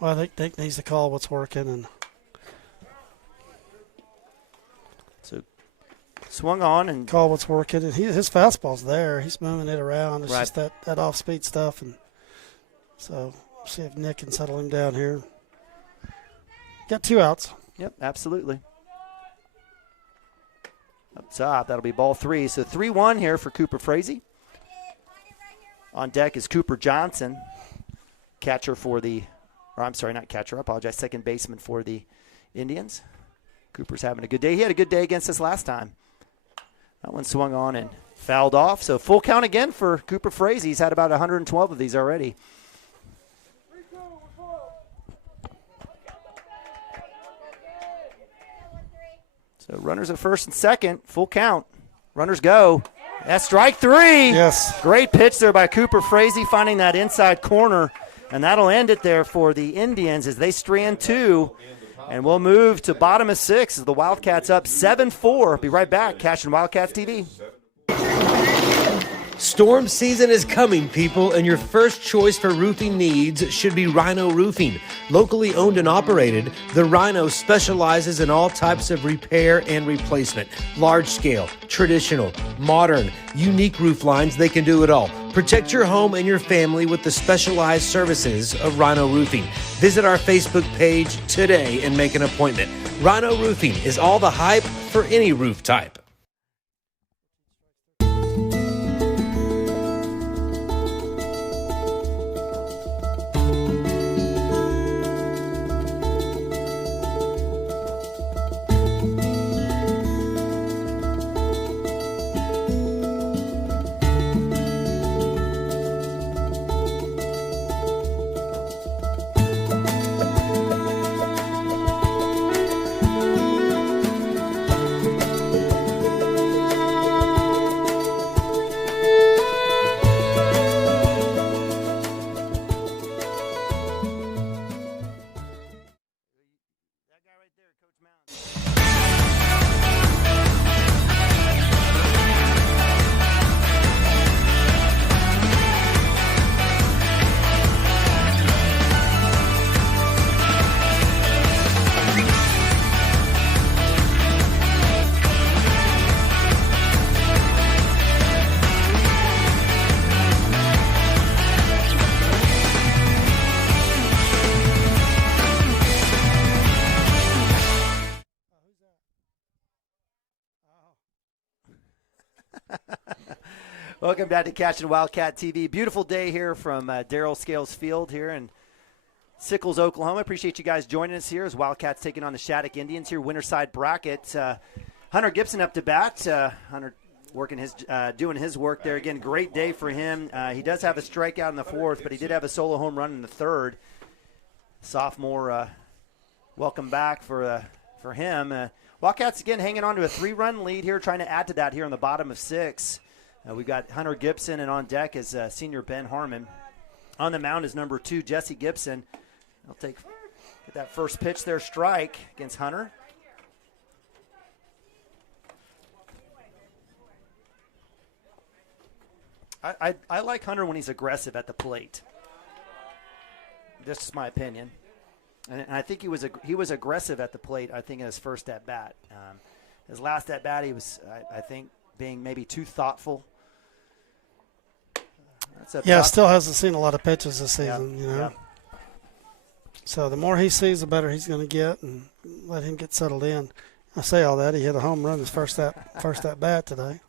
Well, I think Dick needs to call what's working. And so swung on and call what's working. And his fastball's there. He's moving it around. It's right. Just that off-speed stuff. And so see if Nick can settle him down here. Got 2 outs. Yep, absolutely. Up top, that'll be ball 3. So 3-1 here for Cooper Frazee. On deck is Cooper Johnson, catcher for the, or I'm sorry, not catcher, I apologize, second baseman for the Indians. Cooper's having a good day. He had a good day against us last time. That one swung on and Fouled off. So full count again for Cooper Frazee. He's had about 112 of these already. So runners at first and second. Full count. Runners go. That's strike three. Yes. Great pitch there by Cooper Frazee, finding that inside corner. And that'll end it there for the Indians as they strand 2. And we'll move to bottom of 6 as the Wildcats up 7-4. Be right back. Cashion Wildcats TV. Storm season is coming, people, and your first choice for roofing needs should be Rhino Roofing. Locally owned and operated, the Rhino specializes in all types of repair and replacement. Large scale, traditional, modern, unique roof lines, they can do it all. Protect your home and your family with the specialized services of Rhino Roofing. Visit our Facebook page today and make an appointment. Rhino Roofing is all the hype for any roof type. Welcome back to Cashion Wildcat TV. Beautiful day here from Darrell Scales Field here in Sickles, Oklahoma. Appreciate you guys joining us here as Wildcats taking on the Shattuck Indians here, Winterside bracket. Hunter Gibson up to bat. Hunter working doing his work there again. Great day for him. He does have a strikeout in the 4th, but he did have a solo home run in the 3rd. Sophomore, welcome back for him. Wildcats again hanging on to a 3-run lead here, trying to add to that here on the bottom of 6. We've got Hunter Gibson, and on deck is senior Ben Harmon. On the mound is number 2, Jesse Gibson. I'll get that first pitch there, strike against Hunter. I like Hunter when he's aggressive at the plate. This is my opinion. And I think he was aggressive at the plate, I think, in his first at-bat. His last at-bat, he was, I think, being maybe too thoughtful. Still hasn't seen a lot of pitches this season, you know. Yeah. So the more he sees, the better he's going to get, and let him get settled in. I say all that. He hit a home run his first at bat today.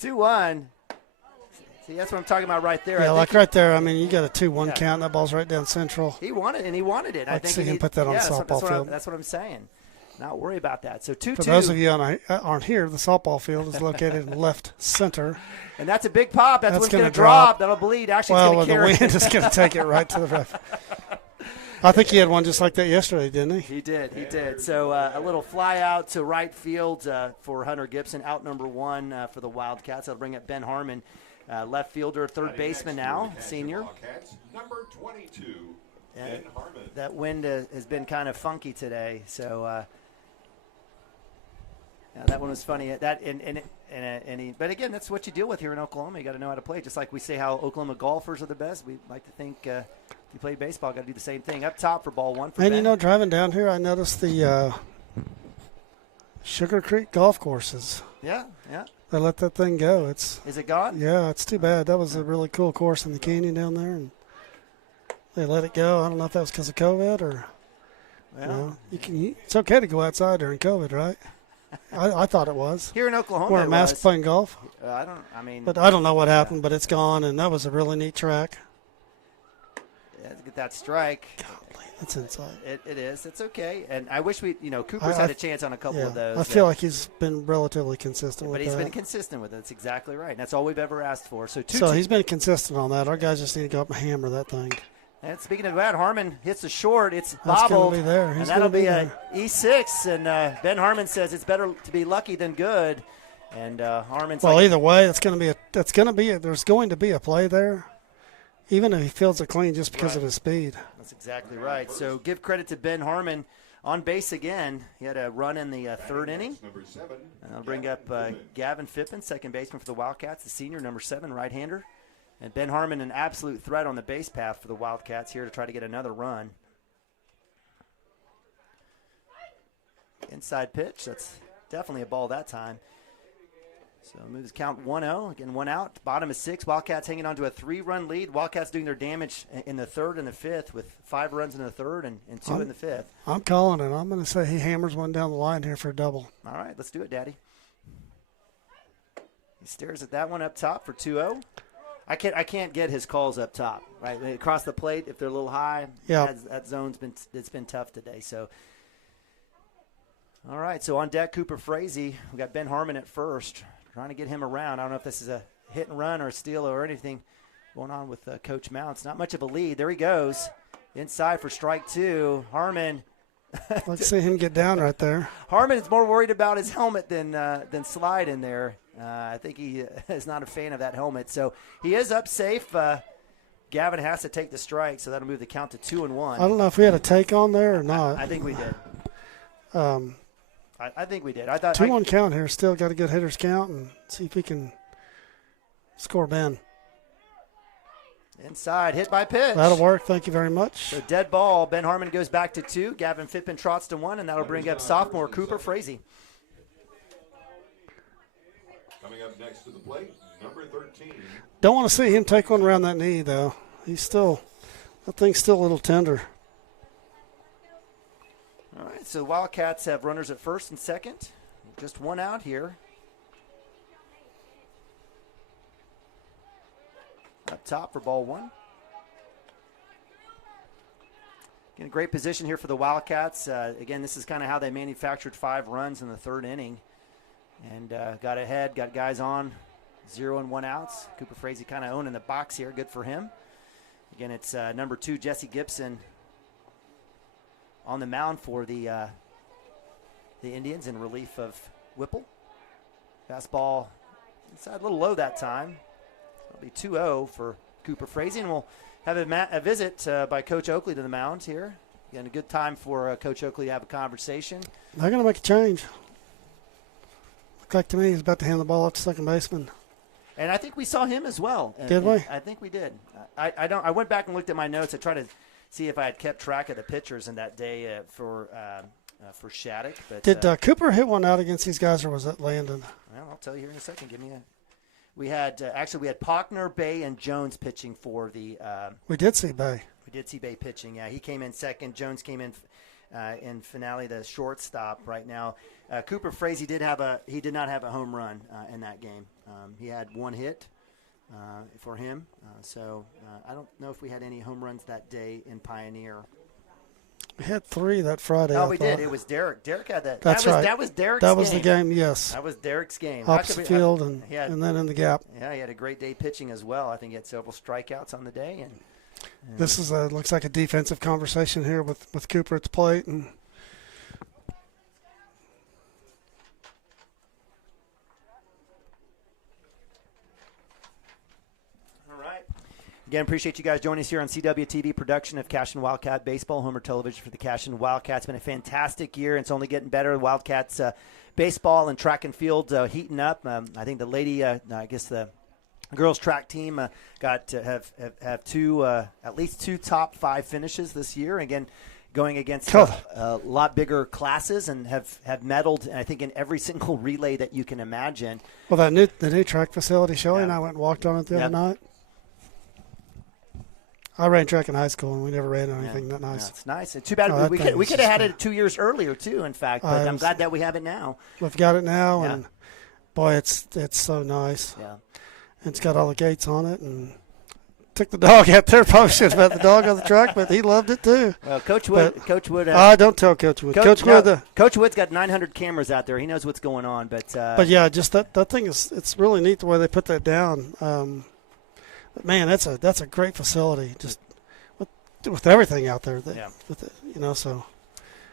2-1. See, that's what I'm talking about right there. Yeah, like right there. I mean, you got a 2-1 count. That ball's right down central. He wanted it. I think see him put that on the softball field. That's what I'm saying. Not worry about that. So 2-2. For those of you aren't here, the softball field is located in left center. And that's a big pop. That's what's going to drop. That'll bleed. Actually, well, it's going to carry. The wind is going to take it right to the ref. I think he had one just like that yesterday, didn't he? He did. So a little fly out to right field for Hunter Gibson, out number 1 for the Wildcats. That'll bring up Ben Harmon, left fielder, third baseman now, senior. Number 22, Ben Harmon. That wind has been kind of funky today, so that one was funny. But again, that's what you deal with here in Oklahoma. You got to know how to play. Just like we say how Oklahoma golfers are the best, we like to think if you play baseball, got to do the same thing. Up top for ball 1 for Ben. And, you know, driving down here, I noticed the Sugar Creek golf courses. Yeah. They let that thing go. Is it gone? Yeah, it's too bad. That was a really cool course in the canyon down there, and they let it go. I don't know if that was because of COVID or it's okay to go outside during COVID, right? I thought it was. Here in Oklahoma, wear a mask playing golf. But I don't know what happened, but it's gone, and that was a really neat track. to get that strike. Golly, that's inside. It is. It's okay. And I wish Cooper's had a chance on a couple of those. I feel like he's been relatively consistent with that. But he's been consistent with it. That's exactly right. And that's all we've ever asked for. So he's been consistent on that. Our guys just need to go up and hammer that thing. And speaking of that, Harmon hits the short. It's That's bobbled. gonna be there. And that'll be a E6. And Ben Harmon says it's better to be lucky than good. And Harmon's either way, there's going to be a play there, even if he fields it clean just because of his speed. That's exactly right. So give credit to Ben Harmon on base again. He had a run in the third inning. And I'll bring up Gavin Phippen, second baseman for the Wildcats, the senior, number 7, right-hander. And Ben Harmon, an absolute threat on the base path for the Wildcats here to try to get another run. Inside pitch. That's definitely a ball that time. So moves count 1-0. Again, 1 out. Bottom of 6. Wildcats hanging on to a 3-run lead. Wildcats doing their damage in the third and the fifth with 5 runs in the third and 2 in the fifth. I'm calling it. I'm going to say he hammers one down the line here for a double. All right, let's do it, Daddy. He stares at that one up top for 2-0. I can't get his calls up top, right? Across the plate, if they're a little high, that zone's been tough today. So, all right, so on deck, Cooper Frazee. We got Ben Harmon at first, trying to get him around. I don't know if this is a hit and run or a steal or anything going on with Coach Mounts. Not much of a lead. There he goes, inside for strike 2. Harmon. Let's see him get down right there. Harmon is more worried about his helmet than slide in there. I think he is not a fan of that helmet. So he is up safe. Gavin has to take the strike, so that'll move the count to 2-1. I don't know if we had a take on there or not. I think we did. I think we did. I thought 2-1 count here. Still got a good hitter's count, and see if he can score Ben. Inside, hit by pitch. That'll work. Thank you very much. So dead ball. Ben Harmon goes back to 2. Gavin Phippen trots to 1, and that'll bring up sophomore Cooper Frazee. Coming up next to the plate, number 13. Don't want to see him take one around that knee, though. That thing's still a little tender. All right, so Wildcats have runners at first and second. Just 1 out here. Up top for ball 1. Again, a great position here for the Wildcats. Again, this is kind of how they manufactured 5 runs in the third inning. And got ahead, got guys on, 0 and 1 outs. Cooper Frazee kind of owning the box here. Good for him. Again, it's number 2, Jesse Gibson, on the mound for the Indians in relief of Whipple. Fastball inside, a little low that time. It'll be 2-0 for Cooper Frazee, and we'll have a visit by Coach Oakley to the mound here. Again, a good time for Coach Oakley to have a conversation. They're going to make a change. Looked like to me he's about to hand the ball off to second baseman. And I think we saw him as well. Did we? I think we did. I went back and looked at my notes. I tried to see if I had kept track of the pitchers in that day for Shattuck. But did Cooper hit one out against these guys, or was it Landon? Well, I'll tell you here in a second. Give me a. We had Pockner, Bay, and Jones pitching for the. We did see Bay. We did see Bay pitching. Yeah, he came in second. Jones came in finale, the shortstop. Right now, Cooper Frazee did not have a home run in that game. He had 1 hit for him. So I don't know if we had any home runs that day in Pioneer. We had 3 that Friday. Oh, we did. It was Derek. Derek had that. That's right. That was Derek's game. That was the game, yes. That was Derek's game. Opposite field and then in the gap. Yeah, he had a great day pitching as well. I think he had several strikeouts on the day. And this is looks like a defensive conversation here with Cooper at the plate. And again, appreciate you guys joining us here on CWTV production of Cashion Wildcat Baseball, Homer Television for the Cashion Wildcats. It's been a fantastic year, and it's only getting better. Wildcats baseball and track and field heating up. I think the lady, the girls track team have at least 2 top 5 finishes this year. Again, going against a lot bigger classes and have medaled, I think, in every single relay that you can imagine. Well, the new track facility, Shelley and I went and walked on it the other night. I ran track in high school, and we never ran anything that nice. It's nice. It's too bad we could have had it 2 years earlier too. In fact, but I'm glad that we have it now. We've got it now, and boy, it's so nice. Yeah, and it's got all the gates on it, and took the dog out there. Probably should have had the dog on the track, but he loved it too. Well, Coach Wood. Don't tell Coach Wood. Coach Wood's got 900 cameras out there. He knows what's going on. But yeah, just that thing it's really neat the way they put that down. Man, that's a great facility. Just with everything out there. So.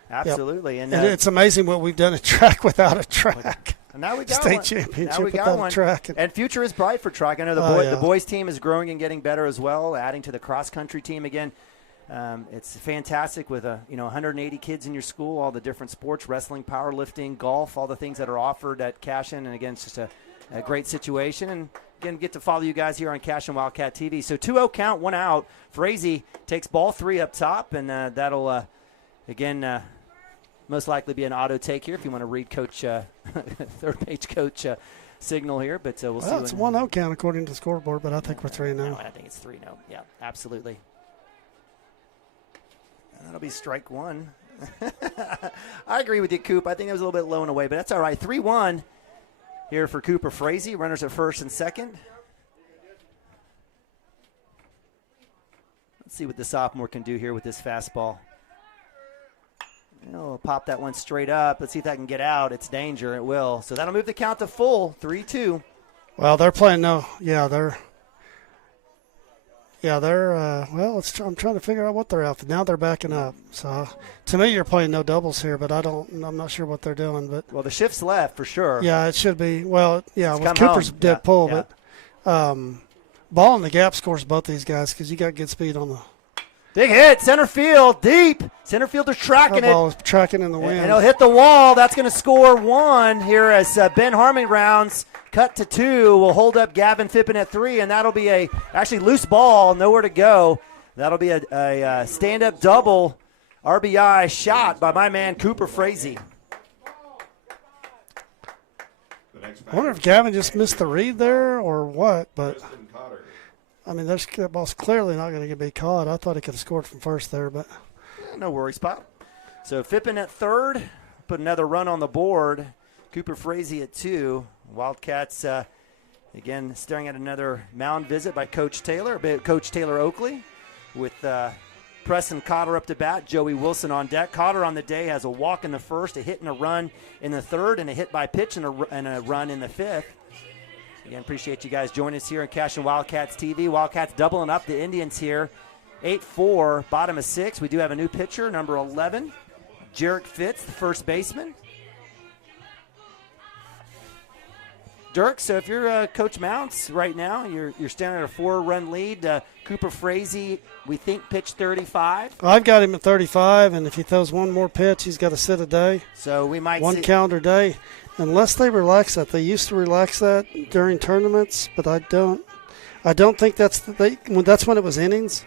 Absolutely, yep. And it's amazing what we've done at track without a track. And now we got state one. championship now we got without one. a track. And future is bright for track. I know the boys team is growing and getting better as well, adding to the cross country team again. It's fantastic with 180 kids in your school, all the different sports, wrestling, powerlifting, golf, all the things that are offered at Cashion. And again, it's just a great situation. And again, get to follow you guys here on Cashion Wildcat TV. So 2-0 count, 1 out. Frazee takes ball 3 up top, and that'll most likely be an auto take here if you want to read Coach third page Coach signal here. But we'll see. It's 1-0 count according to the scoreboard, but I think we're 3-0. No, I think it's 3-0. Yeah, absolutely. And that'll be strike 1. I agree with you, Coop. I think it was a little bit low and away, but that's all right. 3-1 here for Cooper Frazee. Runners at first and second. Let's see what the sophomore can do here with this fastball. We'll pop that one straight up. Let's see if that can get out. It's danger. It will. So that'll move the count to full, 3-2. Well, they're playing I'm trying to figure out what they're out for. Now they're backing up. So to me, you're playing no doubles here, but I'm not sure what they're doing. But well, the shift's left for sure. Yeah, it should be. Well, yeah, with Cooper's dead pull, but ball in the gap scores both these guys because you got good speed on the. Big hit, center field, deep. Center fielder's tracking that ball is tracking in the wind. And it'll hit the wall. That's going to score 1 here as Ben Harmon rounds. Cut to 2. We'll hold up Gavin Phippen at 3, and that'll be a actually loose ball, nowhere to go. That'll be a stand-up double RBI shot by my man Cooper Frazee. I wonder if Gavin just missed the read there or what, but I mean, that ball's clearly not going to be caught. I thought he could have scored from first there, but no worries, Pop. So Phippen at third, put another run on the board. Cooper Frazee at 2. Wildcats, again, staring at another mound visit by Coach Taylor Oakley, with Preston Cotter up to bat, Joey Wilson on deck. Cotter on the day has a walk in the first, a hit and a run in the third, and a hit by pitch and a run in the fifth. Again, appreciate you guys joining us here on Cashion Wildcats TV. Wildcats doubling up the Indians here. 8-4, bottom of 6. We do have a new pitcher, number 11, Jarek Fitz, the first baseman. Dirk, so if you're Coach Mounts right now, you're standing at a 4-run lead. Cooper Frazee, we think, pitched 35. I've got him at 35, and if he throws one more pitch, he's got to sit a day. So we might one calendar day, unless they relax that. They used to relax that during tournaments, but I don't think that's when it was innings.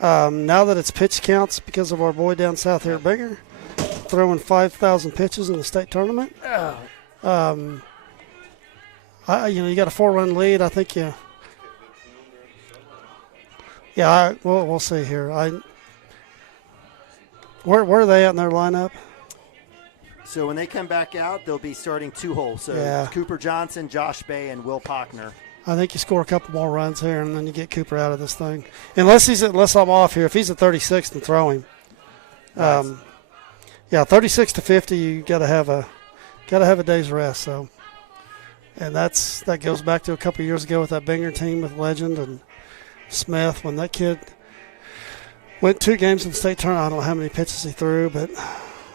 Now that it's pitch counts because of our boy down south here, Bigger, throwing 5,000 pitches in the state tournament. You got a 4-run lead. I think we'll see here. Where are they at in their lineup? So when they come back out, they'll be starting 2 holes. So Cooper Johnson, Josh Bay, and Will Pockner. I think you score a couple more runs here, and then you get Cooper out of this thing. Unless I'm off here. If he's at 36, then throw him. 36 to 50, you got to have a day's rest. So. And that goes back to a couple of years ago with that Binger team with Legend and Smith when that kid went 2 games in the state tournament. I don't know how many pitches he threw, but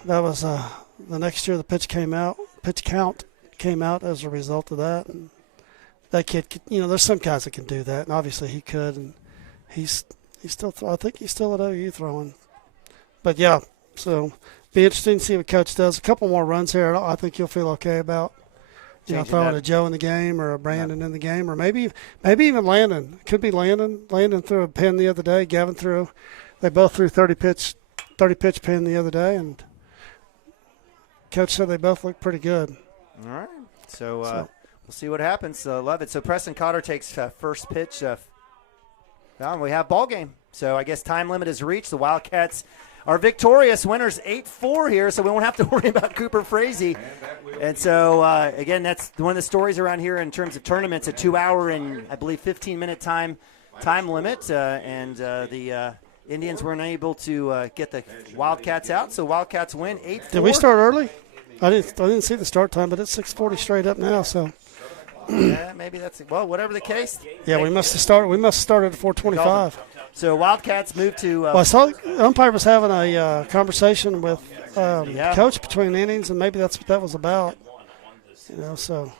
that was the next year the pitch count came out as a result of that. And that kid, there's some guys that can do that, and obviously he could. And he's still, I think he's still at OU throwing. But yeah, so be interesting to see what Coach does. A couple more runs here, I think you'll feel okay about. Throwing a Joe in the game or a Brandon in the game, or maybe even Landon. It could be Landon. Landon threw a pin the other day. Gavin threw. They both threw 30 pitch pin the other day, and Coach said they both looked pretty good. All right. So we'll see what happens. Love it. So Preston Cotter takes first pitch. We have ball game. So I guess time limit is reached. The Wildcats are victorious, winners 8-4 here, so we won't have to worry about Cooper Frazee. And so, again, that's one of the stories around here in terms of tournaments, a 2-hour and, I believe, 15-minute time time limit, and the Indians weren't able to get the Wildcats out, so Wildcats win 8-4. Did we start early? I didn't see the start time, but it's 6:40 straight up now. So yeah, maybe that's whatever the case. Yeah, we must have started. We must have started at 4:25. So Wildcats moved to. Well, I saw the umpire was having a conversation with coach between innings, and maybe that's what that was about. So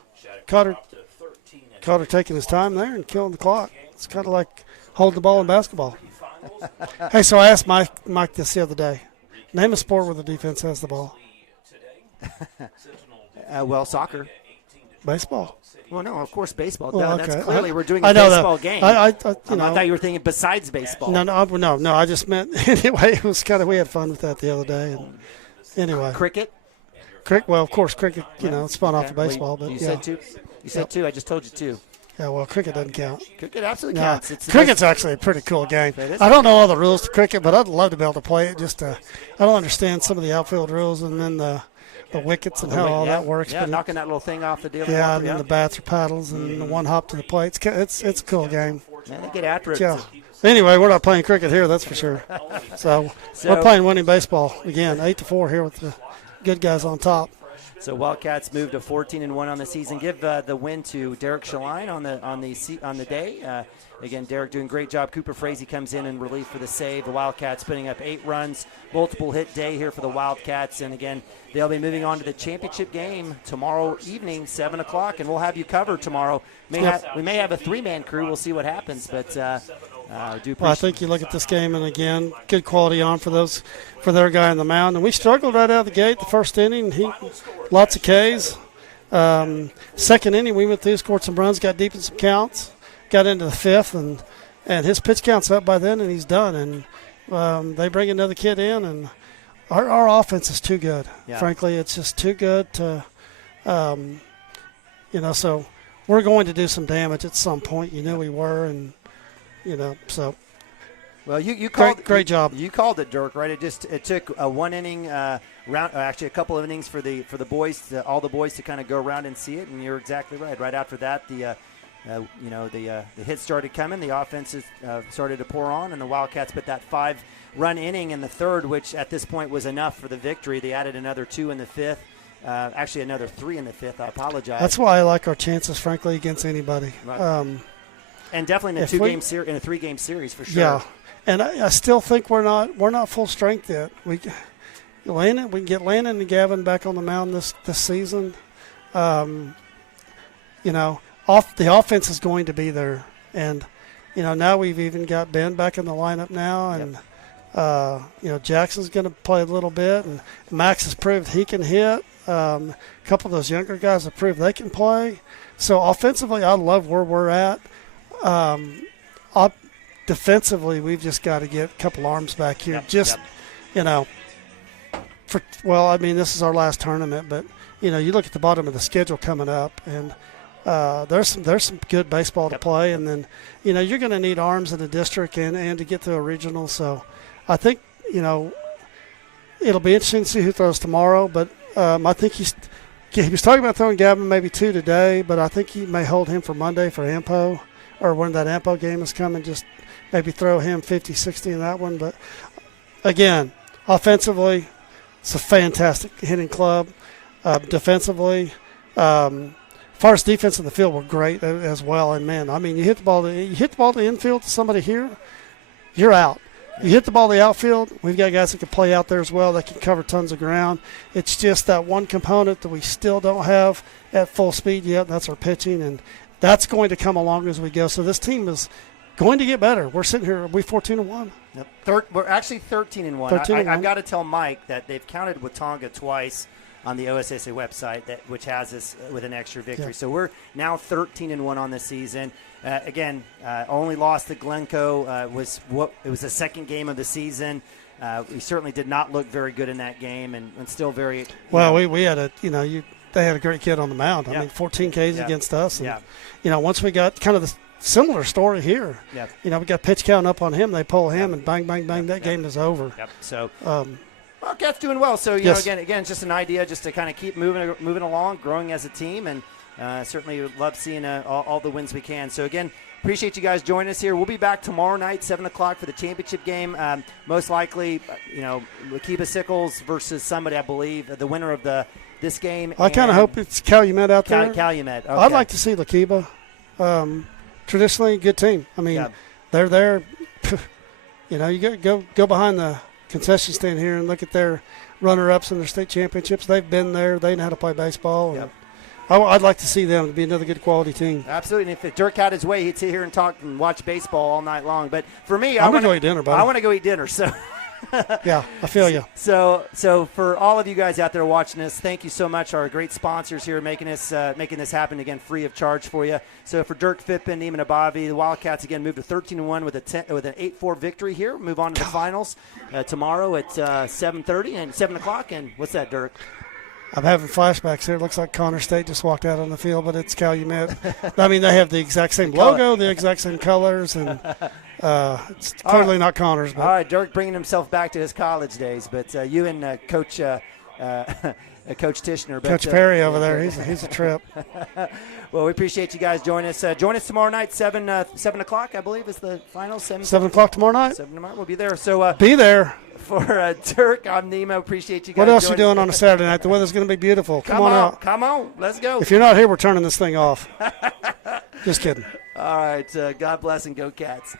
caught her taking his time there and killing the clock. It's kind of like holding the ball in basketball. Hey, so I asked Mike this the other day. Name a sport where the defense has the ball. Soccer. Baseball. Well, no, of course baseball. Well, That's okay. clearly we're doing a baseball game. I thought you were thinking besides baseball. No. I just meant anyway. It was we had fun with that the other day. And anyway, cricket. Well, of course, cricket. It's spun off of baseball, but you said two. You said two. I just told you two. Yeah, well, cricket doesn't count. Cricket absolutely counts. Cricket's actually a pretty cool game. I don't know all the rules to cricket, but I'd love to be able to play it. I don't understand some of the outfield rules, and then the wickets and how all that works. Yeah, knocking that little thing off the deal. Yeah, and then the bats or paddles and the one hop to the plate. It's a cool game. Man, they get after it. Yeah. Anyway, we're not playing cricket here, that's for sure. So we're playing winning baseball again, 8-4 here with the good guys on top. So Wildcats moved to 14-1 on the season. Give the win to Derek Shaline on the day. Again, Derek doing a great job. Cooper Frazee comes in relief for the save. The Wildcats putting up 8 runs, multiple hit day here for the Wildcats. And again, they'll be moving on to the championship game tomorrow evening, 7 o'clock, and we'll have you covered tomorrow. We may have a 3-man crew. We'll see what happens, but I think you look at this game, and again, good quality on for their guy on the mound. And we struggled right out of the gate the first inning. Lots of Ks. Second inning, we went through, scored some runs, got deep in some counts, got into the fifth, and his pitch count's up by then, and he's done. And they bring another kid in, and our offense is too good. Yeah. Frankly, it's just too good to, so we're going to do some damage at some point. We were, and so. Well, you called great job. You called it, Dirk. Right? It took a 1 inning round, actually a couple of innings for the boys, all the boys to kind of go around and see it. And you're exactly right. Right after that, the hits started coming, the offenses started to pour on, and the Wildcats put that 5-run inning in the third, which at this point was enough for the victory. They added another 2 in the fifth. Actually, another 3 in the fifth. I apologize. That's why I like our chances, frankly, against anybody. Right. And definitely in a 3-game series for sure. Yeah, and I still think we're not full strength yet. We can get Landon and Gavin back on the mound this season. The offense is going to be there, and now we've even got Ben back in the lineup now, and Jackson's going to play a little bit, and Max has proved he can hit. A couple of those younger guys have proved they can play. So offensively, I love where we're at. Defensively, we've just got to get a couple arms back here. This is our last tournament, but you look at the bottom of the schedule coming up, and there's some good baseball to play, and then you're going to need arms in the district and to get to a regional. So I think it'll be interesting to see who throws tomorrow, but I think he was talking about throwing Gavin maybe 2 today, but I think he may hold him for Monday for Ampo, or when that Ampo game is coming, just maybe throw him 50, 60 in that one. But again, offensively, it's a fantastic hitting club. Defensively, as far as defense in the field, we're great as well. And man, I mean, you hit the ball to the infield to somebody here, you're out. You hit the ball to the outfield, we've got guys that can play out there as well that can cover tons of ground. It's just that one component that we still don't have at full speed yet, and that's our pitching, and that's going to come along as we go. So this team is going to get better. We're sitting here, we're 14-1. Yep. We're actually 13-1. I've got to tell Mike that they've counted Watonga twice on the OSSA website, which has us with an extra victory. Yeah. So we're now 13-1 on the season. Again, only lost to Glencoe. It was the second game of the season. We certainly did not look very good in that game, and still very. Well, we had they had a great kid on the mound. I mean, 14 Ks against us. And, once we got kind of the similar story here. Yep. We got pitch count up on him. They pull him, and bang, bang, bang. That game is over. Yep. So. Wildcats doing well. So again, it's just an idea just to kind of keep moving along, growing as a team, and certainly love seeing all the wins we can. So, again, appreciate you guys joining us here. We'll be back tomorrow night, 7 o'clock for the championship game. Most likely, Lakiba Sickles versus somebody, I believe, the winner of this game. I kind of hope it's Calumet out there. Calumet. Okay. I'd like to see Lakiba. Traditionally, good team. I mean, they're there. You go behind the concession stand here and look at their runner-ups in their state championships. They've been there. They know how to play baseball. Yep. I'd like to see them to be another good quality team. Absolutely. And if Dirk had his way, he'd sit here and talk and watch baseball all night long. But for me, I'm going to go eat dinner, buddy. I want to go eat dinner. So. Yeah, I feel you. So for all of you guys out there watching this, thank you so much. Our great sponsors here making this happen again free of charge for you. So for Dirk Phippen, Neiman Abavi, the Wildcats again moved to 13-1 with an 8-4 victory here. Move on to the finals tomorrow at 7:30 and 7 o'clock. And what's that, Dirk? I'm having flashbacks here. It looks like Connor State just walked out on the field, but it's Calumet. I mean, they have the exact same logo, the exact same colors, and it's clearly not Connor's. But. All right, Dirk bringing himself back to his college days, but you and Coach Tishner. Coach Perry over there, he's a trip. Well, we appreciate you guys joining us. Join us tomorrow night, 7 o'clock, I believe, is the final. 7 o'clock tomorrow night? 7 tomorrow. We'll be there. So be there. For Dirk, I'm Nemo. Appreciate you guys. What else are you doing on a Saturday night? The weather's going to be beautiful. Come on out. Come on. Let's go. If you're not here, we're turning this thing off. Just kidding. All right. God bless and go Cats.